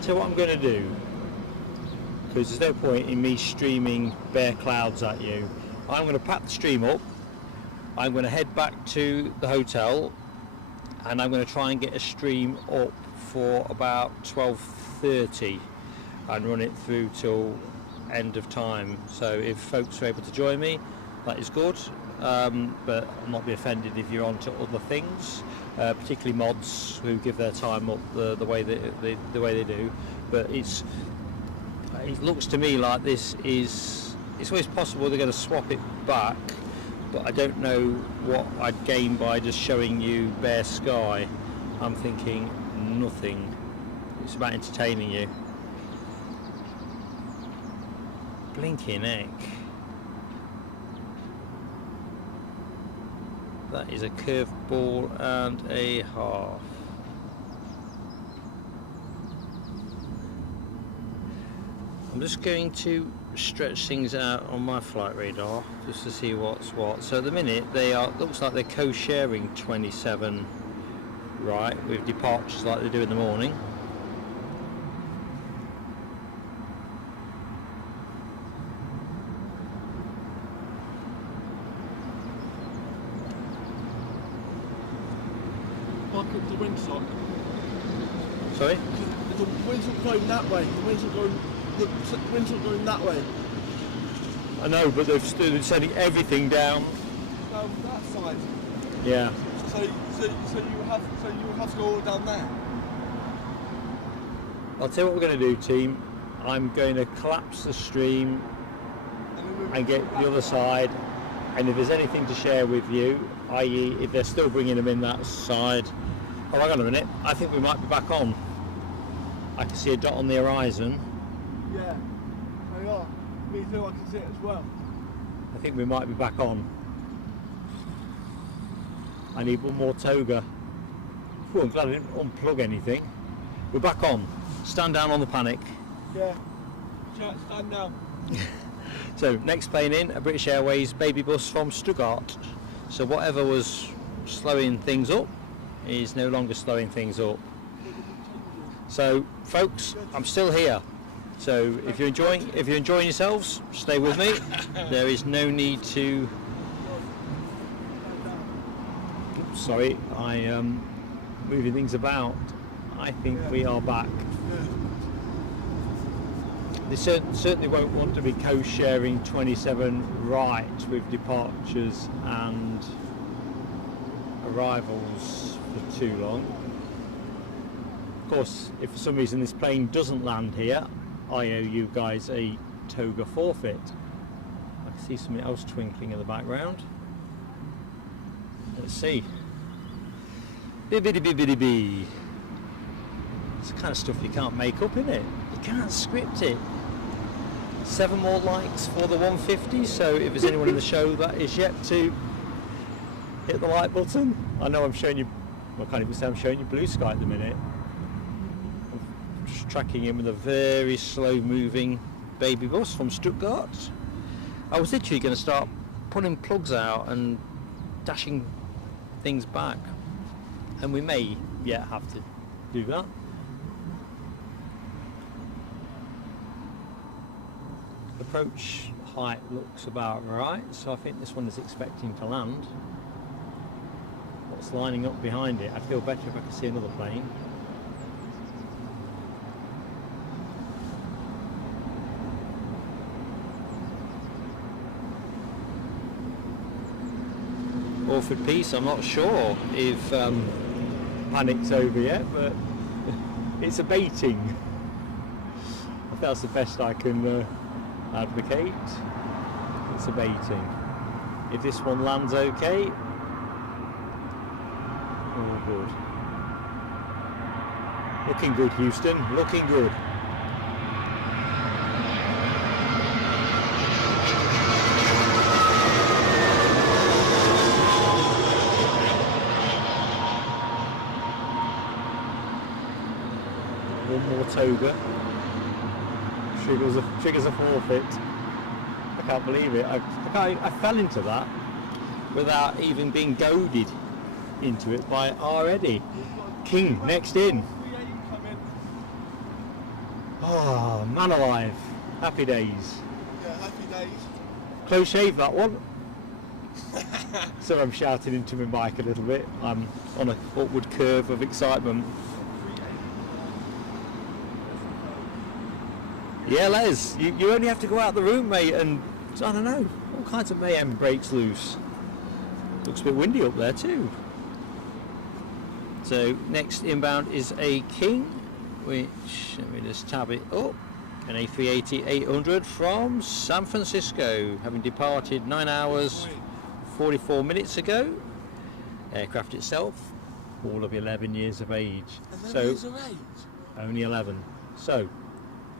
So what I'm going to do, because there's no point in me streaming bare clouds at you, I'm going to pack the stream up. I'm going to head back to the hotel, and I'm going to try and get a stream up for about 12:30 and run it through till end of time. So if folks are able to join me, that is good, but I'll not be offended if you're on to other things, particularly mods who give their time up the way they do. But it looks to me like it's always possible they're going to swap it back, but I don't know what I'd gain by just showing you bare sky. I'm thinking nothing. It's about entertaining you. Blinking heck. That is a curved ball and a half. I'm just going to stretch things out on my flight radar just to see what's what. So at the minute looks like they're co-sharing 27 right with departures like they do in the morning. Mark up the windsock. Sorry? The wind's not going that way. The wind's not going that way. I know, but they've stood setting everything down. Down that side. Yeah. So you have to go all down there. I'll tell you what we're going to do, team. I'm going to collapse the stream and get the other side, and if there's anything to share with you, i.e. if they're still bringing them in that side. Oh, hang on a minute, I think we might be back on. I can see a dot on the horizon. Yeah, they are. Me too, I can see it as well. I think we might be back on. I need one more toga. Oh, I'm glad I didn't unplug anything. We're back on. Stand down on the panic. Yeah, stand down. So next plane in, a British Airways baby bus from Stuttgart. So whatever was slowing things up is no longer slowing things up. So folks, I'm still here. So if you're enjoying yourselves, stay with me. There is no need to. Oops, sorry, I am moving things about. I think we are back. They certainly won't want to be co-sharing 27 right with departures and arrivals for too long. Of course, if for some reason this plane doesn't land here, I owe you guys a toga forfeit. I can see something else twinkling in the background. Let's see. Bibbidi-bibbidi-bee. It's the kind of stuff you can't make up, innit? You can't script it. 7 more likes for the 150, so if there's anyone in the show that is yet to hit the like button, I know I'm showing you, well, I can't even say I'm showing you blue sky at the minute. I'm just tracking in with a very slow moving baby bus from Stuttgart. I was literally going to start pulling plugs out and dashing things back, and we may yet have to do that. Approach height looks about right, so I think this one is expecting to land. What's lining up behind it? I'd feel better if I could see another plane. Salford piece. I'm not sure if panic's over yet, but it's abating. I think that's the best I can advocate. It's abating. If this one lands okay, all good. Looking good, Houston. Looking good. One more toga. Triggers a forfeit. I can't believe it. I fell into that without even being goaded into it by R. King next in. Oh, man alive. Happy days. Yeah, happy days. Close shave that one. So I'm shouting into my mic a little bit. I'm on an upward curve of excitement. Yeah, Les, you only have to go out the room, mate, and I don't know, all kinds of mayhem breaks loose. Looks a bit windy up there too. So next inbound is a King, which, let me just tab it up, an A380-800 from San Francisco, having departed 9 hours 44 minutes ago. Aircraft itself, all of 11 years of age. 11 years of age? Only 11. So,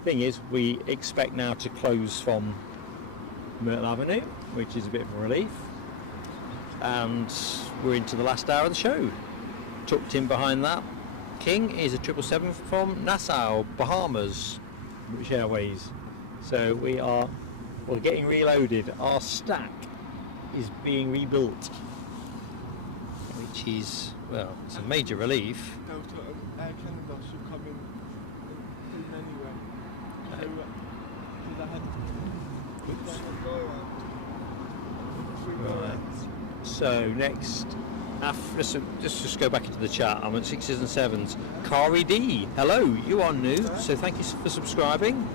thing is, we expect now to close from Myrtle Avenue, which is a bit of a relief, and we're into the last hour of the show. Tucked in behind that King is a 777 from Nassau, Bahamas, British Airways. So we're getting reloaded. Our stack is being rebuilt, which is, well, it's a major relief. Delta and Air Canada should come in anyway. Because I had go around. Right. So next, just go back into the chat. I'm at 6s and 7s. Kari D, hello, you are new, so thank you for subscribing.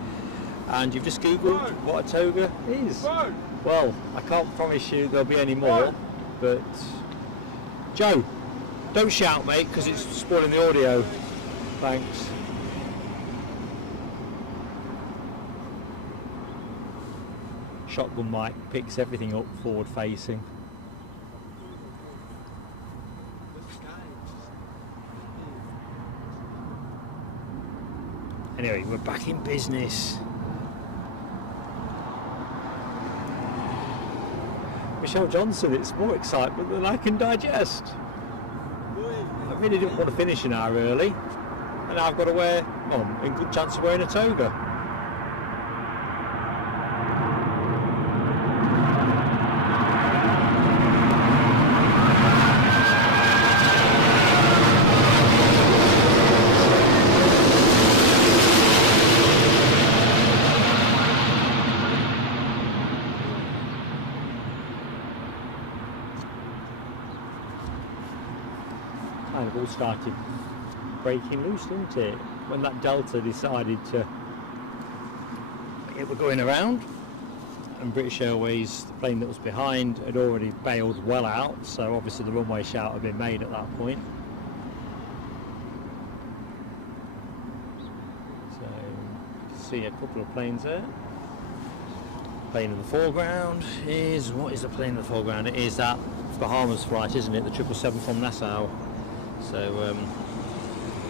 And you've just googled what a toga is. Well, I can't promise you there'll be any more, but Joe, don't shout, mate, because it's spoiling the audio. Thanks. Shotgun mic picks everything up forward facing. Anyway, we're back in business. Michelle Johnson, it's more excitement than I can digest. I really didn't want to finish an hour early, and now I've got to wear, a good chance of wearing a toga. All started breaking loose, didn't it? When that Delta decided it were going around, and British Airways, the plane that was behind, had already bailed well out, so obviously the runway shout had been made at that point. So you can see a couple of planes there. Plane in the foreground is, what is the plane in the foreground? It is that Bahamas flight, isn't it? The 777 from Nassau. So,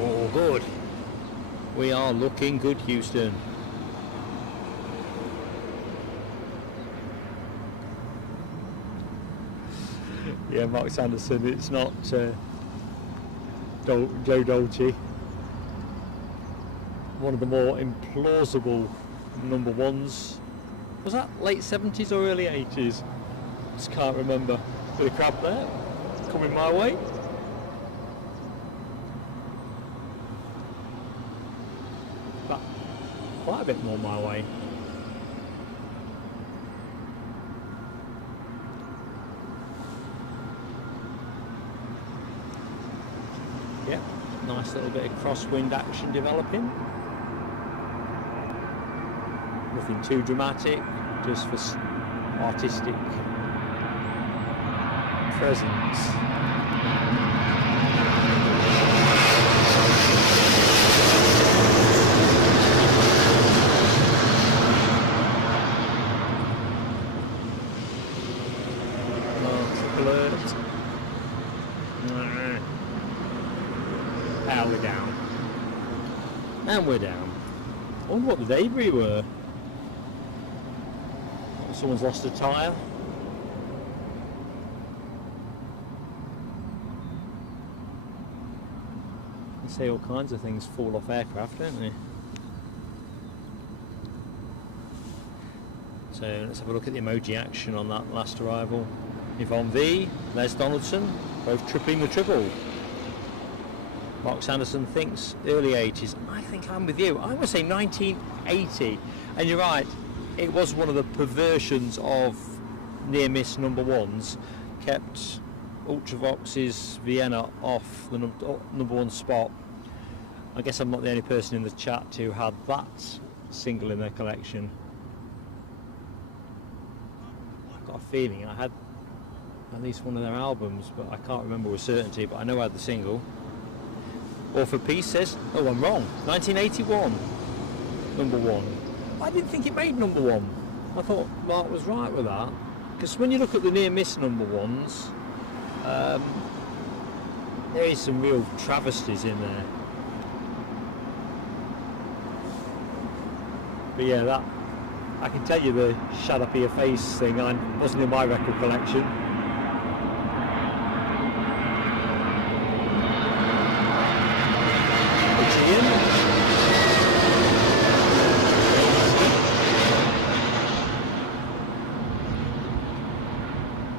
all good. We are looking good, Houston. Yeah, Mark Sanderson, it's not Joe Dolce. One of the more implausible number ones. Was that late 70s or early 80s? Just can't remember. Bit of crab there, coming my way. Quite a bit more my way. Yeah, nice little bit of crosswind action developing. Nothing too dramatic, just for artistic presents. Alert. We're down. And we're down. I wonder what the debris were. Someone's lost a tyre. You see all kinds of things fall off aircraft, don't they? So let's have a look at the emoji action on that last arrival. Yvonne V, Les Donaldson, both tripling the triple. Mark Sanderson thinks early 80s. I think I'm with you. I would say 1980. And you're right, it was one of the perversions of near-miss number ones. Kept Ultravox's Vienna off the number one spot. I guess I'm not the only person in the chat who had that single in their collection. I've got a feeling I had at least one of their albums, but I can't remember with certainty, but I know I had the single. Or for Peace says, oh, I'm wrong, 1981, number one. I didn't think it made number one. I thought Mark was right with that. Because when you look at the near-miss number ones, there is some real travesties in there. But yeah, that, I can tell you the shut up your face thing wasn't in my record collection.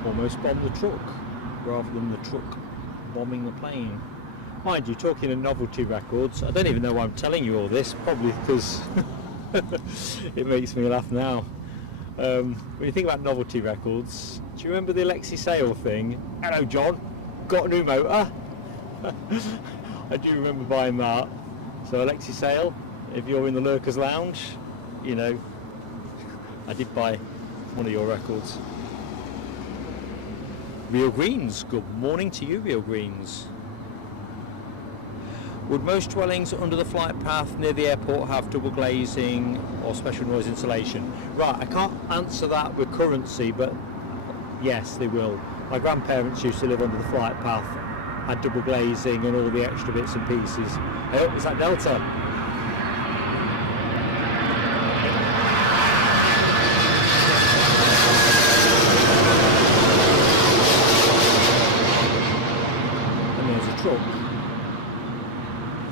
Almost bombed the truck rather than the truck bombing the plane. Mind you, talking of novelty records, I don't even know why I'm telling you all this, probably because it makes me laugh now. When you think about novelty records, do you remember the Alexi Sale thing? Hello John, got a new motor? I do remember buying that. So Alexi Sale, if you're in the Lurkers Lounge, you know, I did buy one of your records. Real Greens, good morning to you, Real Greens. Would most dwellings under the flight path near the airport have double glazing or special noise insulation? Right, I can't answer that with currency, but yes, they will. My grandparents used to live under the flight path, had double glazing and all the extra bits and pieces. Oh, is that Delta? Truck.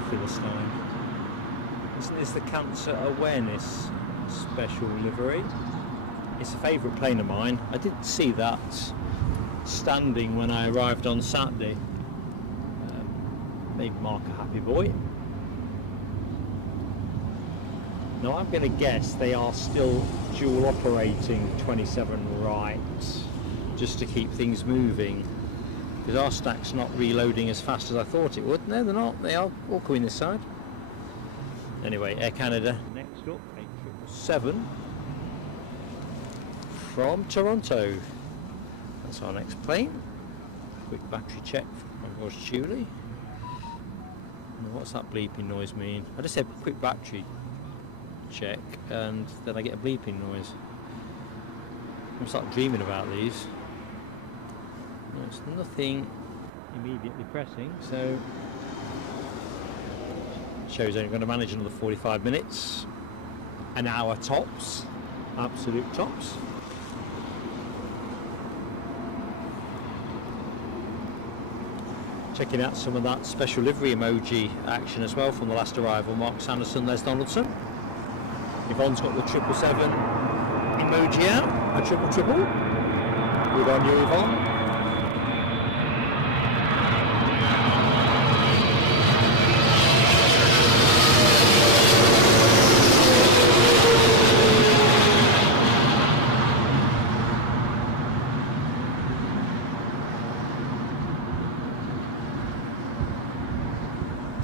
Philistine. Isn't this the Cancer Awareness special livery? It's a favourite plane of mine. I did see that standing when I arrived on Saturday. Made Mark a happy boy. Now I'm going to guess they are still dual operating 27 right, just to keep things moving. Because our stack's not reloading as fast as I thought it would. No, they're not. They are all coming this side. Anyway, Air Canada. Next up, 777 from Toronto. That's our next plane. Quick battery check from yours truly. What's that bleeping noise mean? I just said quick battery check and then I get a bleeping noise. I'm start dreaming about these. There's nothing immediately pressing, so show's only going to manage another 45 minutes, an hour tops, absolute tops. Checking out some of that special livery emoji action as well from the last arrival. Mark Sanderson, Les Donaldson. Yvonne's got the 777 emoji out, a triple. Good on you, Yvonne.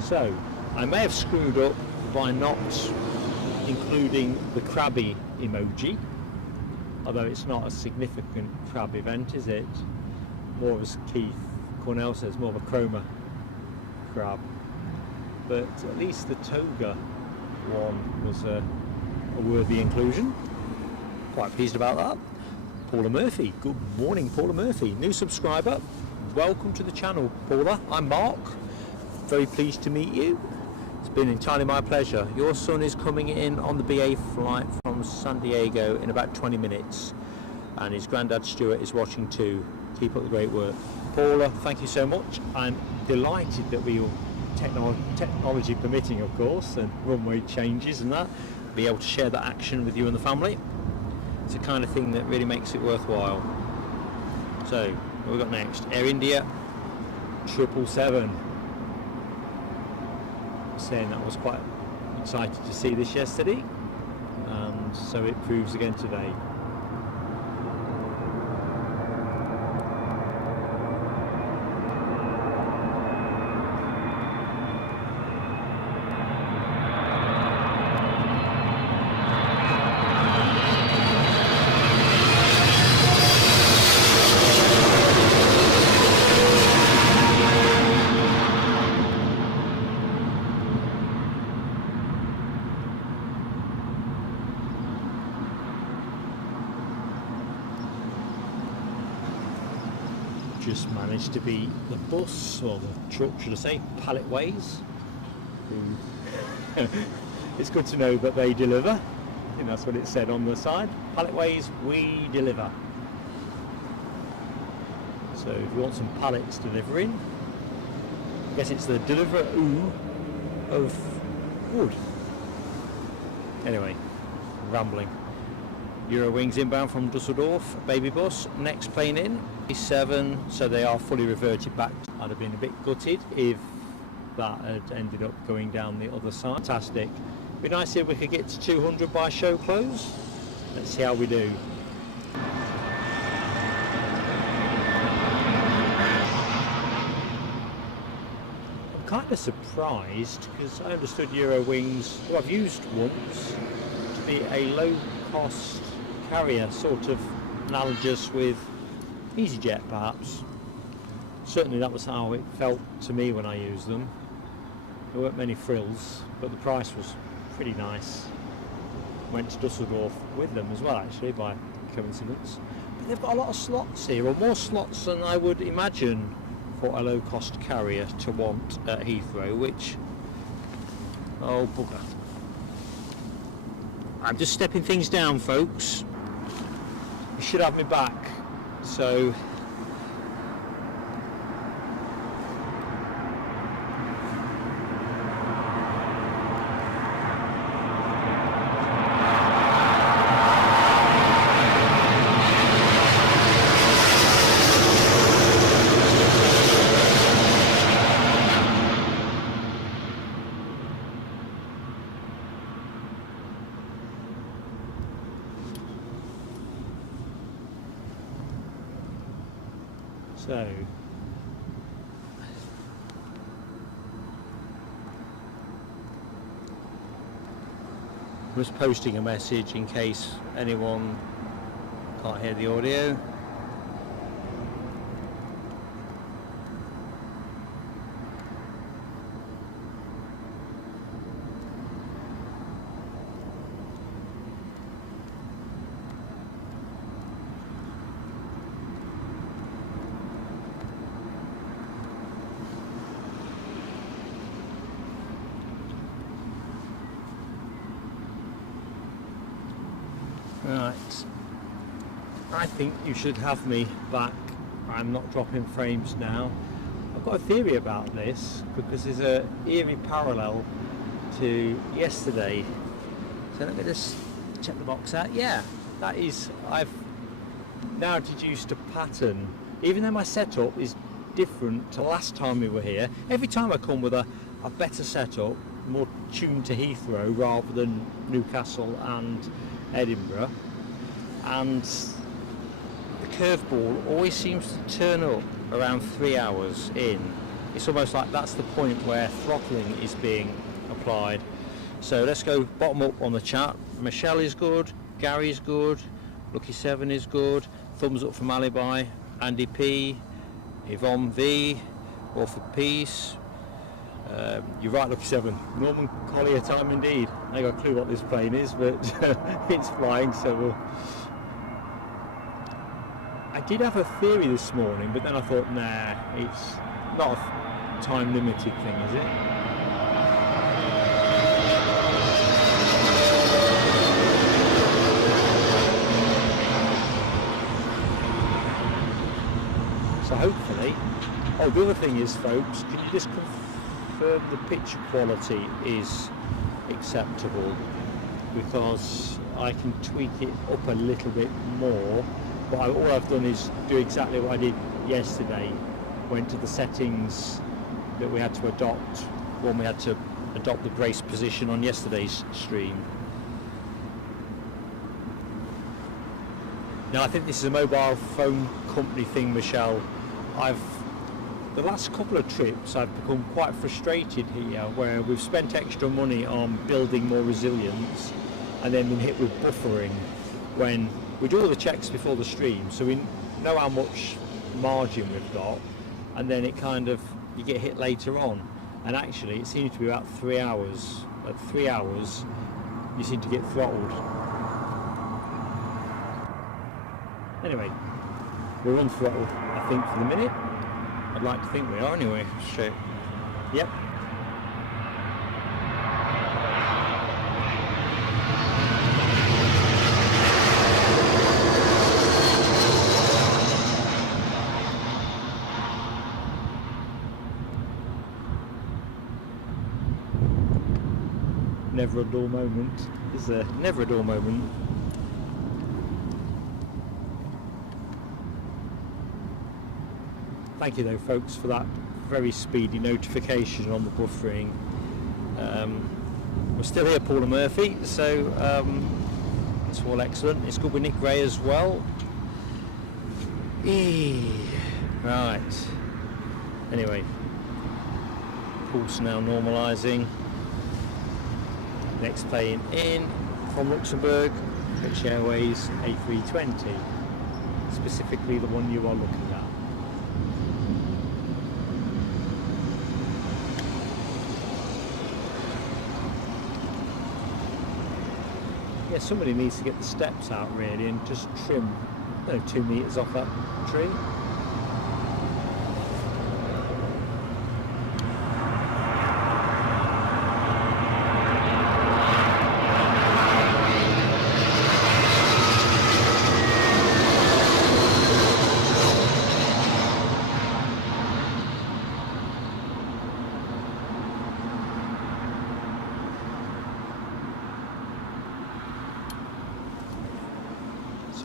So, I may have screwed up by not including the crabby emoji, although it's not a significant crab event, is it? more, as Keith Cornell says, more of a chroma grab. But at least the toga one was a worthy inclusion. Quite pleased about that. Paula Murphy, good morning Paula Murphy, new subscriber. Welcome to the channel, Paula. I'm Mark, very pleased to meet you. It's been entirely my pleasure. Your son is coming in on the BA flight from San Diego in about 20 minutes, and his granddad Stuart is watching too. Keep up the great work. Paula, thank you so much. I'm delighted that we will, technology permitting of course, and runway changes and that, be able to share that action with you and the family. It's the kind of thing that really makes it worthwhile. So, what have we got next? Air India 777. Saying that was quite excited to see this yesterday, and so it proves again today. Just managed to beat the bus, or the truck should I say, Palletways. It's good to know that they deliver. I think that's what it said on the side. Palletways, we deliver. So if you want some pallets delivering, I guess it's the deliverer of wood. Anyway, rambling. Eurowings inbound from Dusseldorf, baby bus, next plane in, 7, so they are fully reverted back. I'd have been a bit gutted if that had ended up going down the other side. Fantastic. Be nice if we could get to 200 by show close. Let's see how we do. I'm kind of surprised because I understood Eurowings, who I've used once, to be a low cost carrier, sort of analogous with EasyJet perhaps. Certainly that was how it felt to me when I used them. There weren't many frills, but the price was pretty nice. Went to Dusseldorf with them as well actually, by coincidence. But they've got a lot of slots here, or more slots than I would imagine for a low cost carrier to want at Heathrow, which, oh bugger. I'm just stepping things down, folks. You should have me back. So I was posting a message in case anyone can't hear the audio. Right, I think you should have me back. I'm not dropping frames now. I've got a theory about this because there's a eerie parallel to yesterday. So let me just check the box out. Yeah, that is, I've now deduced a pattern. Even though my setup is different to last time we were here, every time I come with a better setup, more tuned to Heathrow rather than Newcastle and Edinburgh, and the curveball always seems to turn up around 3 hours in. It's almost like that's the point where throttling is being applied. So let's go bottom up on the chat. Michelle is good, Gary's good, Lucky 7 is good, thumbs up from Alibi, Andy P, Yvonne V, Wolford Peace. You're right, Lucky 7. Norman Collier time indeed. I ain't got a clue what this plane is, but it's flying, so we'll... I did have a theory this morning, but then I thought, nah, it's not a time limited thing, is it? So hopefully, oh, the other thing is, folks, can you just confirm the picture quality is acceptable? Because I can tweak it up a little bit more, but all I've done is do exactly what I did yesterday. Went to the settings that we had to adopt when we had to adopt the brace position on yesterday's stream. Now I think this is a mobile phone company thing, Michelle. The last couple of trips I've become quite frustrated here, where we've spent extra money on building more resilience and then been hit with buffering when we do all the checks before the stream, so we know how much margin we've got, and then it kind of, you get hit later on, and actually it seems to be about 3 hours. At 3 hours you seem to get throttled. Anyway, we're unthrottled, I think, for the minute. I'd like to think we are anyway. Straight. Yep. Never a dull moment, is there? Never a dull moment. Thank you though, folks, for that very speedy notification on the buffering. We're still here, Paula Murphy, so it's all excellent. It's good with Nick Ray as well. Right. Anyway, pulse now normalising. Next plane in from Luxembourg, British Airways A320, specifically the one you are looking at. Yeah, somebody needs to get the steps out really and just trim, 2 metres off that tree.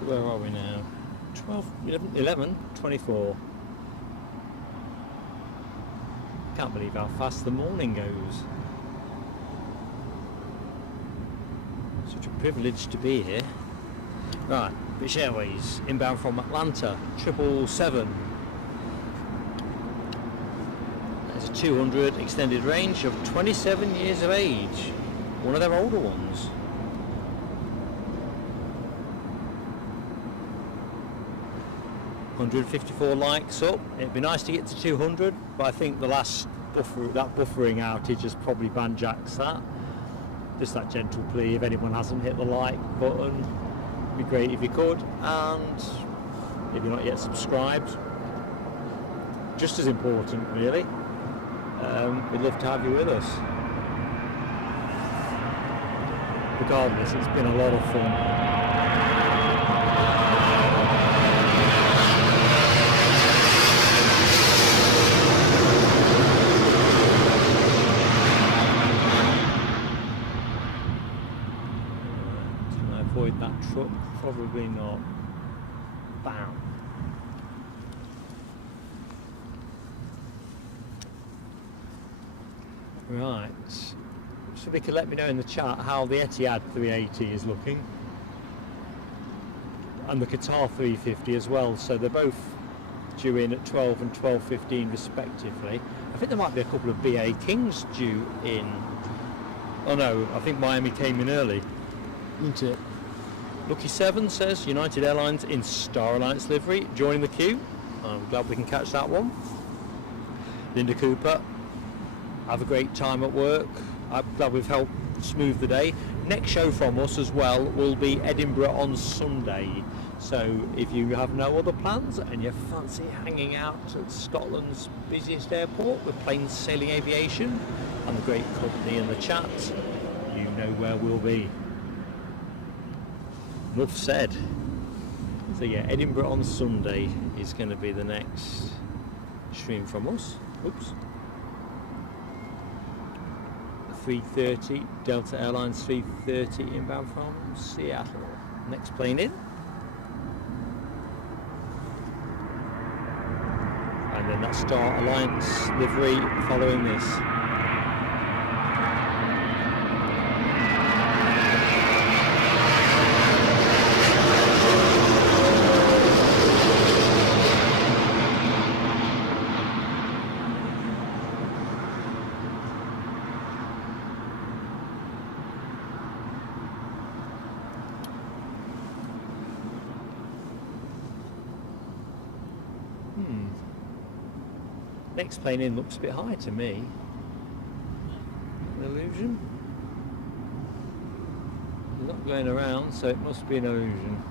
Where are we now? 12, 11, 24. Can't believe how fast the morning goes. Such a privilege to be here. Right, British Airways, inbound from Atlanta, 777. There's a 200 extended range of 27 years of age. One of their older ones. $154 likes up. It'd be nice to get to 200, but I think the last buffering outage has probably banjaxed that. Just that gentle plea, if anyone hasn't hit the like button, it'd be great if you could, and if you're not yet subscribed, just as important really, we'd love to have you with us. Regardless, it's been a lot of fun. Avoid that truck? Probably not. Bam. Right. Somebody could let me know in the chat how the Etihad 380 is looking. And the Qatar 350 as well. So they're both due in at 12 and 12:15 respectively. I think there might be a couple of BA Kings due in. Oh no, I think Miami came in early. Isn't it? Lucky 7 says United Airlines in Star Alliance livery, joining the queue. I'm glad we can catch that one. Linda Cooper, have a great time at work. I'm glad we've helped smooth the day. Next show from us as well will be Edinburgh on Sunday. So if you have no other plans and you fancy hanging out at Scotland's busiest airport with Plain Sailing Aviation and the great company in the chat, you know where we'll be. Enough said. So yeah, Edinburgh on Sunday is going to be the next stream from us. Oops. 3:30, Delta Airlines 3:30 inbound from Seattle. Next plane in. And then that Star Alliance livery following this. Next plane in looks a bit high to me. An illusion? It's not going around, so it must be an illusion.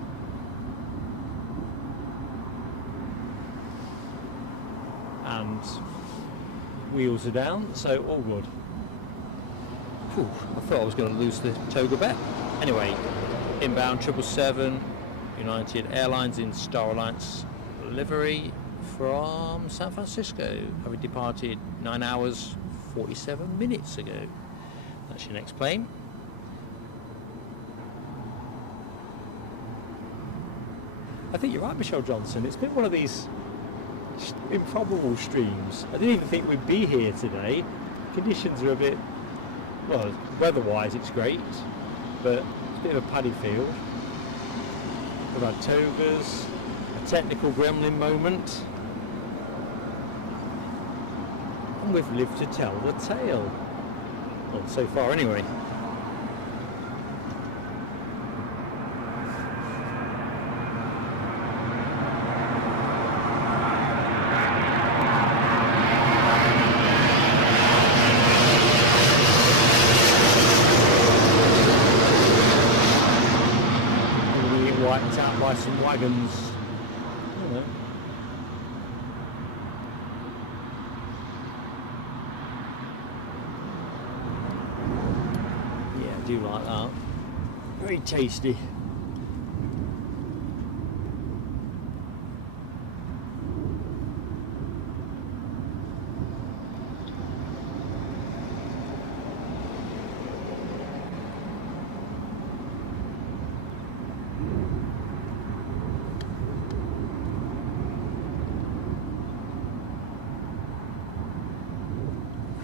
And wheels are down, so all good. Whew, I thought I was going to lose the toga bet. Anyway, inbound 777 United Airlines in Star Alliance livery from San Francisco, having departed 9 hours 47 minutes ago. That's your next plane. I think you're right, Michelle Johnson. It's been one of these improbable streams. I didn't even think we'd be here today. Conditions are a bit, well, weather-wise it's great, but it's a bit of a paddy field. We've had togas, a technical gremlin moment, and we've lived to tell the tale. Well, so far anyway. We're being wiped out by some wagons. I don't know. I do like that. Very tasty.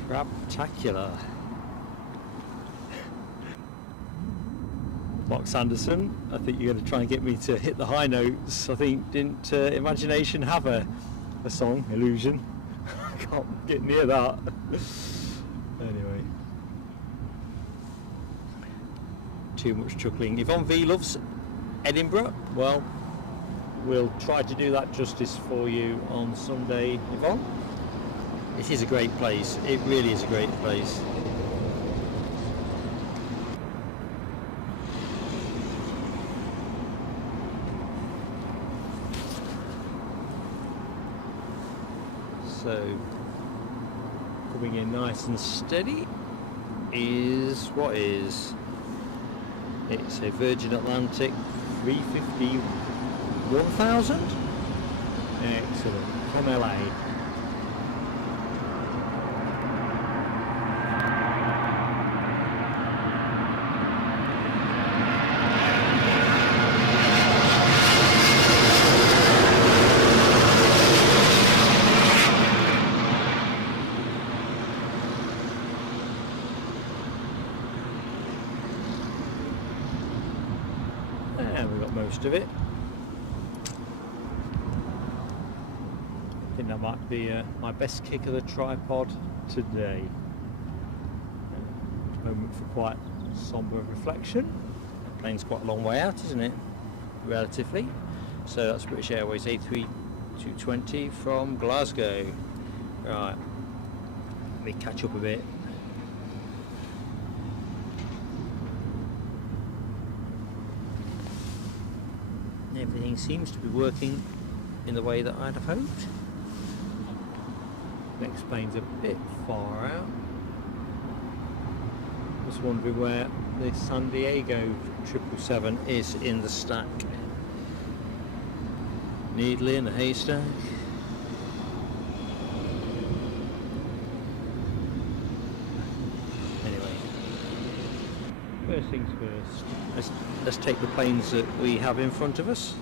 Crabtacular. Mark Sanderson, I think you're going to try and get me to hit the high notes. I think, didn't Imagination have a song, Illusion? I can't get near that. Anyway. Too much chuckling. Yvonne V loves Edinburgh. Well, we'll try to do that justice for you on Sunday, Yvonne. It is a great place. It really is a great place. So, coming in nice and steady is what is. It's a Virgin Atlantic 350 1000. Excellent. From LA. Most of it. I think that might be my best kick of the tripod today. Moment for quite somber reflection. The plane's quite a long way out, isn't it? Relatively. So that's British Airways A320 220 from Glasgow. Right, let me catch up a bit. Everything seems to be working in the way that I'd have hoped. Next plane's a bit far out. Just wondering where the San Diego 777 is in the stack. Needly in the haystack. Anyway, first things first. Let's take the planes that we have in front of us.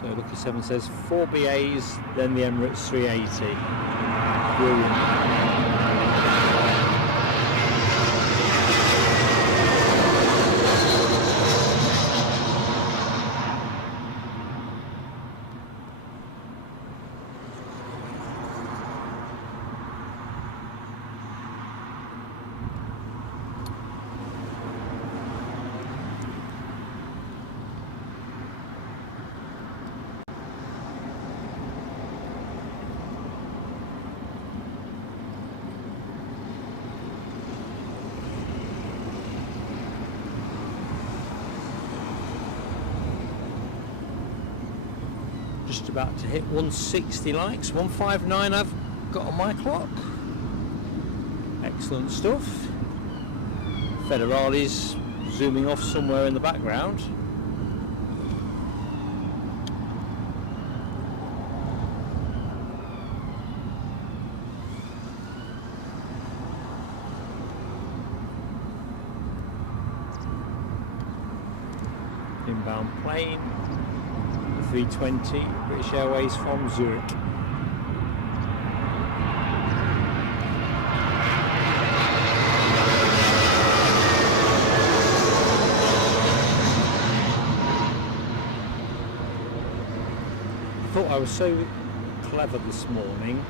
So Lucky 7 says 4 BAs, then the Emirates 380. Brilliant. Just about to hit 160 likes, 159 I've got on my clock. Excellent stuff. Federale's zooming off somewhere in the background. Inbound plane. 320 British Airways from Zurich. I thought I was so clever this morning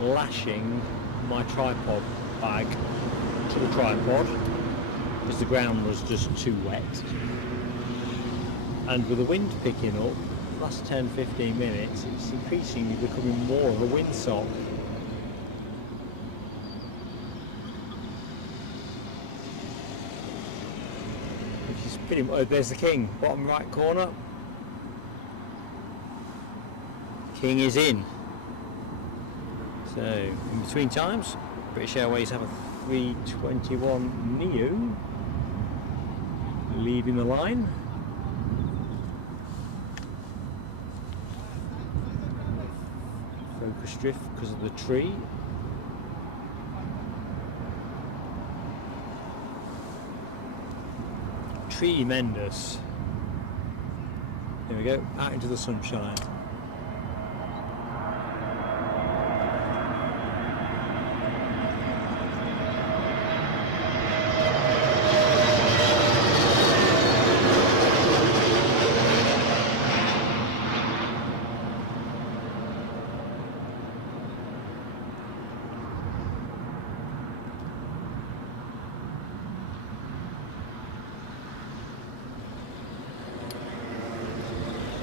lashing my tripod bag to the tripod because the ground was just too wet, and with the wind picking up last 10-15 minutes, it's increasingly becoming more of a windsock. Which is pretty much, there's the King, bottom right corner. King is in. So, in between times, British Airways have a 321 Neo leading the line. Focus drift because of the tree. Tremendous. There we go, out into the sunshine.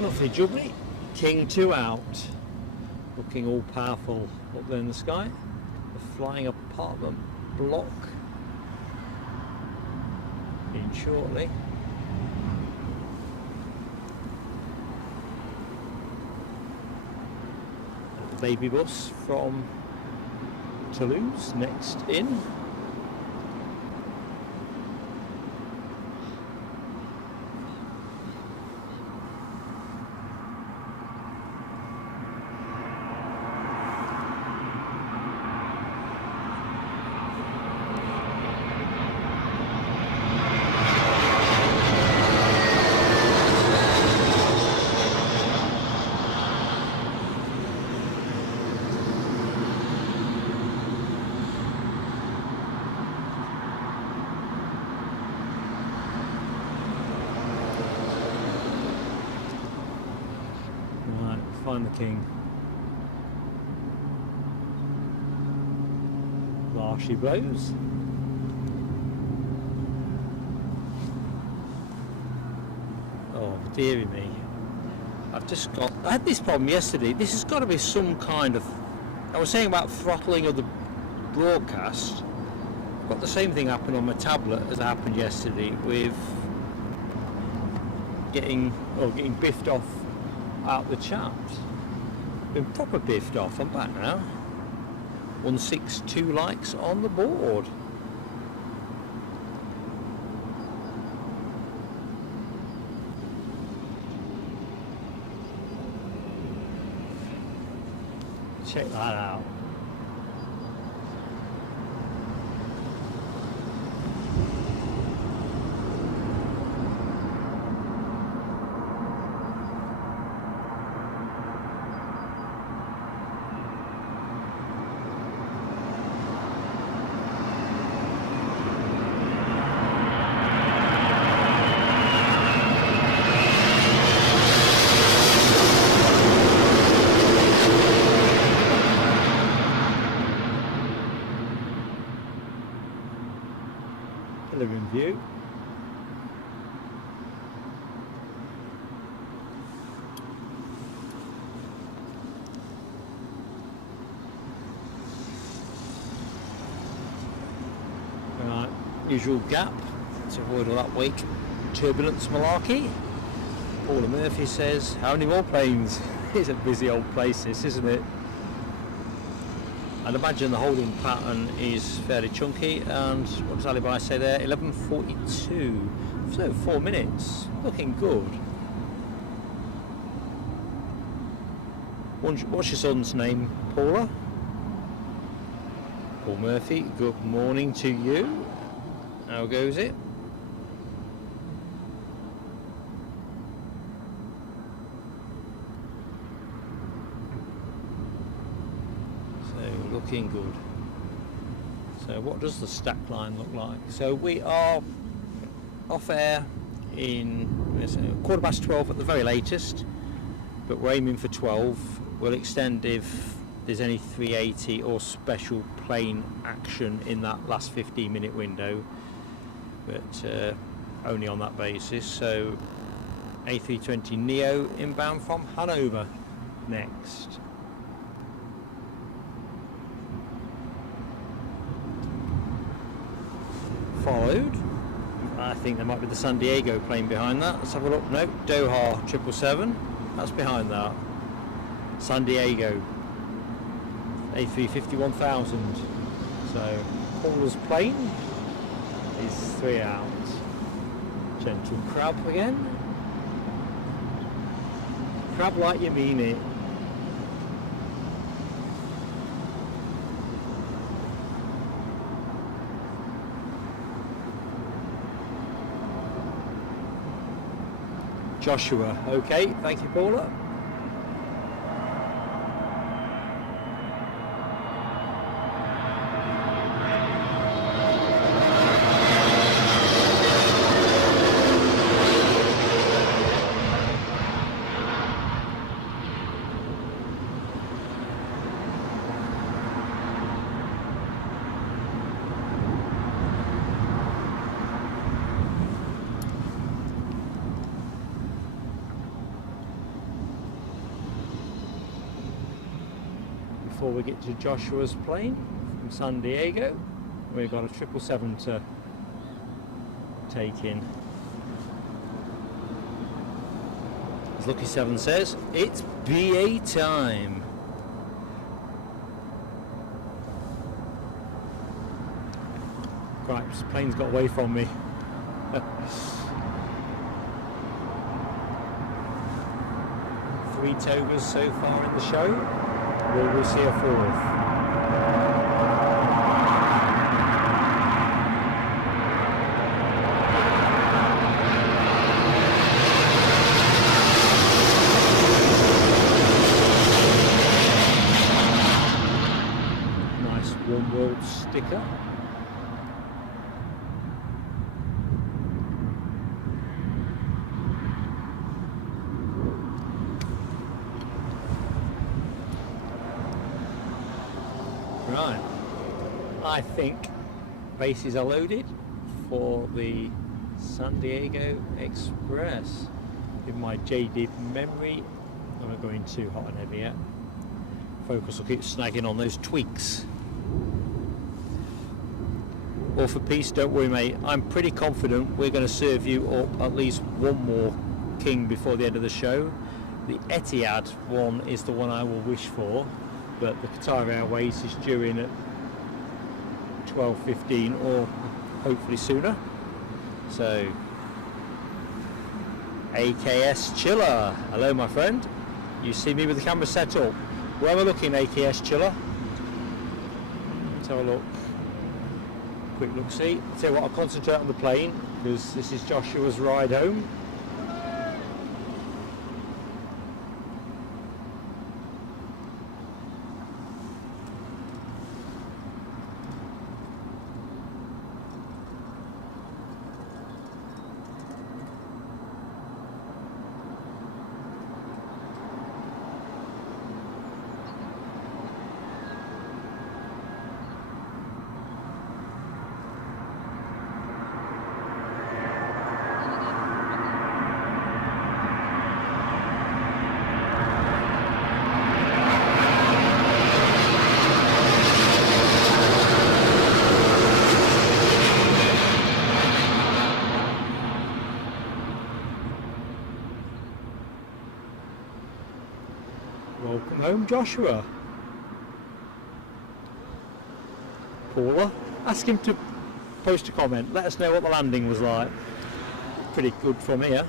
Lovely jubbly. King 2 out. Looking all powerful up there in the sky. The flying apartment block in shortly. The baby bus from Toulouse next in. find the king. There she blows. Oh dearie me. I had this problem yesterday. This has got to be some kind of, I was saying about throttling of the broadcast. I've got the same thing happen on my tablet as happened yesterday with getting biffed off out the chat. Been proper biffed off. I'm back now. 162 likes on the board. Check that out. Living view. Right, usual gap to avoid all that wake turbulence malarkey. Paula Murphy says, how many more planes? It's a busy old place this, isn't it? I'd imagine the holding pattern is fairly chunky, and what does Alibi say there? 11:42, so 4 minutes, looking good. What's your son's name, Paula? Paul Murphy, good morning to you. How goes it? Looking good. So what does the stack line look like? So we are off air in 12:15 at the very latest, but we're aiming for 12. We'll extend if there's any 380 or special plane action in that last 15-minute window, but only on that basis. So A320neo inbound from Hanover next. Followed, I think there might be the San Diego plane behind that. Let's have a look. No, Doha 777, that's behind that. San Diego A350 1000. So Paula's plane is 3 out. Gentle crab again. Crab like you mean it. Joshua, okay, thank you, Paula. Before we get to Joshua's plane from San Diego, we've got a 777 to take in. As Lucky 7 says, it's BA time. Cripes, plane's got away from me. 3 towers so far in the show. Will we see a 4th? Nice One World sticker. I think bases are loaded for the San Diego Express. In my jaded memory, I'm not going too hot and heavy yet. Focus will keep snagging on those tweaks. All for peace, don't worry mate. I'm pretty confident we're going to serve you up at least one more king before the end of the show. The Etihad one is the one I will wish for, but the Qatar Airways is due in at 12:15 or hopefully sooner. So, AKS Chiller, hello my friend. You see me with the camera set up. Where we're looking, AKS Chiller. Let's have a look. Quick look see. Tell you what, I'll concentrate on the plane because this is Joshua's ride home. Welcome home, Joshua. Paula, ask him to post a comment. Let us know what the landing was like. Pretty good from here,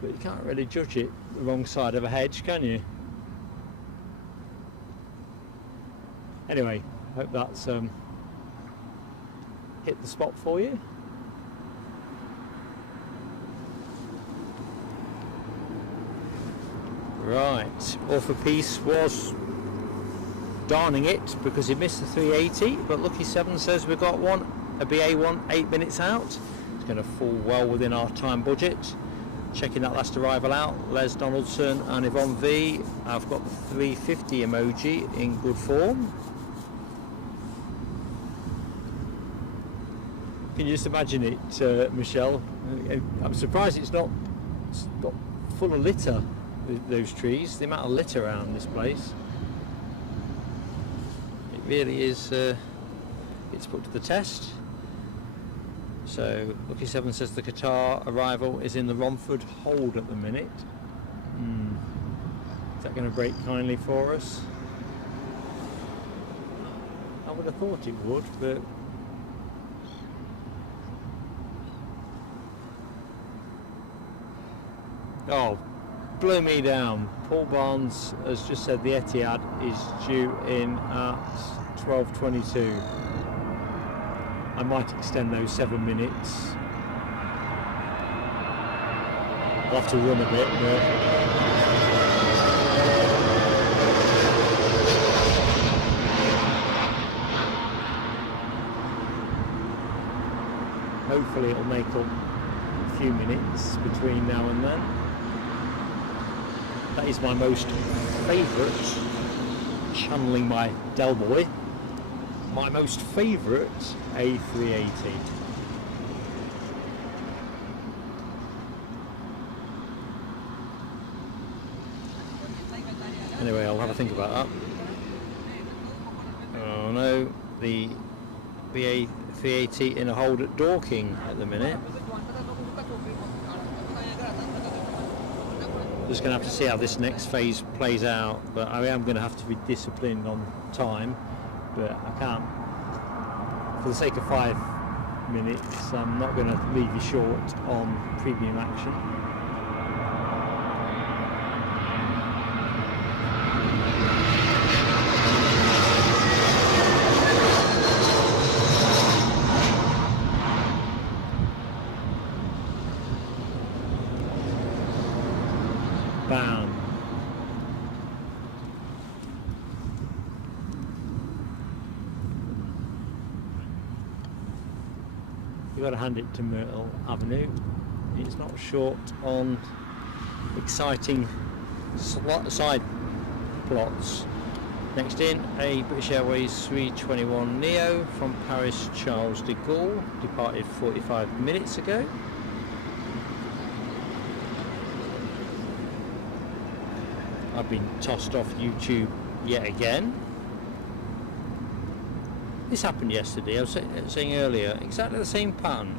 but you can't really judge it the wrong side of a hedge, can you? Anyway, hope that's hit the spot for you. Right, All for Peace was darning it because he missed the 380, but Lucky 7 says we've got one, a BA1 8 minutes out. It's going to fall well within our time budget. Checking that last arrival out, Les Donaldson and Yvonne V. I've got the 350 emoji in good form. Can you just imagine it, Michelle? I'm surprised it's not got full of litter. Those trees, the amount of litter around this place, it really is it's put to the test. So Lucky 7 says the Qatar arrival is in the Romford hold at the minute. Is that going to break kindly for us? I would have thought it would, but oh, blow me down. Paul Barnes has just said the Etihad is due in at 12:22. I might extend those 7 minutes. I'll have to run a bit, but hopefully it'll make up a few minutes between now and then. That is my most favourite, channeling my Del Boy, my most favourite A380. Anyway, I'll have a think about that. Oh no, the BA380 in a hold at Dorking at the minute. Just going to have to see how this next phase plays out, but I am going to have to be disciplined on time, but I can't, for the sake of 5 minutes, I'm not going to leave you short on premium action. Bam. You've got to hand it to Myrtle Avenue. It's not short on exciting side plots. Next in, a British Airways 321 Neo from Paris Charles de Gaulle, departed 45 minutes ago. I've been tossed off YouTube yet again. This happened yesterday, I was saying earlier, exactly the same pattern.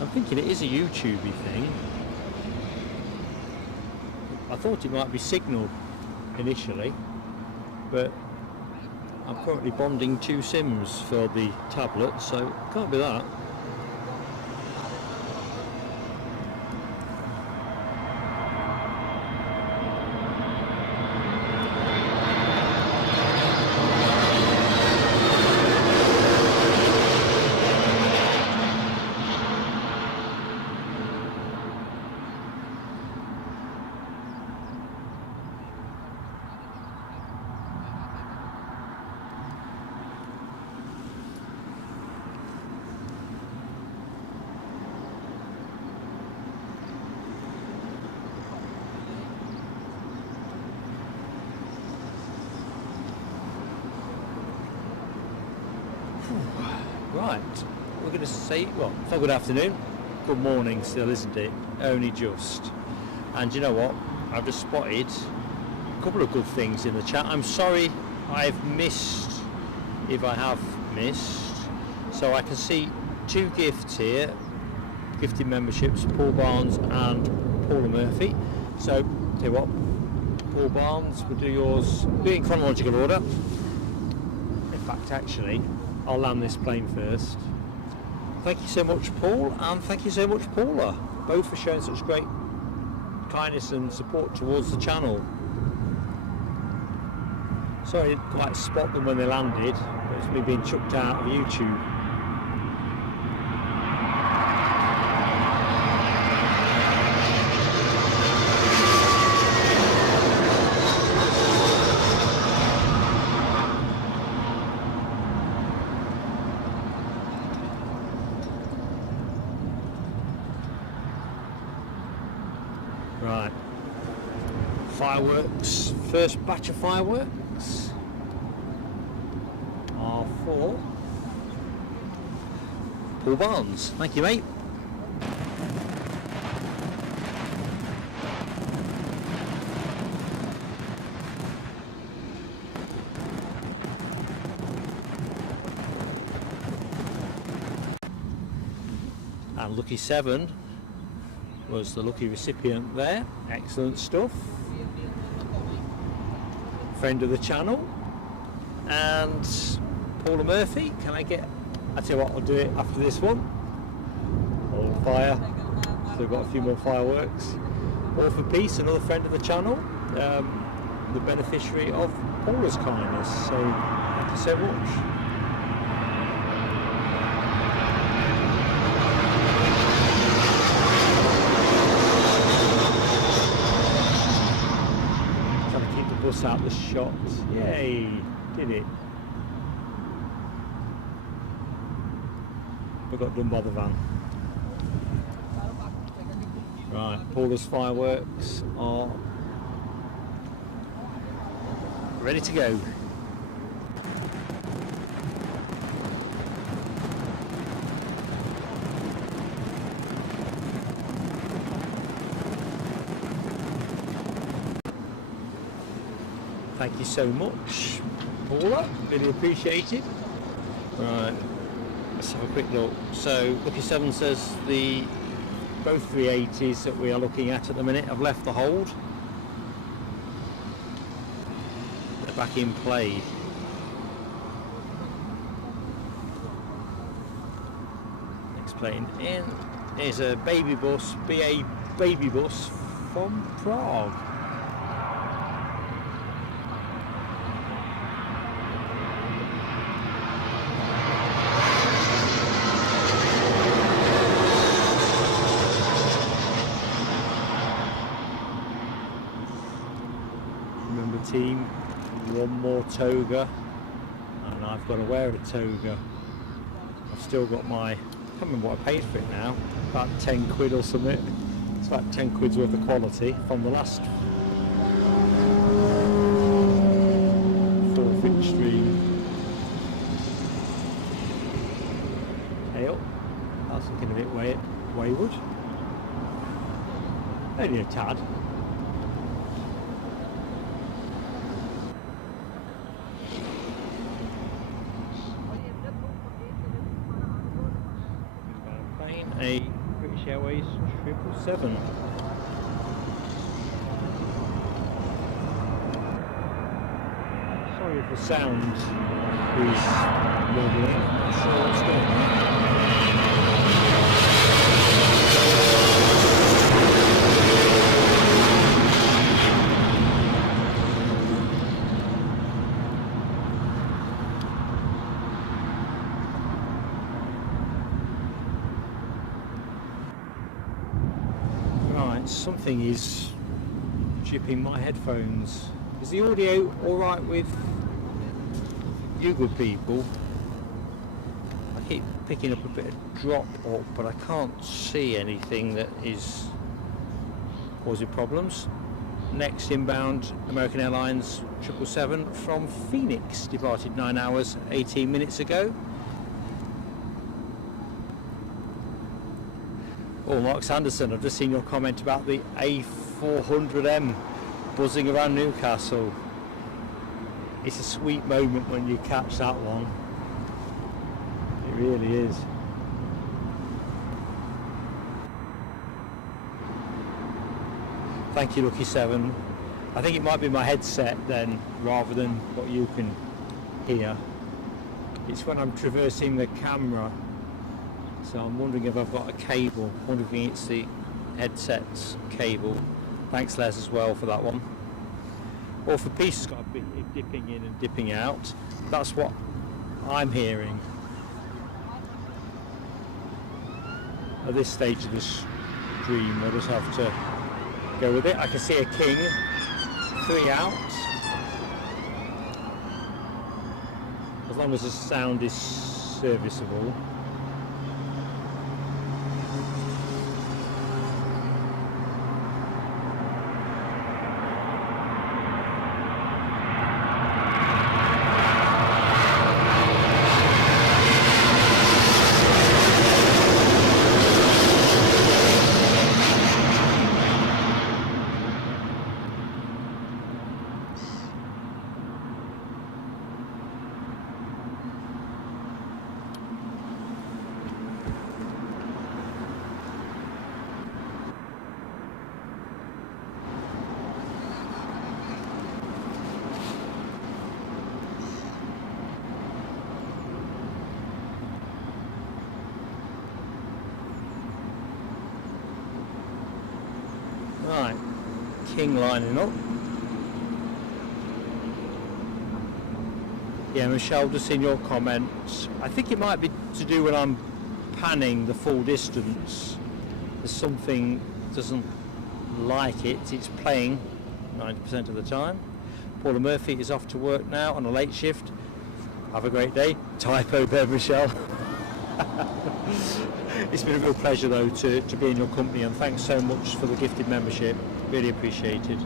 I'm thinking it is a YouTubey thing. I thought it might be Signal initially, but I'm currently bonding 2 SIMs for the tablet, so it can't be that. Right, we're going to say, well, it's not good afternoon, good morning still, isn't it? Only just. And you know what? I've just spotted a couple of good things in the chat. I'm sorry I've missed, if I have missed. So I can see 2 gifts here, gifted memberships, Paul Barnes and Paula Murphy. So, tell you what, Paul Barnes, we'll do yours, do it in chronological order. In fact, actually, I'll land this plane first. Thank you so much, Paul, and thank you so much, Paula, both for showing such great kindness and support towards the channel. Sorry I didn't quite spot them when they landed, but it's me being chucked out of YouTube. Right, fireworks, first batch of fireworks are for Paul Barnes. Thank you, mate. And lucky 7 was the lucky recipient there. Excellent stuff. Friend of the channel. And Paula Murphy, can I get, I tell you what, I'll do it after this one. All fire. So we've got a few more fireworks. All for Peace, another friend of the channel, the beneficiary of Paula's kindness. So thank you so much. Bus out the shot. Yay, did it. We got done by the van. Right, Paula's fireworks are ready to go. Thank you so much, Paula, really appreciated. Right, let's have a quick look. So, Lucky 7 says both 380s that we are looking at the minute have left the hold. They're back in play. Next plane in is a baby bus, BA baby bus from Prague. Team, one more toga, and I've got to wear a toga. I've still got my, I can't remember what I paid for it now, about 10 quid or something, It's about 10 quid's worth of quality from the last 4-foot stream. Tail. That's looking a bit wayward. Only a tad. Plane, a British Airways 777. Sorry if the sound is wobbling. I'm not sure what's going on. Something is chipping my headphones. Is the audio alright with you good people? I keep picking up a bit of drop up, but I can't see anything that is causing problems. Next inbound American Airlines 777 from Phoenix, departed 9 hours 18 minutes ago. Oh, Mark Sanderson, I've just seen your comment about the A400M buzzing around Newcastle. It's a sweet moment when you catch that one. It really is. Thank you, Lucky 7. I think it might be my headset then, rather than what you can hear. It's when I'm traversing the camera. So I'm wondering if I've got a cable, wondering if it's the headset's cable. Thanks Les as well for that one. Or for Peace has got a bit of dipping in and dipping out. That's what I'm hearing. At this stage of the stream we'll just have to go with it. I can see a king, 3 out. As long as the sound is serviceable. Right, king lining up. Yeah, Michelle, just in your comments, I think it might be to do when I'm panning the full distance. There's something doesn't like it. It's playing 90% of the time. Paula Murphy is off to work now on a late shift. Have a great day. Typo there, Michelle. It's been a real pleasure though to be in your company, and thanks so much for the gifted membership, really appreciated.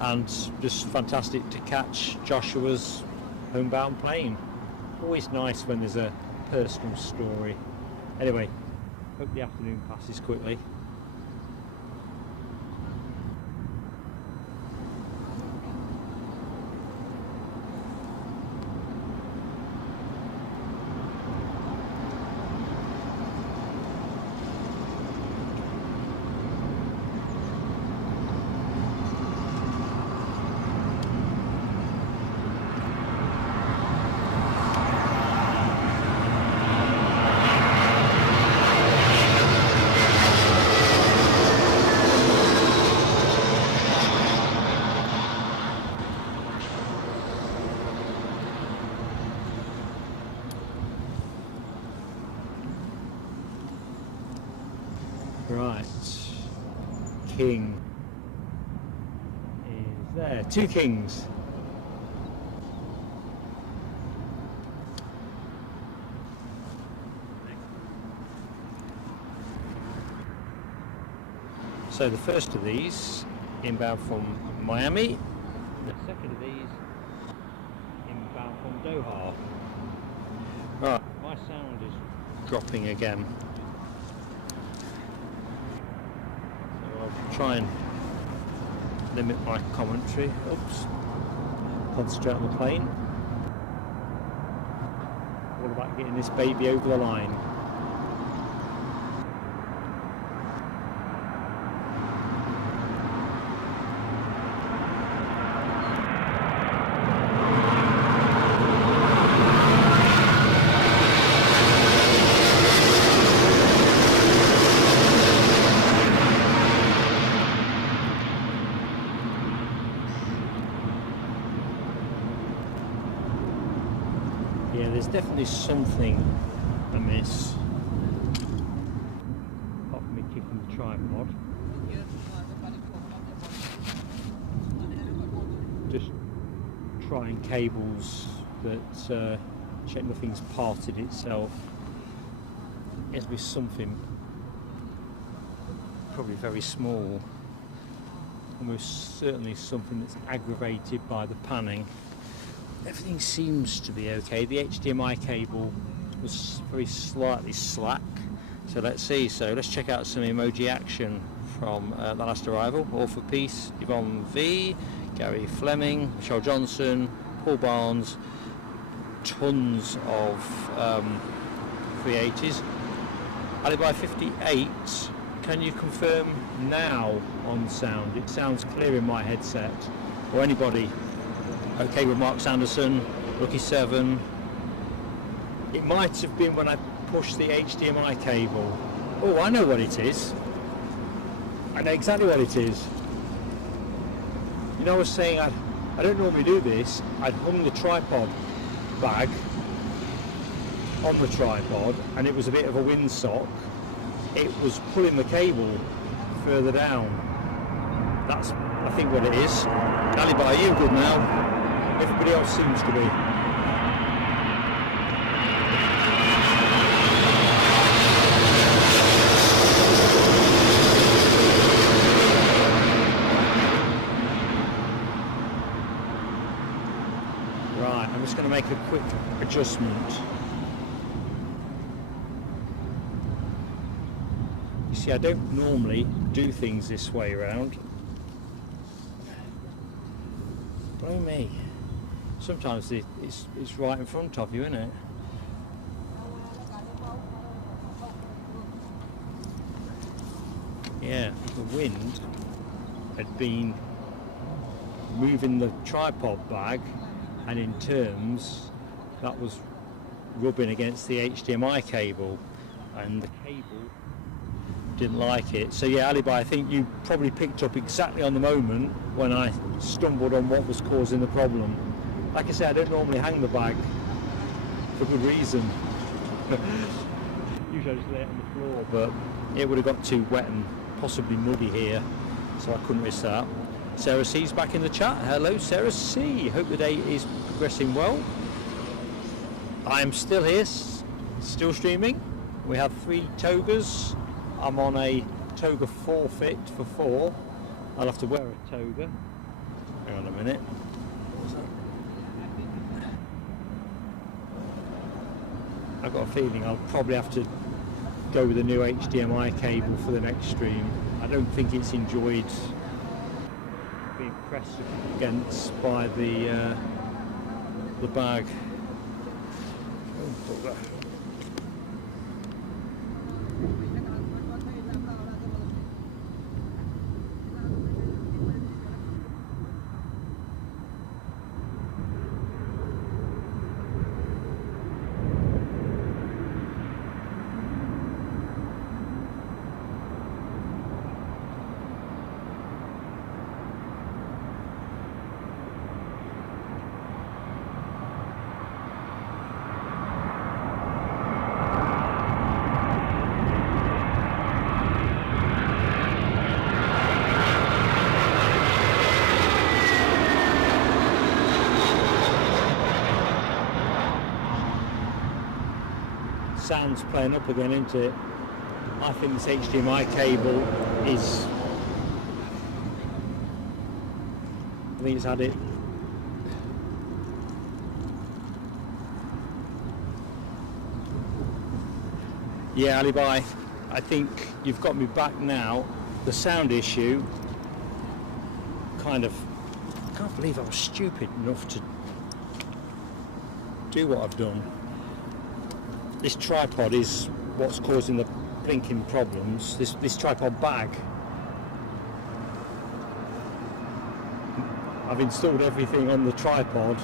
And just fantastic to catch Joshua's homebound plane. Always nice when there's a personal story. Anyway, hope the afternoon passes quickly. Right, king is there. 2 kings. So the first of these inbound from Miami, the second of these inbound from Doha. Right, my sound is dropping again, so I'll try and limit my commentary. Oops, concentrate on the plane. All about getting this baby over the line. Yeah, there's definitely something amiss. Apart from me kicking the tripod. Just trying cables that check nothing's parted itself. There's be something probably very small. Almost certainly something that's aggravated by the panning. Everything seems to be okay. The HDMI cable was very slightly slack. So let's see. So let's check out some emoji action from the last arrival. All for Peace, Yvonne V, Gary Fleming, Michelle Johnson, Paul Barnes. Tons of 380s. Alibi 58. Can you confirm now on sound? It sounds clear in my headset. Or anybody. Okay with Mark Sanderson, Lucky 7. It might have been when I pushed the HDMI cable. Oh, I know what it is. I know exactly what it is. You know, I was saying I don't normally do this. I'd hung the tripod bag on the tripod and it was a bit of a windsock. It was pulling the cable further down. That's, I think, what it is. Alibi, are you good now? Everybody else seems to be. Right, I'm just going to make a quick adjustment. You see, I don't normally do things this way around. Blow me. Sometimes it's right in front of you, isn't it? Yeah, the wind had been moving the tripod bag, and in turns that was rubbing against the HDMI cable, and the cable didn't like it. So yeah, Alibi, I think you probably picked up exactly on the moment when I stumbled on what was causing the problem. Like I said, I don't normally hang the bag for good reason. Usually I just lay it on the floor, but it would have got too wet and possibly muddy here, so I couldn't risk that. Sarah C's back in the chat. Hello, Sarah C. Hope the day is progressing well. I am still here, still streaming. We have 3 togas. I'm on a toga forfeit for 4. I'll have to wear a toga. Hang on a minute. I've got a feeling I'll probably have to go with a new HDMI cable for the next stream. I don't think it's enjoyed being pressed against by the bag. Sound's playing up again, isn't it? I think this HDMI cable is I think it's had it. Yeah, Alibi, I think you've got me back now. The sound issue, kind of, I can't believe I was stupid enough to do what I've done. This tripod is what's causing the blinking problems. This tripod bag. I've installed everything on the tripod.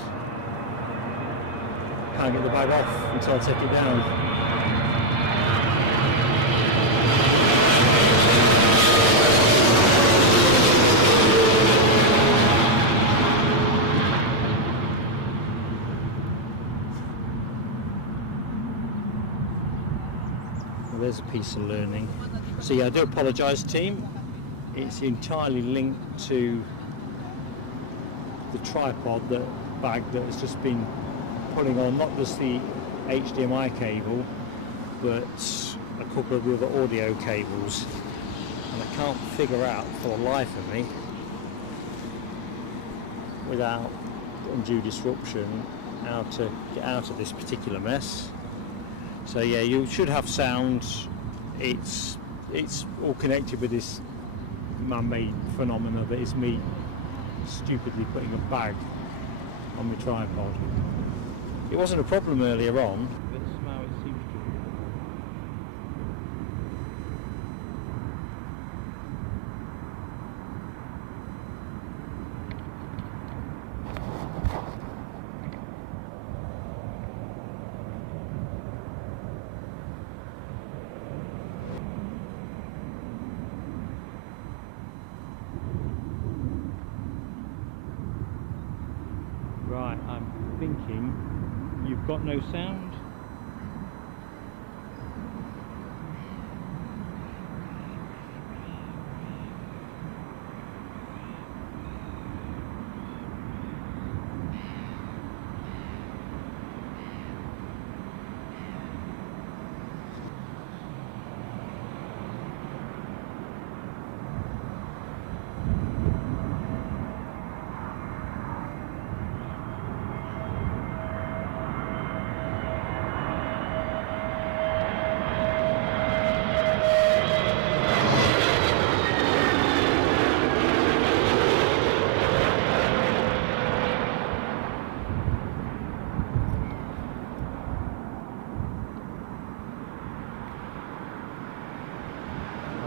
Can't get the bag off until I take it down. There's a piece of learning. So yeah, I do apologise, team. It's entirely linked to the tripod, the bag that has just been pulling on not just the HDMI cable, but a couple of other audio cables, and I can't figure out for the life of me, without undue disruption, how to get out of this particular mess. So yeah, you should have sound. It's all connected with this man-made phenomena that is me stupidly putting a bag on my tripod. It wasn't a problem earlier on, but somehow it seems to. Right, I'm thinking you've got no sound.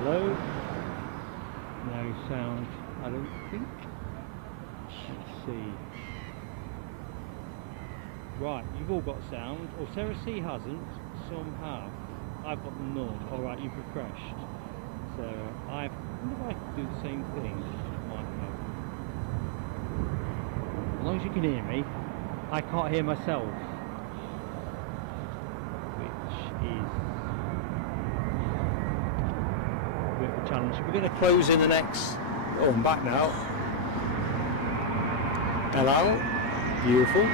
Hello? No sound, I don't think. Let's see. Right, you've all got sound. Or Sarah C hasn't, some have. I've got none. Alright, you've refreshed. So, I wonder if I can do the same thing. Might help. As long as you can hear me, I can't hear myself. Which is a bit of a challenge. We're going to close in the next. Oh, I'm back now. Hello. Beautiful.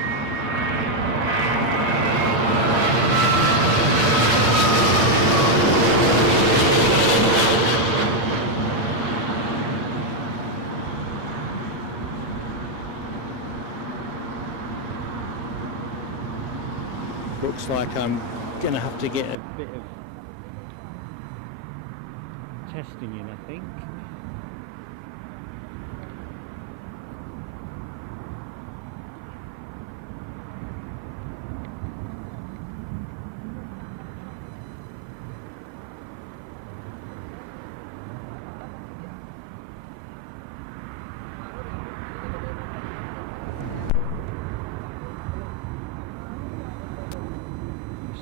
Looks like I'm going to have to get a bit of testing in, I think.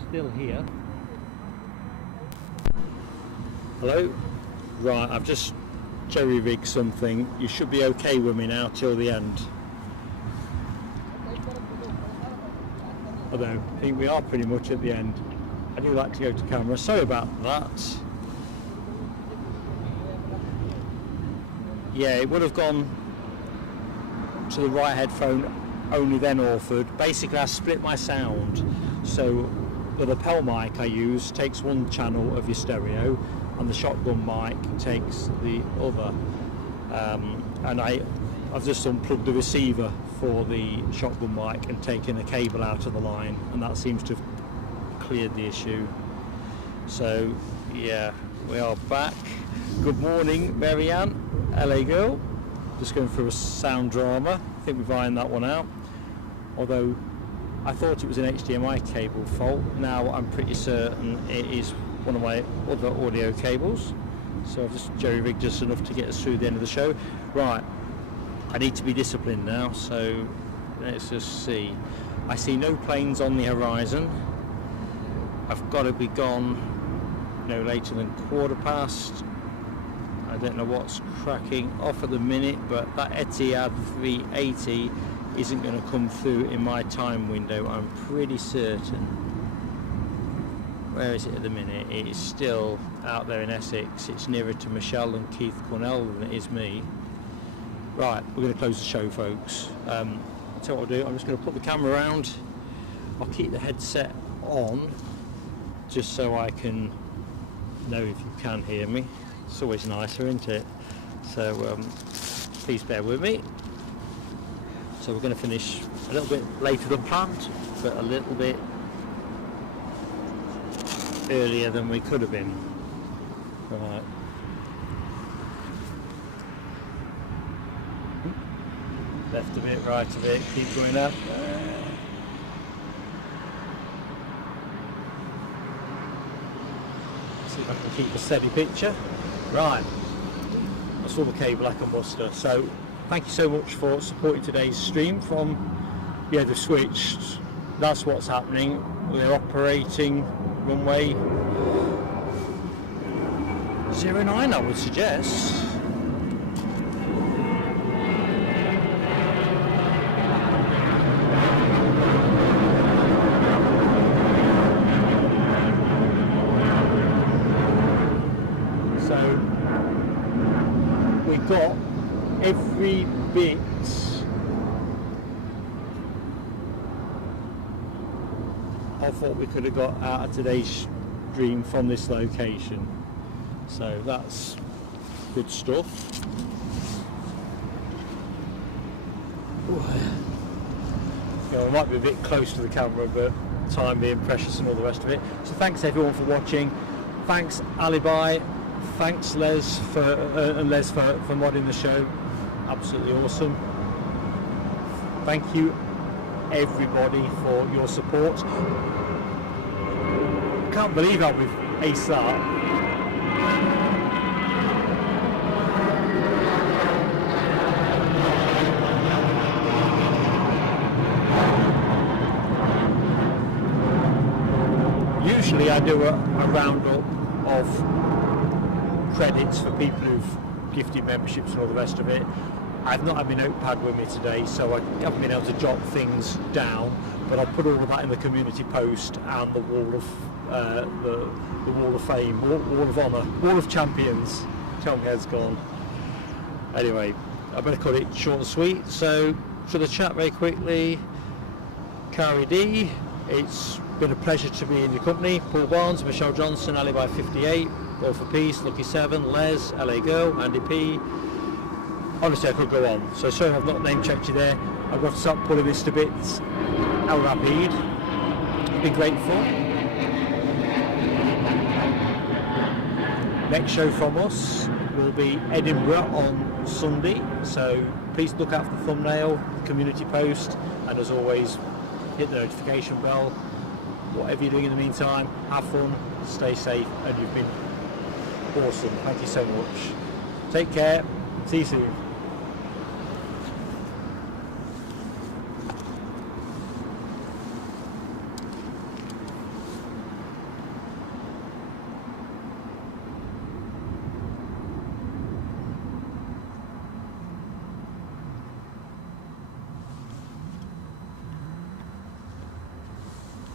Still here. Hello? Right, I've just jerry-rigged something. You should be okay with me now till the end. Although, I think we are pretty much at the end. I do like to go to camera. Sorry about that. Yeah, it would have gone to the right headphone, only then offered. Basically, I split my sound. So the lapel mic I use takes one channel of your stereo, and the shotgun mic takes the other. And I I've just unplugged the receiver for the shotgun mic and taken a cable out of the line, and that seems to have cleared the issue. So yeah, we are back. Good morning, Marianne, LA girl. Just going through a sound drama. I think we've ironed that one out. Although I thought it was an HDMI cable fault. Now I'm pretty certain it is one of my other audio cables. So I've just jerry-rigged just enough to get us through the end of the show. Right, I need to be disciplined now, so let's just see. I see no planes on the horizon. I've got to be gone no later than past. I don't know what's cracking off at the minute, but that Etihad 380 isn't going to come through in my time window, I'm pretty certain. Where is it at the minute? It is still out there in Essex. It's nearer to Michelle and Keith Cornell than it is me. Right, we're going to close the show, folks. I'll tell you what I'll do. I'm just going to put the camera around. I'll keep the headset on just so I can know if you can hear me. It's always nicer, isn't it? So please bear with me. So we're going to finish a little bit later than planned, but a little bit earlier than we could have been. Right. Left a bit, right a bit, keep going up. See if I can keep a steady picture. Right, that's all the cable I can muster. So thank you so much for supporting today's stream from, yeah, they've switched. That's what's happening. We're operating runway 09, I would suggest. So we got every bit of what we could have got out of today's stream from this location, so that's good stuff. You know, I might be a bit close to the camera, but time being precious and all the rest of it. So thanks everyone for watching. Thanks Alibi, thanks Les for modding the show. Absolutely awesome. Thank you everybody for your support. Can't believe how we've aced that. Usually I do a roundup of credits for people who've gifted memberships and all the rest of it. I've not had my notepad with me today, so I haven't been able to jot things down, but I'll put all of that in the community post and the wall of the wall of fame, wall of honour, wall of champions. Tell me head's gone. Anyway, I better cut it short and sweet. So for the chat very quickly, Carrie D, it's been a pleasure to be in your company. Paul Barnes, Michelle Johnson, Alibi 58, Ball for Peace, Lucky 7, Les, LA Girl, Andy P. Honestly, I could go on. So sorry I've not name checked you there. I've got to start pulling this to bits. Al Rapide. It's been great fun. Next show from us will be Edinburgh on Sunday. So please look out for the thumbnail, community post, and as always, hit the notification bell. Whatever you're doing in the meantime, have fun, stay safe, and you've been awesome. Thank you so much. Take care. See you soon.